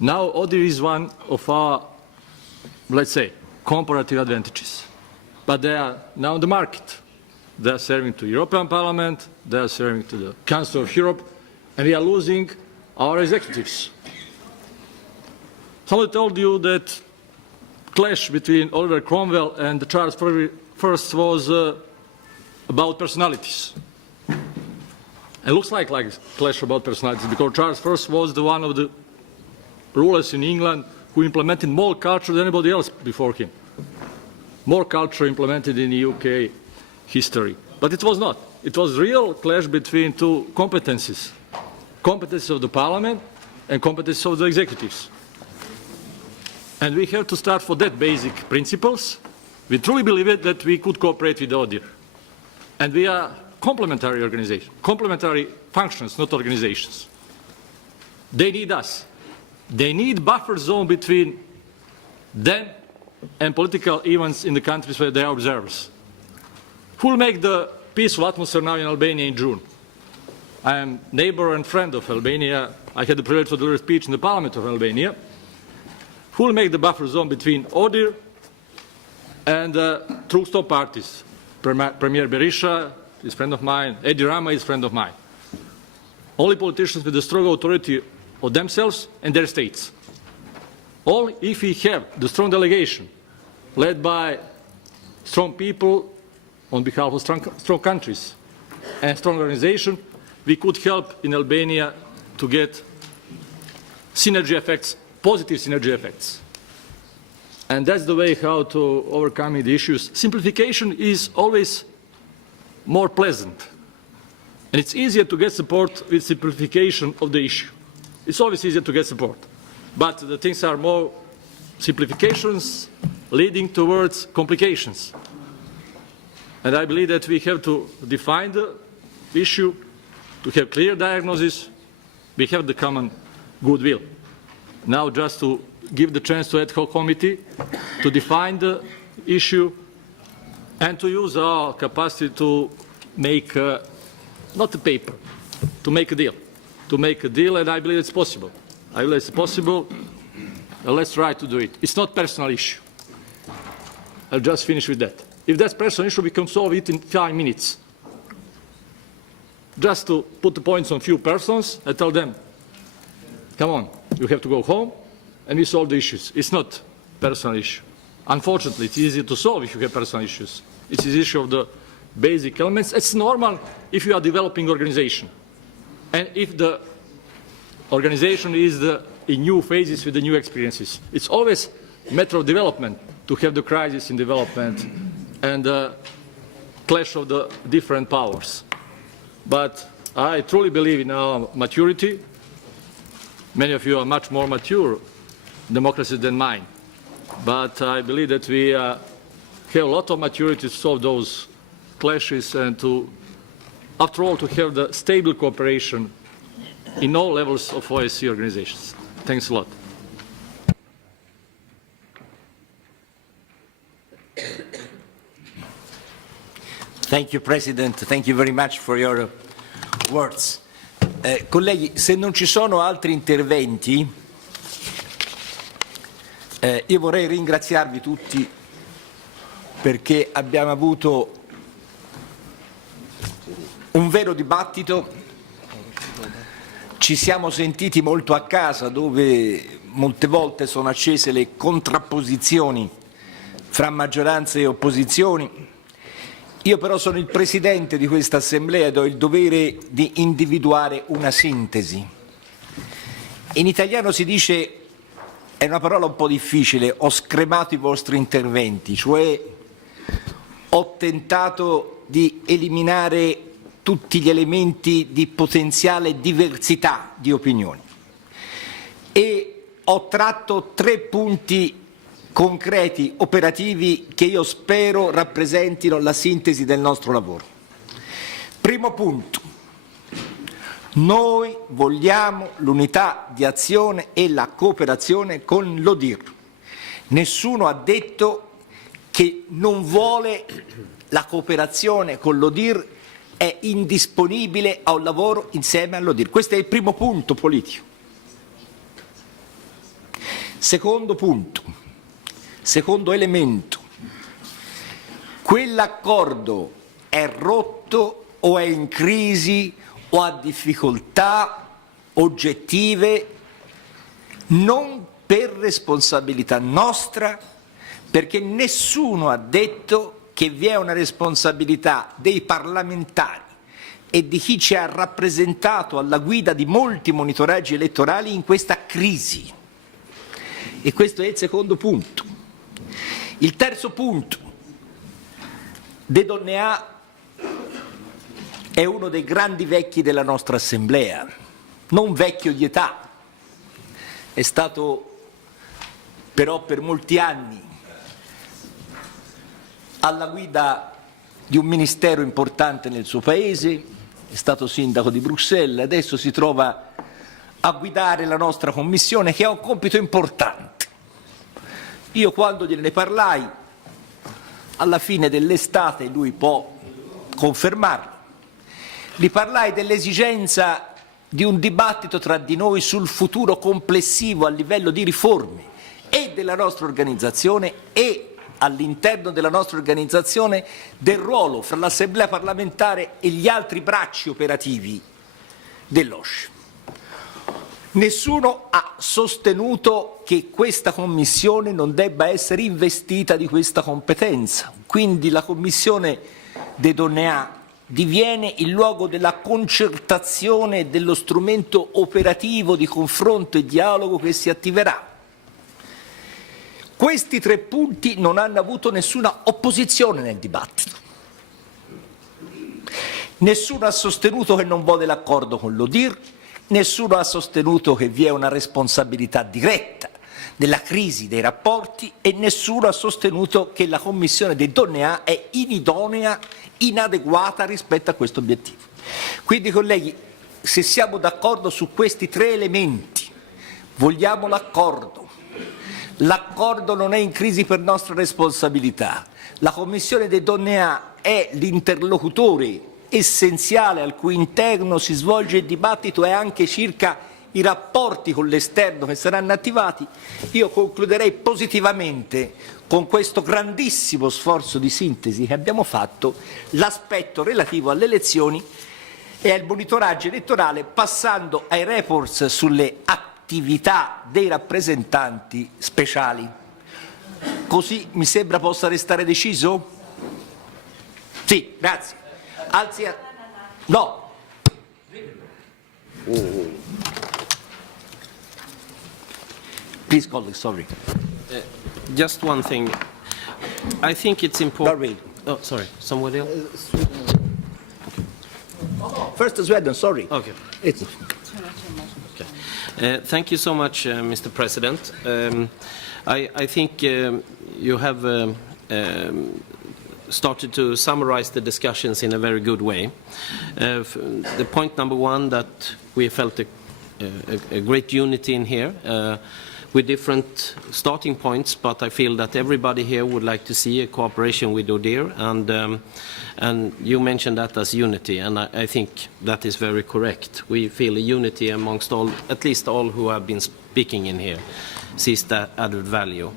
Now, ODIHR is one of our, let's say, comparative advantages. But they are now in the market. They are serving to European Parliament, they are serving to the Council of Europe, and we are losing our executives. Somebody told you that clash between Oliver Cromwell and Charles I was about personalities. It looks like a clash about personalities because Charles I was the one of the rulers in England who implemented more culture than anybody else before him. More culture implemented in the UK history. But it was not. It was a real clash between two competencies. Competencies of the parliament and competencies of the executives. And we have to start for that basic principles. We truly believe it that we could cooperate with ODIHR. And we are complementary organizations, complementary functions, not organizations. They need us. They need buffer zone between them and political events in the countries where they are observers. Who will make the peaceful atmosphere now in Albania in June? I am neighbor and friend of Albania. I had the privilege to deliver a speech in the parliament of Albania. Who will make the buffer zone between ODIHR and true stop parties? Premier Berisha is a friend of mine. Edi Rama is a friend of mine. Only politicians with the strong authority of themselves and their states. Only if we have the strong delegation led by strong people on behalf of strong countries and strong organization, we could help in Albania to get synergy effects, positive synergy effects. And that's the way how to overcome the issues. Simplification is always more pleasant. And it's easier to get support with simplification of the issue. It's always easier to get support. But the things are more simplifications leading towards complications. And I believe that we have to define the issue, to have clear diagnosis, we have the common goodwill. Now just to give the chance to ad hoc committee to define the issue and to use our capacity to make, not a paper, to make a deal. To make a deal, and I believe it's possible. I believe it's possible. Let's try to do it. It's not a personal issue. I'll just finish with that. If that's a personal issue, we can solve it in 5 minutes. Just to put the points on few persons and tell them, come on, you have to go home, and we solve the issues. It's not a personal issue. Unfortunately, it's easy to solve if you have personal issues. It's the issue of the basic elements. It's normal if you are developing organization. And if the organization is in new phases with the new experiences. It's always a matter of development to have the crisis in development and the clash of the different powers. But I truly believe in our maturity. Many of you are much more mature democracies than mine. But I believe that we have a lot of maturity to solve those clashes and to, after all, to have the stable cooperation in all levels of OSCE organizations. Thanks a lot. Thank you, President. Thank you very much for your words. Colleghi, se non ci sono altri interventi, io vorrei ringraziarvi tutti perché abbiamo avuto un vero dibattito, ci siamo sentiti molto a casa, dove molte volte sono accese le contrapposizioni fra maggioranza e opposizioni. Io però sono il Presidente di questa Assemblea ed ho il dovere di individuare una sintesi. In italiano si dice, è una parola un po' difficile, ho scremato i vostri interventi, cioè ho tentato di eliminare tutti gli elementi di potenziale diversità di opinioni e ho tratto 3 punti concreti, operativi, che io spero rappresentino la sintesi del nostro lavoro. Primo punto, noi vogliamo l'unità di azione e la cooperazione con l'ODIR. Nessuno ha detto che non vuole la cooperazione con l'ODIR, è indisponibile a un lavoro insieme all'ODIR. Questo è il primo punto politico. Secondo punto, secondo elemento, quell'accordo è rotto o è in crisi o ha difficoltà oggettive non per responsabilità nostra, perché nessuno ha detto che vi è una responsabilità dei parlamentari e di chi ci ha rappresentato alla guida di molti monitoraggi elettorali in questa crisi. E questo è il secondo punto. Il terzo punto, De Donnea è uno dei grandi vecchi della nostra Assemblea, non vecchio di età, è stato però per molti anni alla guida di un ministero importante nel suo paese, è stato sindaco di Bruxelles, adesso si trova a guidare la nostra commissione che ha un compito importante. Io quando gliene parlai, alla fine dell'estate, lui può confermarlo, gli parlai dell'esigenza di un dibattito tra di noi sul futuro complessivo a livello di riforme e della nostra organizzazione e all'interno della nostra organizzazione del ruolo fra l'Assemblea parlamentare e gli altri bracci operativi dell'OSCE. Nessuno ha sostenuto che questa Commissione non debba essere investita di questa competenza, quindi la Commissione De Donnea diviene il luogo della concertazione e dello strumento operativo di confronto e dialogo che si attiverà. Questi 3 punti non hanno avuto nessuna opposizione nel dibattito. Nessuno ha sostenuto che non vuole l'accordo con l'ODIR, nessuno ha sostenuto che vi è una responsabilità diretta della crisi dei rapporti e nessuno ha sostenuto che la Commissione De Donnea è inidonea, inadeguata rispetto a questo obiettivo. Quindi, colleghi, se siamo d'accordo su questi 3 elementi, vogliamo l'accordo. L'accordo non è in crisi per nostra responsabilità. La Commissione De Donnea è l'interlocutore essenziale al cui interno si svolge il dibattito e anche circa i rapporti con l'esterno che saranno attivati. Io concluderei positivamente con questo grandissimo sforzo di sintesi che abbiamo fatto l'aspetto relativo alle elezioni e al monitoraggio elettorale, passando ai reports sulle attività dei rappresentanti speciali. Così mi sembra possa restare deciso? Sì, grazie. Alzi a... No. Please, colleague, sorry. Just one thing. I think it's important. Oh, sorry, somebody else? First Sweden, sorry. Okay. It's... Thank you so much, Mr. President. I think you have started to summarize the discussions in a very good way. The point number one, that we felt a great unity in here with different starting points, but I feel that everybody here would like to see a cooperation with ODIHR, and you mentioned that as unity, and I think that is very correct. We feel a unity amongst all, at least all who have been speaking in here, sees that added value.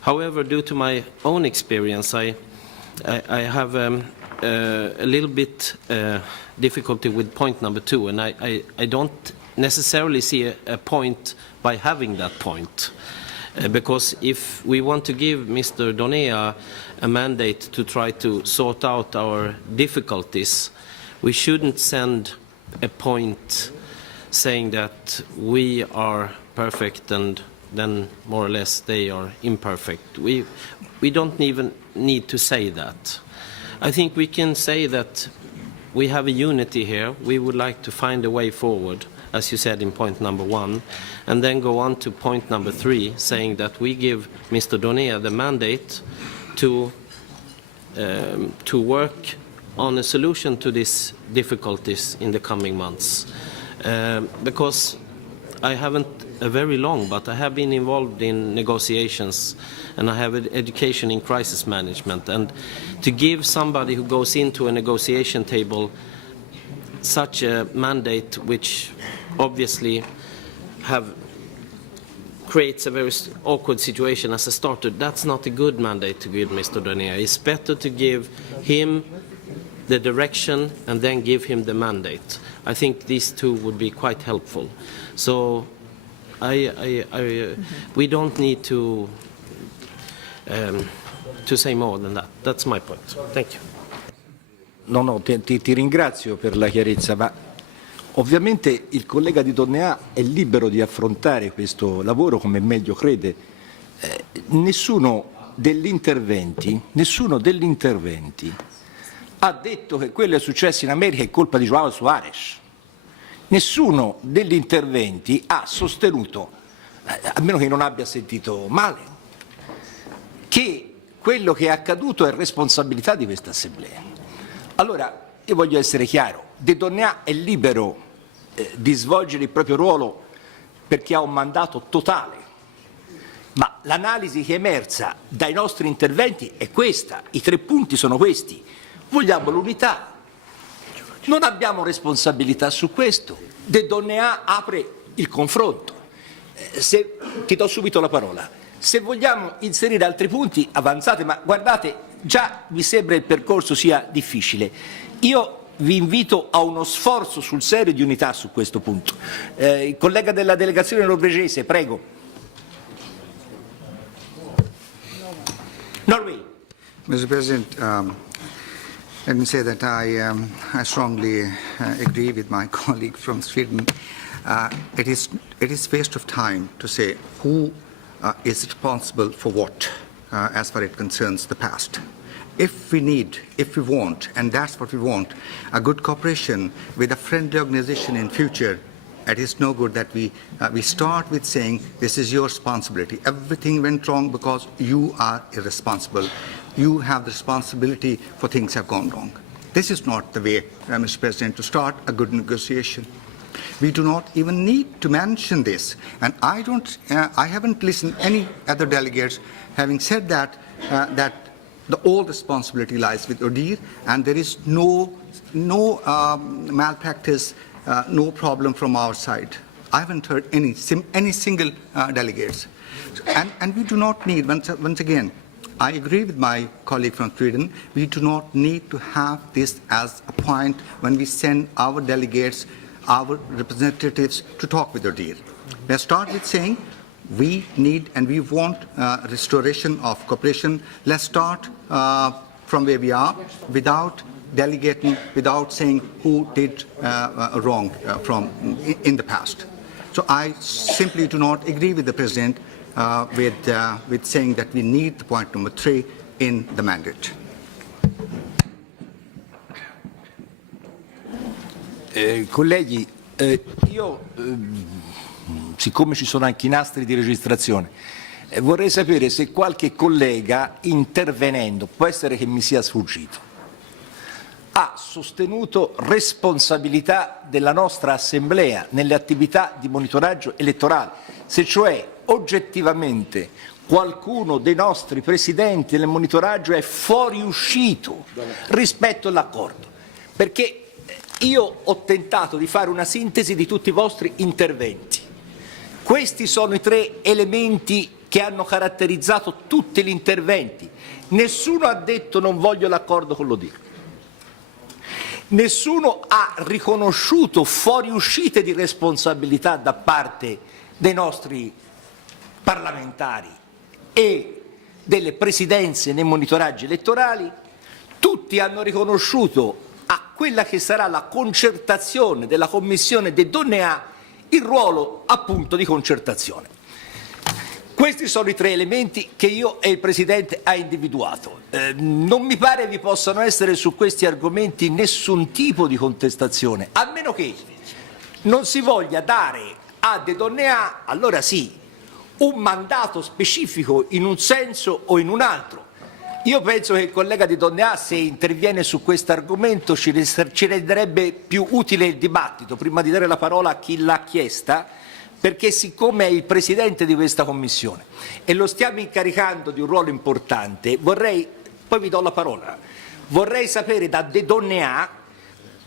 However, due to my own experience, I have a little bit difficulty with point number two, and I don't necessarily see a point by having that point. Because if we want to give Mr. Donea a mandate to try to sort out our difficulties, we shouldn't send a point saying that we are perfect and then more or less they are imperfect. We don't even need to say that. I think we can say that we have a unity here. We would like to find a way forward, as you said in point number one, and then go on to point number three, saying that we give Mr. Donea the mandate to work on a solution to these difficulties in the coming months. Because I haven't very long, but I have been involved in negotiations, and I have education in crisis management. And to give somebody who goes into a negotiation table such a mandate, which obviously creates a very awkward situation as a starter, that's not a good mandate to give Mr. Donea. It's better to give him the direction and then give him the mandate. I think these two would be quite helpful. So we don't need to say more than that. That's my point. Thank you. No, ti ringrazio per la chiarezza, ma ovviamente il collega di Donea è libero di affrontare questo lavoro come meglio crede. Nessuno degli interventi ha detto che quello che è successo in America è colpa di João Soares. Nessuno degli interventi ha sostenuto, a meno che non abbia sentito male, che quello che è accaduto è responsabilità di questa Assemblea. Allora, io voglio essere chiaro, De Donea è libero di svolgere il proprio ruolo perché ha un mandato totale, ma l'analisi che è emersa dai nostri interventi è questa, i 3 punti sono questi. Vogliamo l'unità, non abbiamo responsabilità su questo, De Donea apre il confronto. Ti do subito la parola. Se vogliamo inserire altri punti, avanzate, ma guardate, già mi sembra il percorso sia difficile. Io vi invito a uno sforzo sul serio di unità su questo punto. Il collega della delegazione norvegese, prego. Norway. Mr. President, let me say that I strongly agree with my colleague from Sweden. It is waste of time to say who is responsible for what as far as it concerns the past. If we want, and that's what we want, a good cooperation with a friendly organization in future, it is no good that we start with saying this is your responsibility. Everything went wrong because you are irresponsible. You have the responsibility for things have gone wrong. This is not the way, Mr. President, to start a good negotiation. We do not even need to mention this. And I haven't listened to any other delegates having said that all responsibility lies with ODIHR, and there is no malpractice, no problem from our side. I haven't heard any single delegates. And we do not need, once again, I agree with my colleague from Sweden, we do not need to have this as a point when we send our delegates, our representatives to talk with ODIHR. Let's start with saying we need and we want restoration of cooperation. Let's start from where we are without delegating, without saying who did wrong in the past. So I simply do not agree with the President with saying that we need the point number 3 in the mandate. Colleghi, siccome ci sono anche i nastri di registrazione, vorrei sapere se qualche collega intervenendo, può essere che mi sia sfuggito, ha sostenuto responsabilità della nostra Assemblea nelle attività di monitoraggio elettorale, se cioè oggettivamente qualcuno dei nostri presidenti del monitoraggio è fuoriuscito rispetto all'accordo. Perché io ho tentato di fare una sintesi di tutti i vostri interventi. Questi sono i 3 elementi che hanno caratterizzato tutti gli interventi. Nessuno ha detto non voglio l'accordo con l'ODIR. Nessuno ha riconosciuto fuoriuscite di responsabilità da parte dei nostri parlamentari e delle presidenze nei monitoraggi elettorali. Tutti hanno riconosciuto a quella che sarà la concertazione della Commissione dei Donnea il ruolo appunto di concertazione. Questi sono i 3 elementi che io e il Presidente ha individuato. Non mi pare vi possano essere su questi argomenti nessun tipo di contestazione, a meno che non si voglia dare a De Donnea, allora sì, un mandato specifico in un senso o in un altro. Io penso che il collega Di Donnea, se interviene su questo argomento, ci renderebbe più utile il dibattito, prima di dare la parola a chi l'ha chiesta, perché siccome è il Presidente di questa Commissione e lo stiamo incaricando di un ruolo importante, poi vi do la parola, vorrei sapere da De Donnea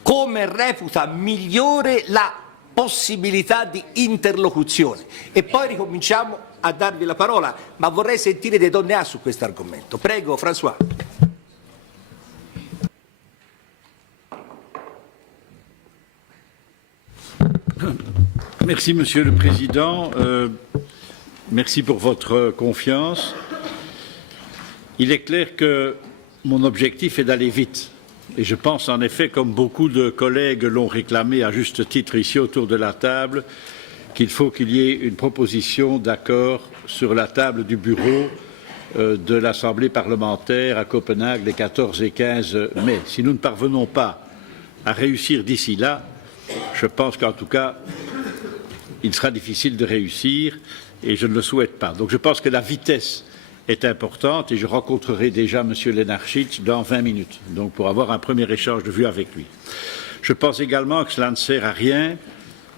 come reputa migliore la possibilità di interlocuzione e poi ricominciamo a darvi la parola, ma vorrei sentire De Donnea su questo argomento. Prego, François. Merci, Monsieur le Président. Merci pour votre confiance. Il est clair que mon objectif est d'aller vite. Et je pense en effet, comme beaucoup de collègues l'ont réclamé à juste titre ici autour de la table, qu'il faut qu'il y ait une proposition d'accord sur la table du bureau de l'Assemblée parlementaire à Copenhague les 14 et 15 mai. Si nous ne parvenons pas à réussir d'ici là, je pense qu'en tout cas, il sera difficile de réussir et je ne le souhaite pas. Donc je pense que la vitesse est importante et je rencontrerai déjà M. Lenarčič dans 20 minutes, donc pour avoir un premier échange de vues avec lui. Je pense également que cela ne sert à rien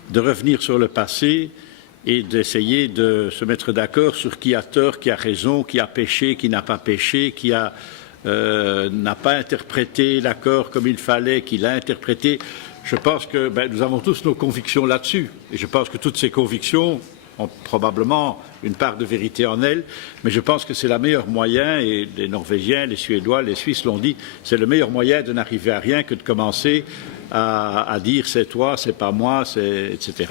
de revenir sur le passé et d'essayer de se mettre d'accord sur qui a tort, qui a raison, qui a péché, qui n'a pas péché, qui n'a pas interprété l'accord comme il fallait, qui l'a interprété. Je pense que nous avons tous nos convictions là-dessus. Et je pense que toutes ces convictions ont probablement une part de vérité en elles, mais je pense que c'est le meilleur moyen, et les Norvégiens, les Suédois, les Suisses l'ont dit, c'est le meilleur moyen de n'arriver à rien que de commencer à dire c'est toi, c'est pas moi, etc.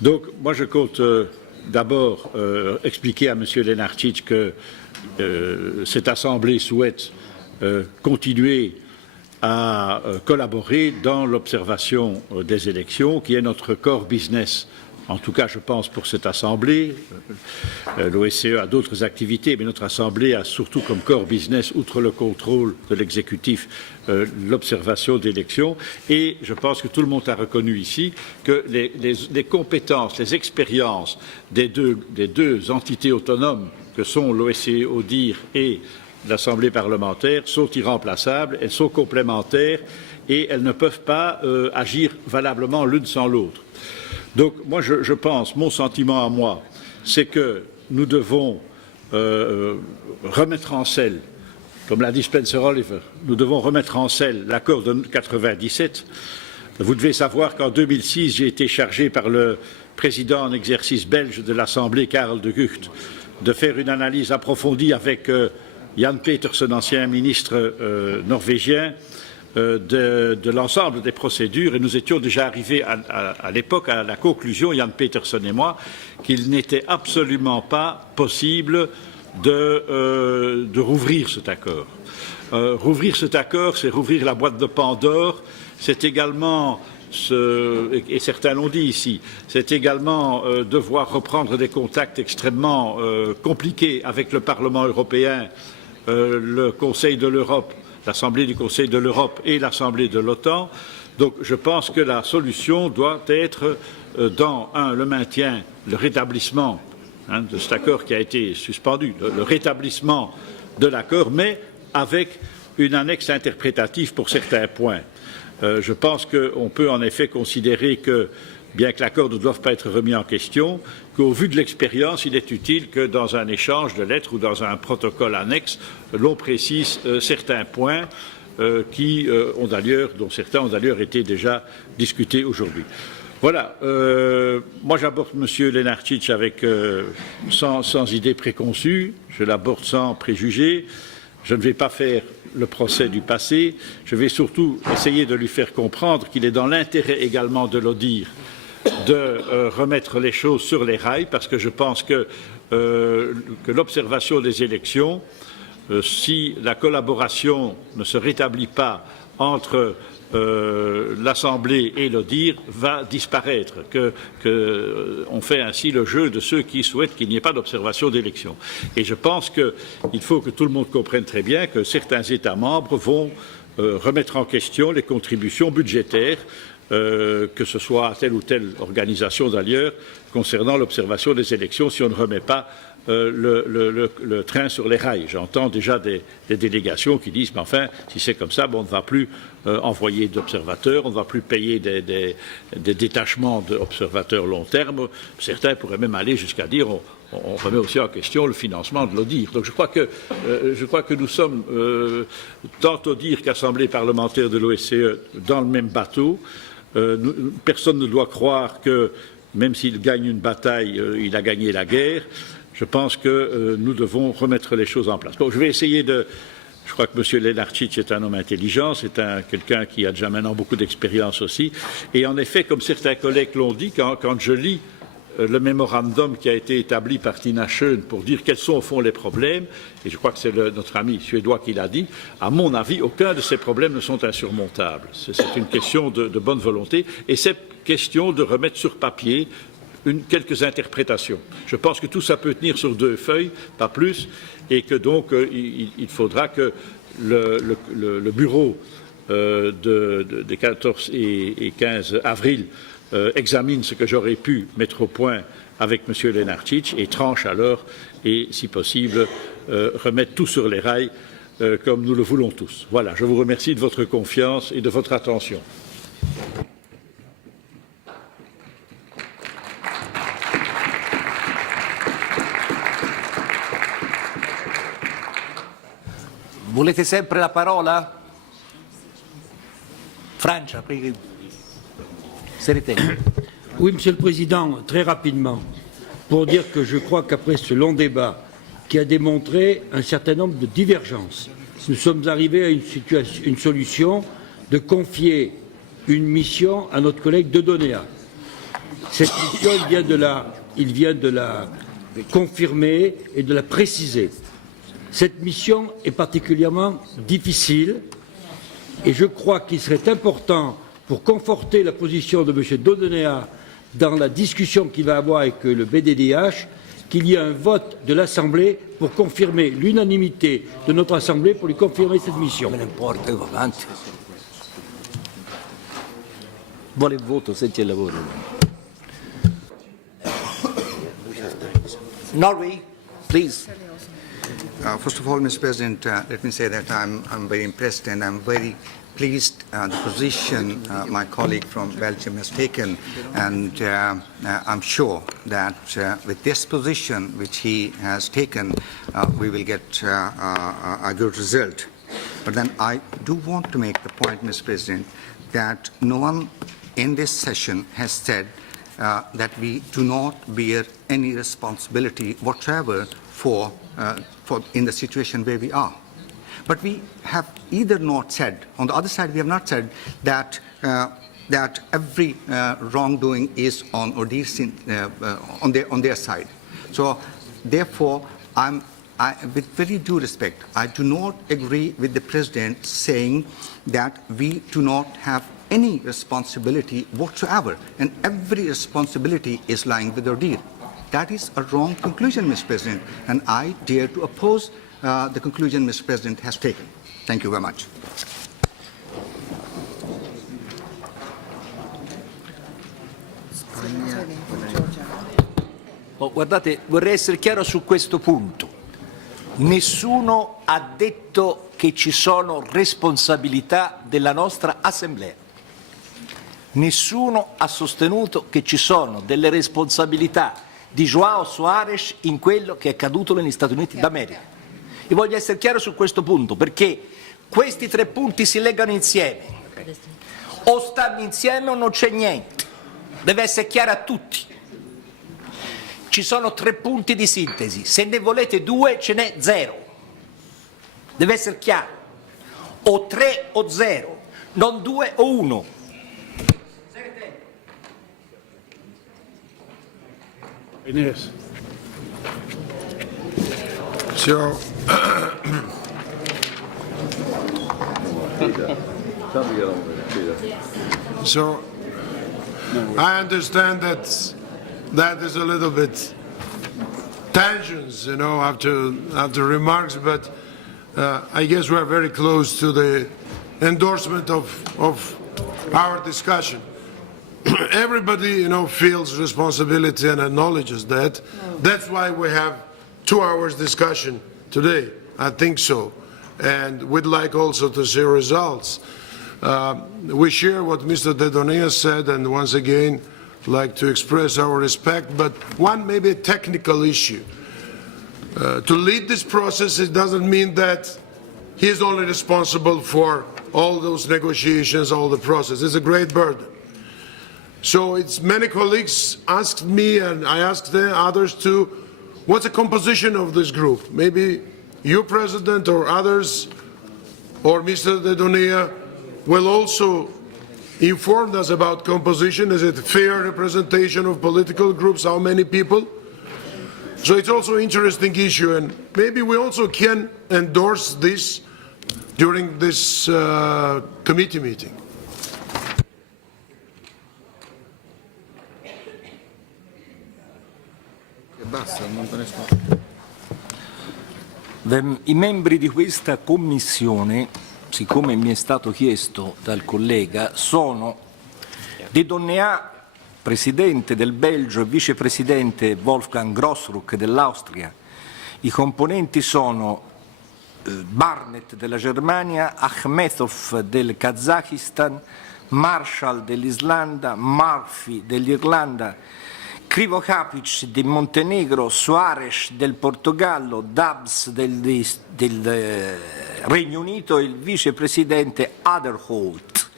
Donc moi je compte d'abord expliquer à M. Lenarčič que cette Assemblée souhaite continuer à collaborer dans l'observation des élections, qui est notre core business. En tout cas, je pense pour cette Assemblée, l'OSCE a d'autres activités, mais notre Assemblée a surtout comme core business, outre le contrôle de l'exécutif, l'observation d'élections. Et je pense que tout le monde a reconnu ici que les compétences, les expériences des deux entités autonomes que sont l'OSCE, ODIHR et l'Assemblée parlementaire sont irremplaçables, elles sont complémentaires et elles ne peuvent pas agir valablement l'une sans l'autre. Donc moi je pense, mon sentiment à moi, c'est que nous devons remettre en selle, comme l'a dit Spencer Oliver, nous devons remettre en selle l'accord de 1997. Vous devez savoir qu'en 2006, j'ai été chargé par le président en exercice belge de l'Assemblée, Karel de Gucht, de faire une analyse approfondie avec Jan Petersen, ancien ministre norvégien, de l'ensemble des procédures, et nous étions déjà arrivés à l'époque à la conclusion, Jan Petersen et moi, qu'il n'était absolument pas possible de rouvrir cet accord. Rouvrir cet accord, c'est rouvrir la boîte de Pandore, c'est également, et certains l'ont dit ici, c'est également devoir reprendre des contacts extrêmement compliqués avec le Parlement européen le Conseil de l'Europe, l'Assemblée du Conseil de l'Europe et l'Assemblée de l'OTAN. Donc je pense que la solution doit être dans, le maintien, le rétablissement de cet accord qui a été suspendu, le rétablissement de l'accord, mais avec une annexe interprétative pour certains points. Je pense qu'on peut en effet considérer que, bien que l'accord ne doive pas être remis en question, qu'au vu de l'expérience, il est utile que dans un échange de lettres ou dans un protocole annexe, l'on précise certains points dont certains ont d'ailleurs été déjà discutés aujourd'hui. Voilà, moi j'aborde M. Lenarčič sans idée préconçue, je l'aborde sans préjugés, je ne vais pas faire le procès du passé, je vais surtout essayer de lui faire comprendre qu'il est dans l'intérêt également de l'ODIHR de remettre les choses sur les rails, parce que je pense que l'observation des élections, si la collaboration ne se rétablit pas entre l'Assemblée et l'ODIHR, va disparaître, qu'on fait ainsi le jeu de ceux qui souhaitent qu'il n'y ait pas d'observation d'élections. Et je pense qu'il faut que tout le monde comprenne très bien que certains États membres vont remettre en question les contributions budgétaires, que ce soit à telle ou telle organisation d'ailleurs, concernant l'observation des élections, si on ne remet pas le train sur les rails. J'entends déjà des délégations qui disent, mais enfin, si c'est comme ça, on ne va plus envoyer d'observateurs, on ne va plus payer des détachements d'observateurs long terme. Certains pourraient même aller jusqu'à dire, on remet aussi en question le financement de l'ODIHR. Donc je crois que nous sommes, tant ODIHR qu'Assemblée parlementaire de l'OSCE, dans le même bateau. Personne ne doit croire que, même s'il gagne une bataille, il a gagné la guerre. Je pense que nous devons remettre les choses en place. Bon, je vais essayer de... Je crois que M. Lenarčič est un homme intelligent, c'est quelqu'un qui a déjà maintenant beaucoup d'expérience aussi. Et en effet, comme certains collègues l'ont dit, quand je lis le mémorandum qui a été établi par Tina Schön pour dire quels sont au fond les problèmes, et je crois que c'est notre ami suédois qui l'a dit, à mon avis, aucun de ces problèmes ne sont insurmontables. C'est une question de bonne volonté, et c'est question de remettre sur papier quelques interprétations. Je pense que tout ça peut tenir sur 2 feuilles, pas plus, et que donc il faudra que le bureau des 14 et 15 avril examine ce que j'aurais pu mettre au point avec M. Lenarčič et tranche alors, et si possible, remettre tout sur les rails comme nous le voulons tous. Voilà, je vous remercie de votre confiance et de votre attention. Volete sempre la parola? Francia, prego. Oui, Monsieur le Président, très rapidement, pour dire que je crois qu'après ce long débat qui a démontré un certain nombre de divergences, nous sommes arrivés à une solution de confier une mission à notre collègue de Dodonea. Cette mission, il vient de la confirmer et de la préciser. Cette mission est particulièrement difficile et je crois qu'il serait important, pour conforter la position de M. Dodonea dans la discussion qu'il va avoir avec le BDDH, qu'il y ait un vote de l'Assemblée pour confirmer l'unanimité de notre Assemblée pour lui confirmer cette mission. Vuole il voto, senti il lavoro. Norway, please. First of all, Mr. President, let me say that I'm very impressed and I'm very pleased the position my colleague from Belgium has taken, and I'm sure that with this position which he has taken, we will get a good result. But then I do want to make the point, Mr. President, that no one in this session has said that we do not bear any responsibility whatsoever for in the situation where we are. But we have either not said, on the other side, we have not said that that every wrongdoing is on on their side. So, therefore, with very due respect, I do not agree with the President saying that we do not have any responsibility whatsoever, and every responsibility is lying with ODIHR. That is a wrong conclusion, Mr. President, and I dare to oppose the conclusion Mr. President has taken. Thank you very much. Guardate, vorrei essere chiaro su questo punto. Nessuno ha detto che ci sono responsabilità della nostra Assemblea. Nessuno ha sostenuto che ci sono delle responsabilità di João Soares in quello che è accaduto negli Stati Uniti d'America. Io voglio essere chiaro su questo punto, perché questi tre punti si legano insieme. O stanno insieme o non c'è niente. Deve essere chiaro a tutti. Ci sono 3 punti di sintesi, se ne volete 2 ce n'è 0. Deve essere chiaro. O 3 o 0, non 2 o 1. Yes. So I understand that is a little bit tensions, you know, after remarks, but I guess we're very close to the endorsement of our discussion. Everybody, you know, feels responsibility and acknowledges that. That's why we have 2 hours discussion today. I think so. And we'd like also to see results. We share what Mr. De Donea said, and once again, like to express our respect, but one maybe a technical issue. To lead this process, it doesn't mean that he is only responsible for all those negotiations, all the process. It's a great burden. So it's many colleagues asked me, and I asked the others too, what's the composition of this group? Maybe you, President, or others, or Mr. De Donea, will also inform us about composition. Is it fair representation of political groups? How many people? So it's also an interesting issue, and maybe we also can endorse this during this committee meeting. I membri di questa commissione, siccome mi è stato chiesto dal collega, sono De Donea, presidente del Belgio e vicepresidente Wolfgang Grossruck dell'Austria. I componenti sono Barnett della Germania, Akhmetov del Kazakistan, Marshall dell'Islanda, Murphy dell'Irlanda, Krivokapic del Montenegro, Soares del Portogallo, Dubs del Regno Unito e il vicepresidente Aderholt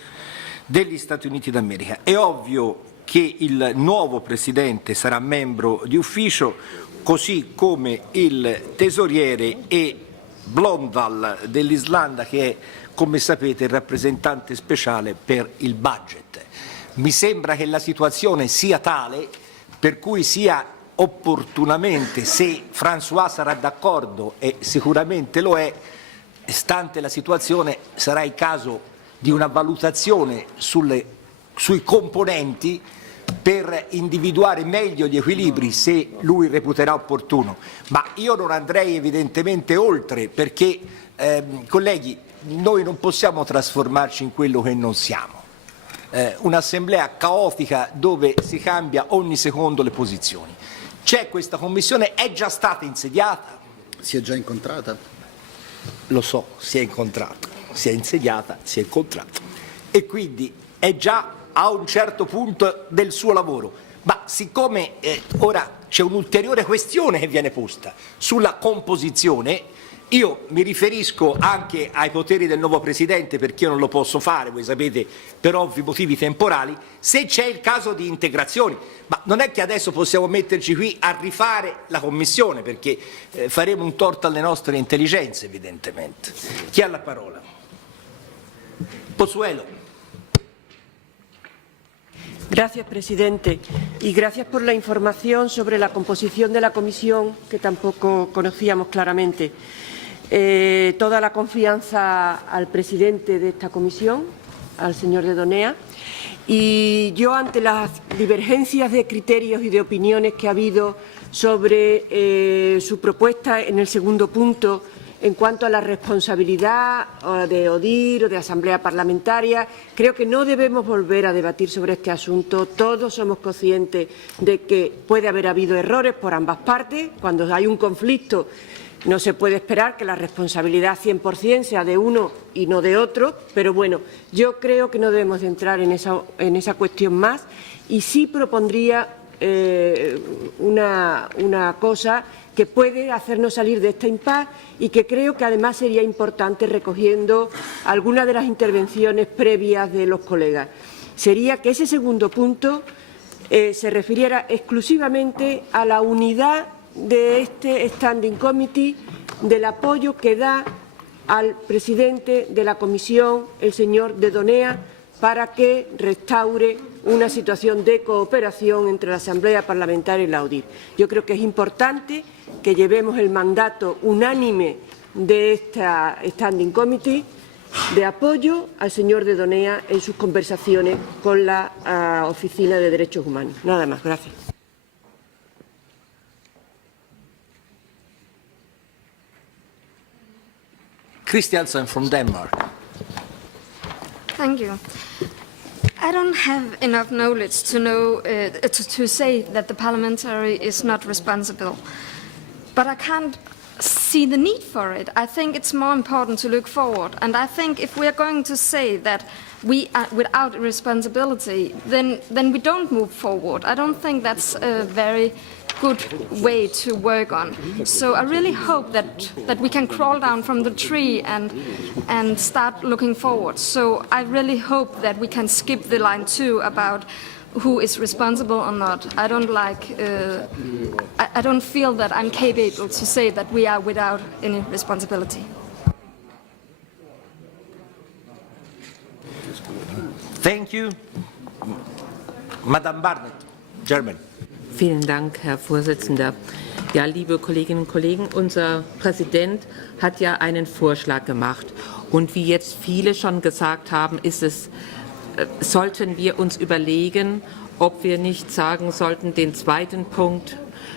degli Stati Uniti d'America. È ovvio che il nuovo presidente sarà membro di ufficio, così come il tesoriere e Blondal dell'Islanda, che è, come sapete, il rappresentante speciale per il budget. Mi sembra che la situazione sia tale per cui sia opportunamente, se François sarà d'accordo, e sicuramente lo è, stante la situazione sarà il caso di una valutazione sui componenti per individuare meglio gli equilibri, se lui reputerà opportuno. Ma io non andrei evidentemente oltre, perché, colleghi, noi non possiamo trasformarci in quello che non siamo. Un'assemblea caotica dove si cambia ogni secondo le posizioni. C'è questa commissione, è già stata insediata? Si è già incontrata? Lo so, si è incontrata, si è insediata, si è incontrata. E quindi è già a un certo punto del suo lavoro. Ma siccome ora c'è un'ulteriore questione che viene posta sulla composizione, io mi riferisco anche ai poteri del nuovo Presidente, perché io non lo posso fare, voi sapete, per ovvi motivi temporali, se c'è il caso di integrazioni. Ma non è che adesso possiamo metterci qui a rifare la Commissione, perché faremo un torto alle nostre intelligenze, evidentemente. Chi ha la parola? Pozuelo. Gracias, presidente. Y gracias por la información sobre la composición de la comisión, que tampoco conocíamos claramente. Toda la confianza al presidente de esta comisión, al señor De Donea. Y yo, ante las divergencias de criterios y de opiniones que ha habido sobre su propuesta en el segundo punto, En cuanto a la responsabilidad de ODIHR o de Asamblea Parlamentaria, creo que no debemos volver a debatir sobre este asunto. Todos somos conscientes de que puede haber habido errores por ambas partes. Cuando hay un conflicto no se puede esperar que la responsabilidad 100% sea de uno y no de otro, pero bueno, yo creo que no debemos de entrar en esa cuestión más y sí propondría una cosa que puede hacernos salir de este impasse y que creo que además sería importante recogiendo algunas de las intervenciones previas de los colegas. Sería que ese segundo punto se refiriera exclusivamente a la unidad de este Standing Committee, del apoyo que da al presidente de la Comisión, el señor de Donea, para que restaure una situación de cooperación entre la Asamblea Parlamentaria y la ODIHR. Yo creo que es importante que llevemos el mandato unánime de esta Standing Committee de apoyo al señor de Donea en sus conversaciones con la Oficina de Derechos Humanos. Nada más. Gracias. Christiansen from Denmark. Thank you. I don't have enough knowledge to know to say that the parliamentary is not responsible, but I can't see the need for it. I think it's more important to look forward, and I think if we are going to say that we are without responsibility, then we don't move forward. I don't think that's a very good way to work on. So I really hope that we can crawl down from the tree and start looking forward. So I really hope that we can skip the line 2 about who is responsible or not. I don't feel that I'm capable to say that we are without any responsibility. Thank you. Madame Barnett, German. Vielen Dank, Herr Vorsitzender. Ja, liebe Kolleginnen und Kollegen, unser Präsident hat ja einen Vorschlag gemacht. Und wie jetzt viele schon gesagt haben, sollten wir uns überlegen, ob wir nicht sagen sollten, den zweiten Punkt,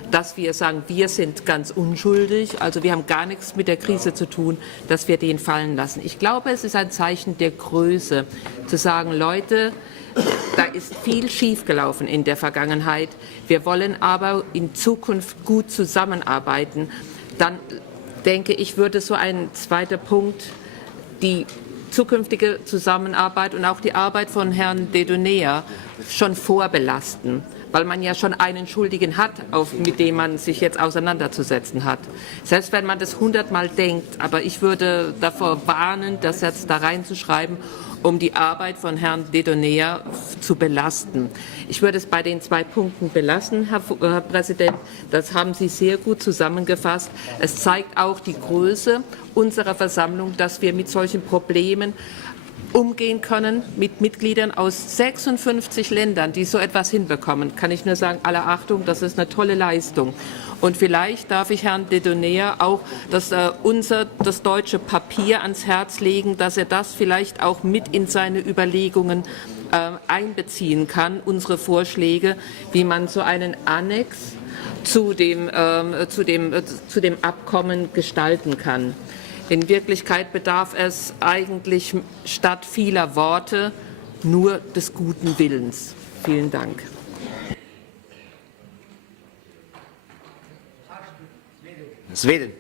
dass wir sagen, wir sind ganz unschuldig, also wir haben gar nichts mit der Krise zu tun, dass wir den fallen lassen. Ich glaube, es ist ein Zeichen der Größe, zu sagen, Leute, da ist viel schiefgelaufen in der Vergangenheit. Wir wollen aber in Zukunft gut zusammenarbeiten. Dann denke ich, würde so ein zweiter Punkt die zukünftige Zusammenarbeit und auch die Arbeit von Herrn de Donea schon vorbelasten, weil man ja schon einen Schuldigen hat, mit dem man sich jetzt auseinanderzusetzen hat. Selbst wenn man das 100-mal denkt, aber ich würde davor warnen, das jetzt da reinzuschreiben, um die Arbeit von Herrn de Donea zu belasten. Ich würde es bei den 2 Punkten belassen, Herr Präsident. Das haben Sie sehr gut zusammengefasst. Es zeigt auch die Größe unserer Versammlung, dass wir mit solchen Problemen umgehen können, mit Mitgliedern aus 56 Ländern, die so etwas hinbekommen. Kann ich nur sagen, alle Achtung, das ist eine tolle Leistung. Und vielleicht darf ich Herrn de Donea auch das deutsche Papier ans Herz legen, dass er das vielleicht auch mit in seine Überlegungen einbeziehen kann, unsere Vorschläge, wie man so einen Annex zu dem Abkommen gestalten kann. In Wirklichkeit bedarf es eigentlich statt vieler Worte nur des guten Willens. Vielen Dank. Sweden.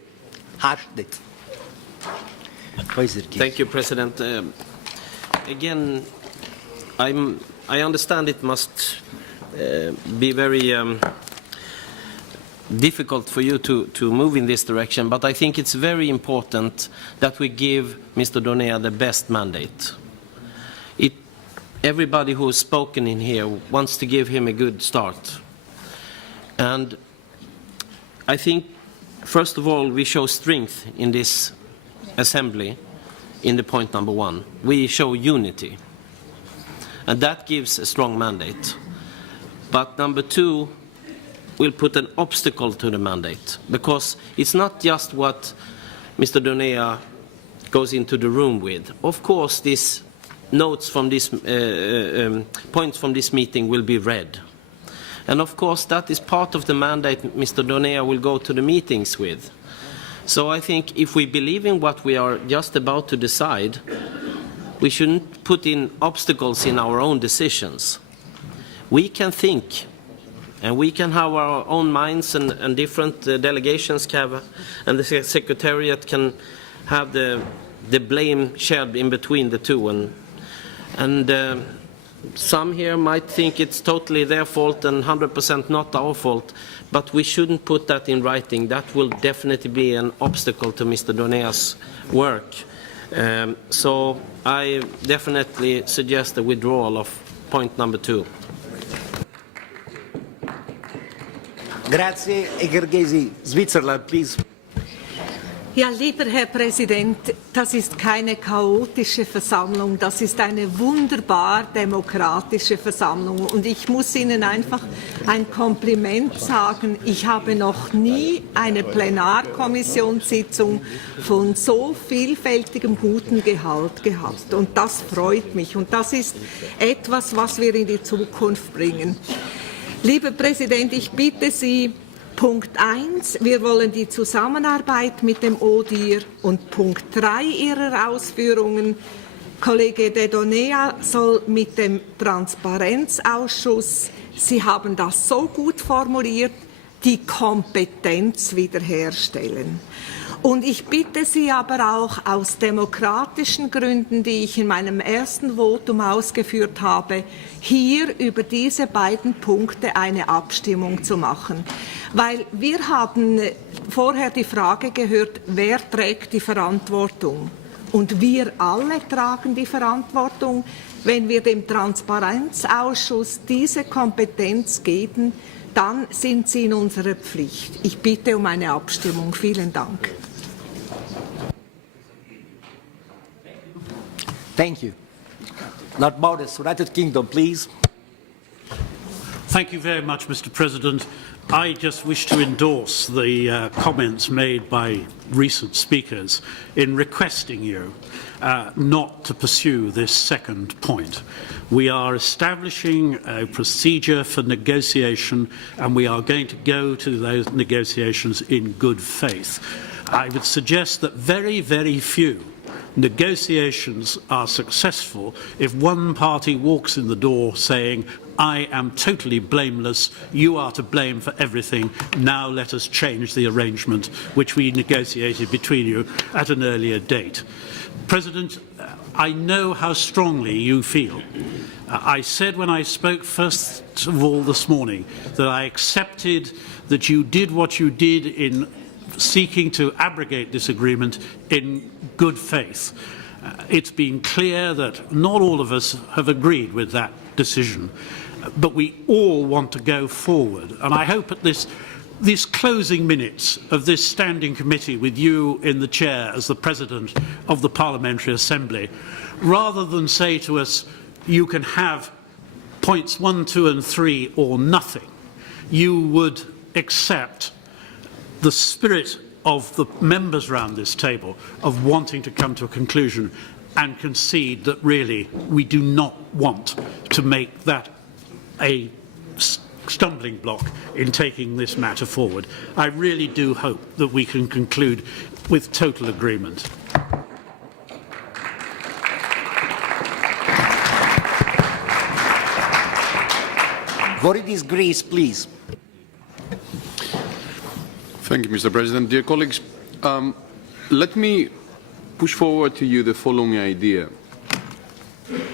Thank you, President. Again, I understand it must be very difficult for you to move in this direction, but I think it's very important that we give Mr. Donea the best mandate. Everybody who has spoken in here wants to give him a good start. And I think, first of all, we show strength in this assembly in the point number 1. We show unity. And that gives a strong mandate. But number 2, will put an obstacle to the mandate, because it's not just what Mr. Donea goes into the room with. Of course, these notes from this points from this meeting will be read. And of course, that is part of the mandate Mr. Donea will go to the meetings with. So I think if we believe in what we are just about to decide, we shouldn't put in obstacles in our own decisions. We can think, and we can have our own minds, and different delegations can, and the Secretariat can have the blame shared in between the two. And some here might think it's totally their fault and 100% not our fault, but we shouldn't put that in writing. That will definitely be an obstacle to Mr. Donea's work. So I definitely suggest the withdrawal of point number 2. Grazie. Egerghesi, Switzerland, please. Ja, lieber Herr Präsident, das ist keine chaotische Versammlung, das ist eine wunderbar demokratische Versammlung. Und ich muss Ihnen einfach ein Kompliment sagen. Ich habe noch nie eine Plenarkommissionssitzung von so vielfältigem guten Gehalt gehabt. Und das freut mich. Und das ist etwas, was wir in die Zukunft bringen. Lieber Präsident, ich bitte Sie, Punkt 1, wir wollen die Zusammenarbeit mit dem ODIHR, und Punkt 3 Ihrer Ausführungen, Kollege De Donea soll mit dem Transparenzausschuss, Sie haben das so gut formuliert, die Kompetenz wiederherstellen. Und ich bitte Sie aber auch aus demokratischen Gründen, die ich in meinem ersten Votum ausgeführt habe, hier über diese beiden Punkte eine Abstimmung zu machen. Weil wir haben vorher die Frage gehört, wer trägt die Verantwortung? Und wir alle tragen die Verantwortung, wenn wir dem Transparenzausschuss diese Kompetenz geben, dann sind sie in unserer Pflicht. Ich bitte um eine Abstimmung. Vielen Dank. Thank you. Lord Modest, United Kingdom, please. Thank you very much, Mr. President. I just wish to endorse the comments made by recent speakers in requesting you not to pursue this second point. We are establishing a procedure for negotiation, and we are going to go to those negotiations in good faith. I would suggest that very, very few negotiations are successful if one party walks in the door saying, I am totally blameless, you are to blame for everything, now let us change the arrangement which we negotiated between you at an earlier date. President, I know how strongly you feel. I said when I spoke first of all this morning that I accepted that you did what you did in seeking to abrogate this agreement in good faith. It's been clear that not all of us have agreed with that decision, but we all want to go forward. And I hope at these closing minutes of this standing committee, with you in the chair as the President of the Parliamentary Assembly, rather than say to us, you can have points 1, 2 and 3 or nothing, you would accept the spirit of the members around this table of wanting to come to a conclusion and concede that really we do not want to make that a stumbling block in taking this matter forward. I really do hope that we can conclude with total agreement. Voridis, Greece, please. Thank you, Mr. President. Dear colleagues, let me push forward to you the following idea.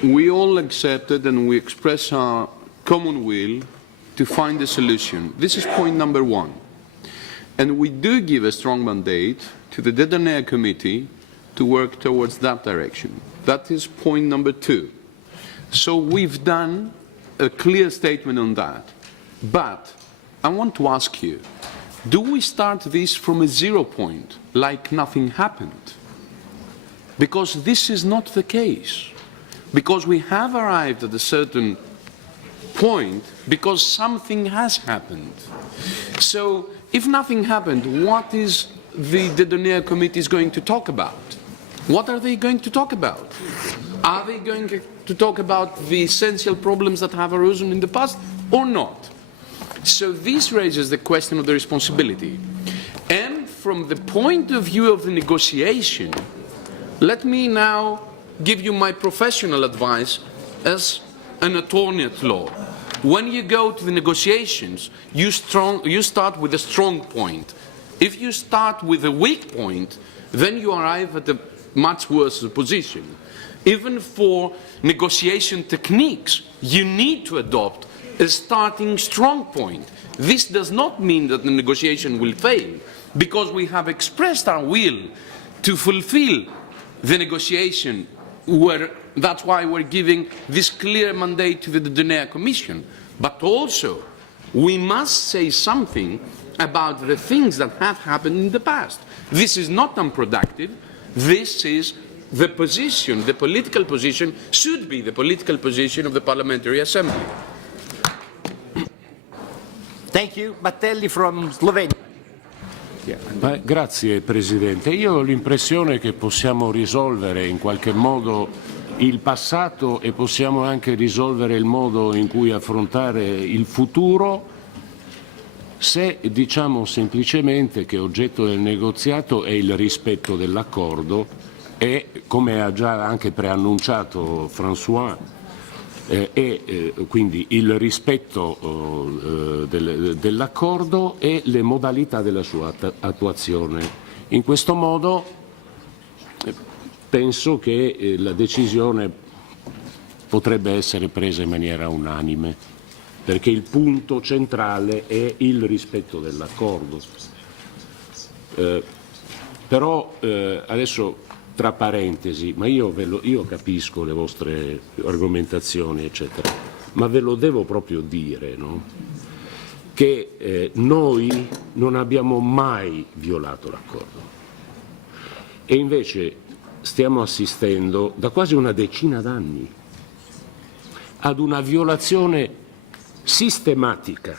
We all accepted and we express our common will to find a solution. This is point number 1. And we do give a strong mandate to the Dedonea Committee to work towards that direction. That is point number 2. So we've done a clear statement on that. But I want to ask you, do we start this from a 0 point, like nothing happened? Because this is not the case. Because we have arrived at a certain point because something has happened. So if nothing happened, what is the Dedonea Committee going to talk about? What are they going to talk about? Are they going to talk about the essential problems that have arisen in the past or not? So this raises the question of the responsibility. And from the point of view of the negotiation, let me now give you my professional advice as an attorney at law. When you go to the negotiations, you start with a strong point. If you start with a weak point, then you arrive at a much worse position. Even for negotiation techniques, you need to adopt a starting strong point. This does not mean that the negotiation will fail, because we have expressed our will to fulfill the negotiation. That's why we're giving this clear mandate to the Denea Commission. But also, we must say something about the things that have happened in the past. This is not unproductive. This is the position, the political position, should be the political position of the Parliamentary Assembly. Thank you. Battelli from Slovenia. Grazie Presidente. Io ho l'impressione che possiamo risolvere in qualche modo il passato e possiamo anche risolvere il modo in cui affrontare il futuro se diciamo semplicemente che oggetto del negoziato è il rispetto dell'accordo e, come ha già anche preannunciato François, quindi il rispetto dell'accordo e le modalità della sua attuazione. In questo modo penso che la decisione potrebbe essere presa in maniera unanime, perché il punto centrale è il rispetto dell'accordo. Però adesso, tra parentesi, ma io capisco le vostre argomentazioni, eccetera, ma ve lo devo proprio dire, no? Che noi non abbiamo mai violato l'accordo. E invece stiamo assistendo da quasi una decina d'anni ad una violazione sistematica,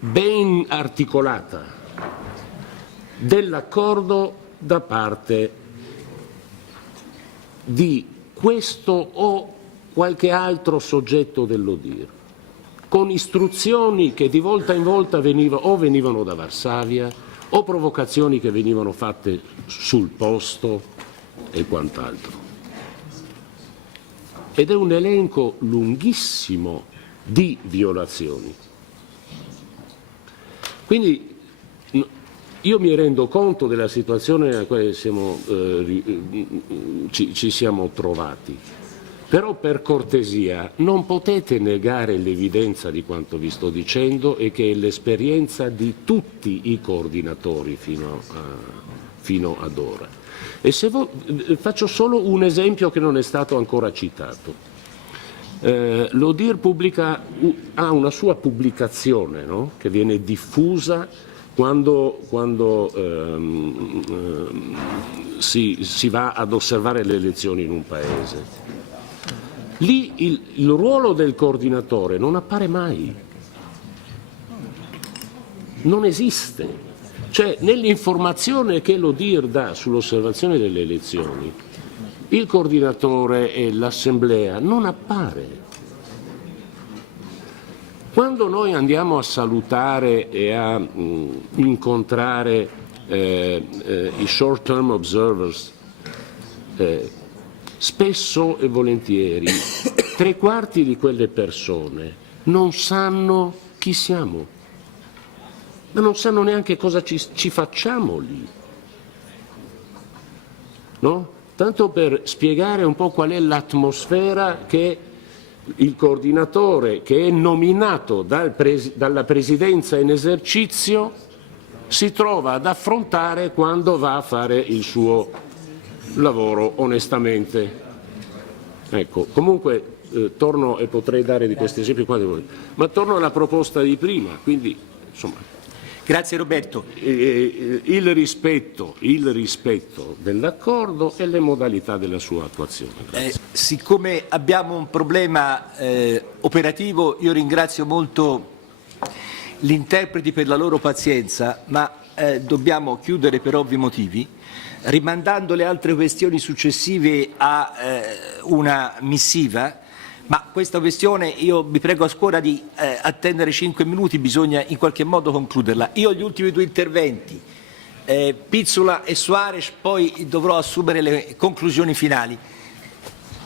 ben articolata dell'accordo da parte di questo o qualche altro soggetto dell'ODIR, con istruzioni che di volta in volta venivano da Varsavia o provocazioni che venivano fatte sul posto e quant'altro. Ed è un elenco lunghissimo di violazioni. Quindi io mi rendo conto della situazione nella quale ci siamo trovati, però per cortesia non potete negare l'evidenza di quanto vi sto dicendo e che è l'esperienza di tutti i coordinatori fino ad ora. E faccio solo un esempio che non è stato ancora citato. L'ODIR ha una sua pubblicazione, no? Che viene diffusa quando si va ad osservare le elezioni in un paese. Lì il ruolo del coordinatore non appare mai, non esiste. Cioè, nell'informazione che l'ODIR dà sull'osservazione delle elezioni, il coordinatore e l'assemblea non appare. Quando noi andiamo a salutare e a incontrare i short term observers, spesso e volentieri 3/4 di quelle persone non sanno chi siamo, ma non sanno neanche cosa ci facciamo lì, no? Tanto per spiegare un po' qual è l'atmosfera che il coordinatore, che è nominato dalla Presidenza in esercizio, si trova ad affrontare quando va a fare il suo lavoro onestamente. Ecco, comunque torno, e potrei dare di questi esempi quando vuoi, ma torno alla proposta di prima, quindi insomma. Grazie Roberto. Il rispetto dell'accordo e le modalità della sua attuazione. Siccome abbiamo un problema operativo, io ringrazio molto gli interpreti per la loro pazienza, ma dobbiamo chiudere per ovvi motivi, rimandando le altre questioni successive a una missiva, Ma questa questione io vi prego a scuola di attendere 5 minuti, bisogna in qualche modo concluderla. Io ho gli ultimi due interventi, Pizzula e Suarez, poi dovrò assumere le conclusioni finali.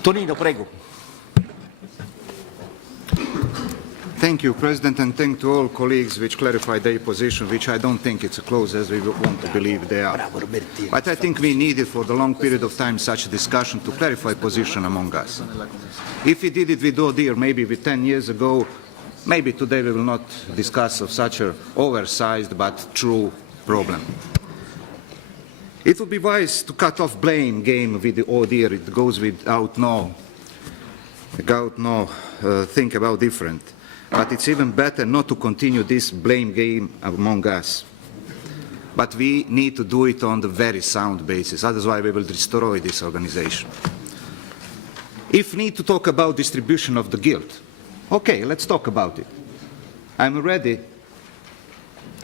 Tonino, prego. Thank you, President, and thank to all colleagues which clarified their position, which I don't think it's as close as we want to believe they are. But I think we needed for the long period of time such a discussion to clarify position among us. If we did it with ODIHR maybe with 10 years ago, maybe today we will not discuss of such an oversized but true problem. It would be wise to cut off blame game with the ODIHR. It goes without think about different. But it's even better not to continue this blame game among us. But we need to do it on the very sound basis, otherwise we will destroy this organization. If we need to talk about distribution of the guilt, okay, let's talk about it. I'm ready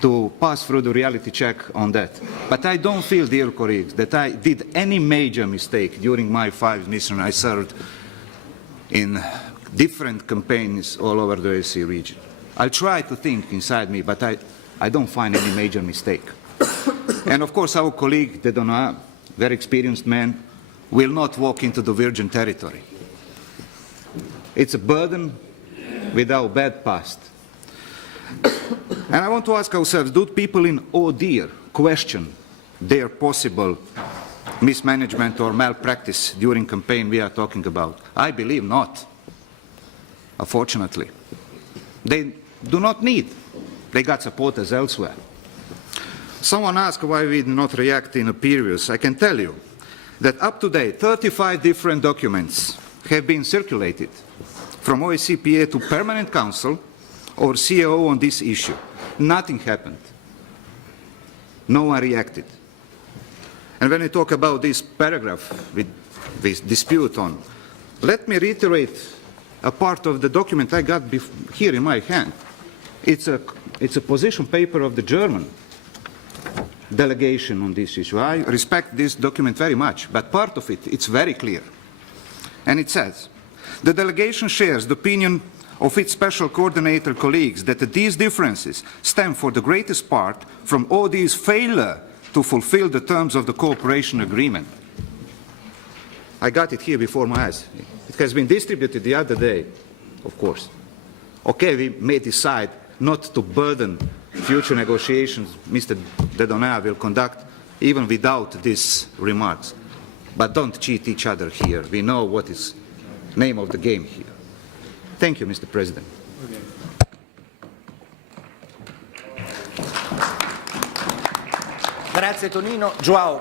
to pass through the reality check on that. But I don't feel, dear colleagues, that I did any major mistake during my 5 missions I served in different campaigns all over the OSCE region. I'll try to think inside me, but I don't find any major mistake. And of course, our colleague, De Donat, very experienced man, will not walk into the virgin territory. It's a burden without bad past. And I want to ask ourselves, do people in ODIHR question their possible mismanagement or malpractice during campaign we are talking about? I believe not. Unfortunately, they do not need. They got supporters elsewhere. Someone asked why we did not react in a period. I can tell you that up to date, 35 different documents have been circulated from OSCE to Permanent Council or CAO on this issue. Nothing happened. No one reacted. And when we talk about this paragraph with this dispute on, let me reiterate a part of the document I got here in my hand. It's a position paper of the German delegation on this issue. I respect this document very much, but part of it, it's very clear. And it says, the delegation shares the opinion of its special coordinator colleagues that these differences stem for the greatest part from ODIHR's failure to fulfill the terms of the cooperation agreement. I got it here before my eyes. It has been distributed the other day, of course. Okay, we may decide not to burden future negotiations Mr. De Donat will conduct even without these remarks. But don't cheat each other here. We know what is the name of the game here. Thank you, Mr. President. Grazie Tonino. Joao.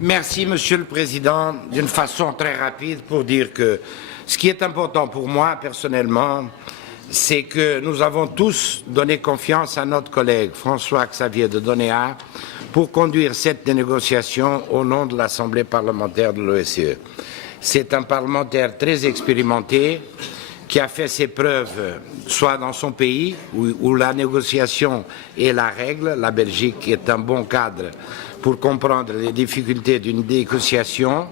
Merci, Monsieur le Président, d'une façon très rapide pour dire que ce qui est important pour moi, personnellement, c'est que nous avons tous donné confiance à notre collègue François-Xavier de Donéa pour conduire cette négociation au nom de l'Assemblée parlementaire de l'OSCE. C'est un parlementaire très expérimenté qui a fait ses preuves soit dans son pays où la négociation est la règle, la Belgique est un bon cadre pour comprendre les difficultés d'une négociation,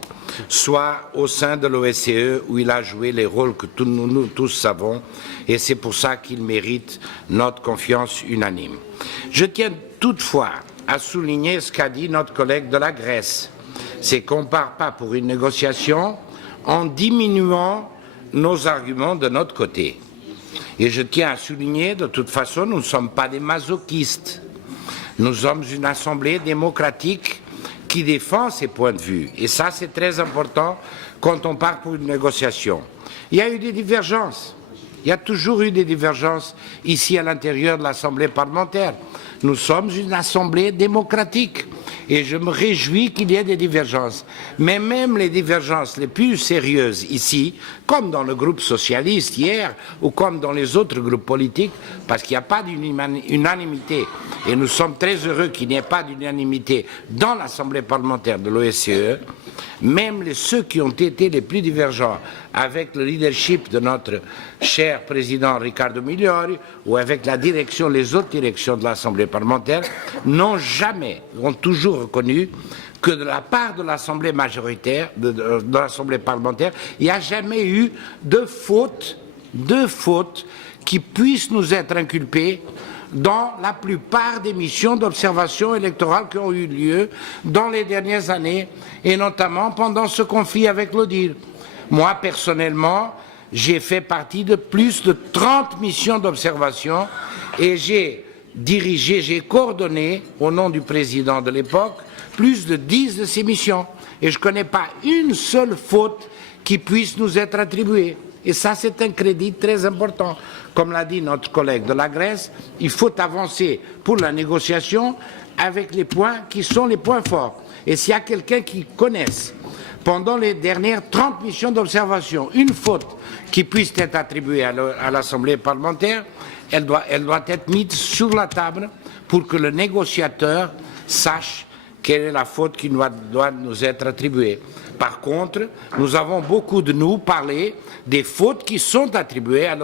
soit au sein de l'OSCE où il a joué les rôles que nous tous savons, et c'est pour ça qu'il mérite notre confiance unanime. Je tiens toutefois à souligner ce qu'a dit notre collègue de la Grèce, c'est qu'on ne part pas pour une négociation en diminuant nos arguments de notre côté. Et je tiens à souligner, de toute façon, nous ne sommes pas des masochistes. Nous sommes une assemblée démocratique qui défend ses points de vue. Et ça, c'est très important quand on part pour une négociation. Il y a eu des divergences. Il y a toujours eu des divergences ici à l'intérieur de l'Assemblée parlementaire. Nous sommes une assemblée démocratique et je me réjouis qu'il y ait des divergences. Mais même les divergences les plus sérieuses ici, comme dans le groupe socialiste hier ou comme dans les autres groupes politiques, parce qu'il n'y a pas d'unanimité et nous sommes très heureux qu'il n'y ait pas d'unanimité dans l'Assemblée parlementaire de l'OSCE, même ceux qui ont été les plus divergents avec le leadership de notre cher président Riccardo Migliori ou avec la direction, les autres directions de l'Assemblée parlementaire, ont toujours reconnu que de la part de l'Assemblée majoritaire, de l'Assemblée parlementaire, il n'y a jamais eu de faute qui puissent nous être inculpées dans la plupart des missions d'observation électorale qui ont eu lieu dans les dernières années, et notamment pendant ce conflit avec l'ODIHR. Moi, personnellement, j'ai fait partie de plus de 30 missions d'observation et j'ai dirigé, j'ai coordonné, au nom du président de l'époque, plus de 10 de ces missions. Et je ne connais pas une seule faute qui puisse nous être attribuée. Et ça, c'est un crédit très important. Comme l'a dit notre collègue de la Grèce, il faut avancer pour la négociation avec les points qui sont les points forts. Et s'il y a quelqu'un qui connaisse, pendant les dernières 30 missions d'observation, une faute qui puisse être attribuée à l'Assemblée parlementaire, elle doit être mise sur la table pour que le négociateur sache quelle est la faute qui doit nous être attribuée. Par contre, nous avons beaucoup de nous parlé des fautes qui sont attribuées à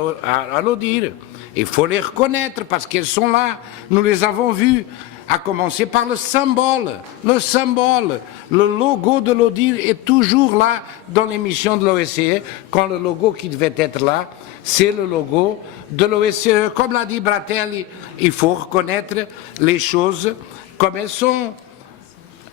l'ODIHR. Il faut les reconnaître parce qu'elles sont là. Nous les avons vues, à commencer par le symbole. Le symbole, le logo de l'ODIHR est toujours là dans les missions de l'OSCE, quand le logo qui devait être là, c'est le logo de l'OSCE. Comme l'a dit Bratelli, il faut reconnaître les choses comme elles sont.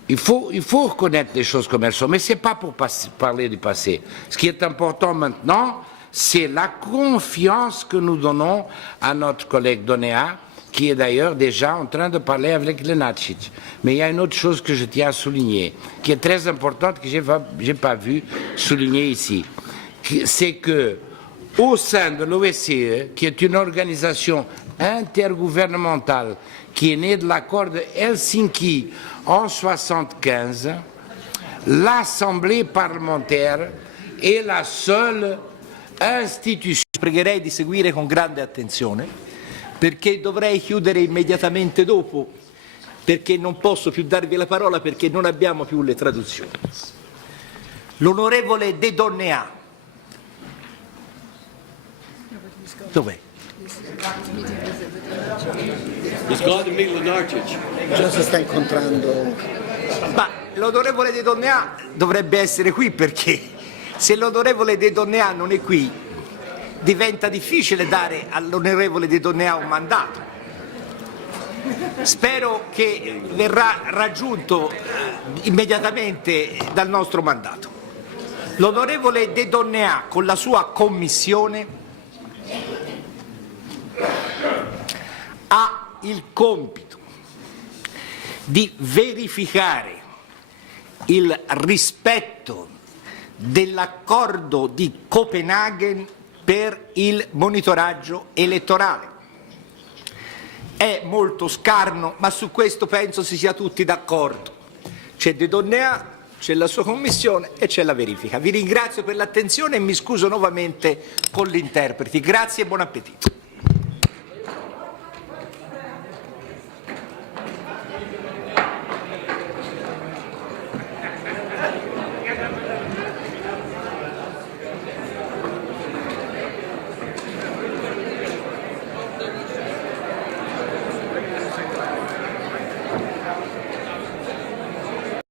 Il faut reconnaître les choses comme elles sont, mais ce n'est pas pour parler du passé. Ce qui est important maintenant, c'est la confiance que nous donnons à notre collègue Donea, qui est d'ailleurs déjà en train de parler avec Lenacic. Mais il y a une autre chose que je tiens à souligner, qui est très importante, que je n'ai pas vu souligner ici. C'est que, au sein de l'OSCE, qui est une organisation intergouvernementale qui est née de l'accord de Helsinki en 1975, l'Assemblée parlementaire è la seule istituzione. Pregherei di seguire con grande attenzione, perché dovrei chiudere immediatamente dopo, perché non posso più darvi la parola perché non abbiamo più le traduzioni. L'onorevole De Donnea. Dov'è? Già si sta incontrando. Ma l'onorevole De Donnea dovrebbe essere qui, perché se l'onorevole De Donnea non è qui diventa difficile dare all'onorevole De Donnea un mandato. Spero che verrà raggiunto immediatamente dal nostro mandato. L'onorevole De Donnea, con la sua commissione, ha il compito di verificare il rispetto dell'accordo di Copenaghen per il monitoraggio elettorale. È molto scarno, ma su questo penso si sia tutti d'accordo. C'è De Donnea, c'è la sua commissione e c'è la verifica. Vi ringrazio per l'attenzione e mi scuso nuovamente con gli interpreti. Grazie e buon appetito.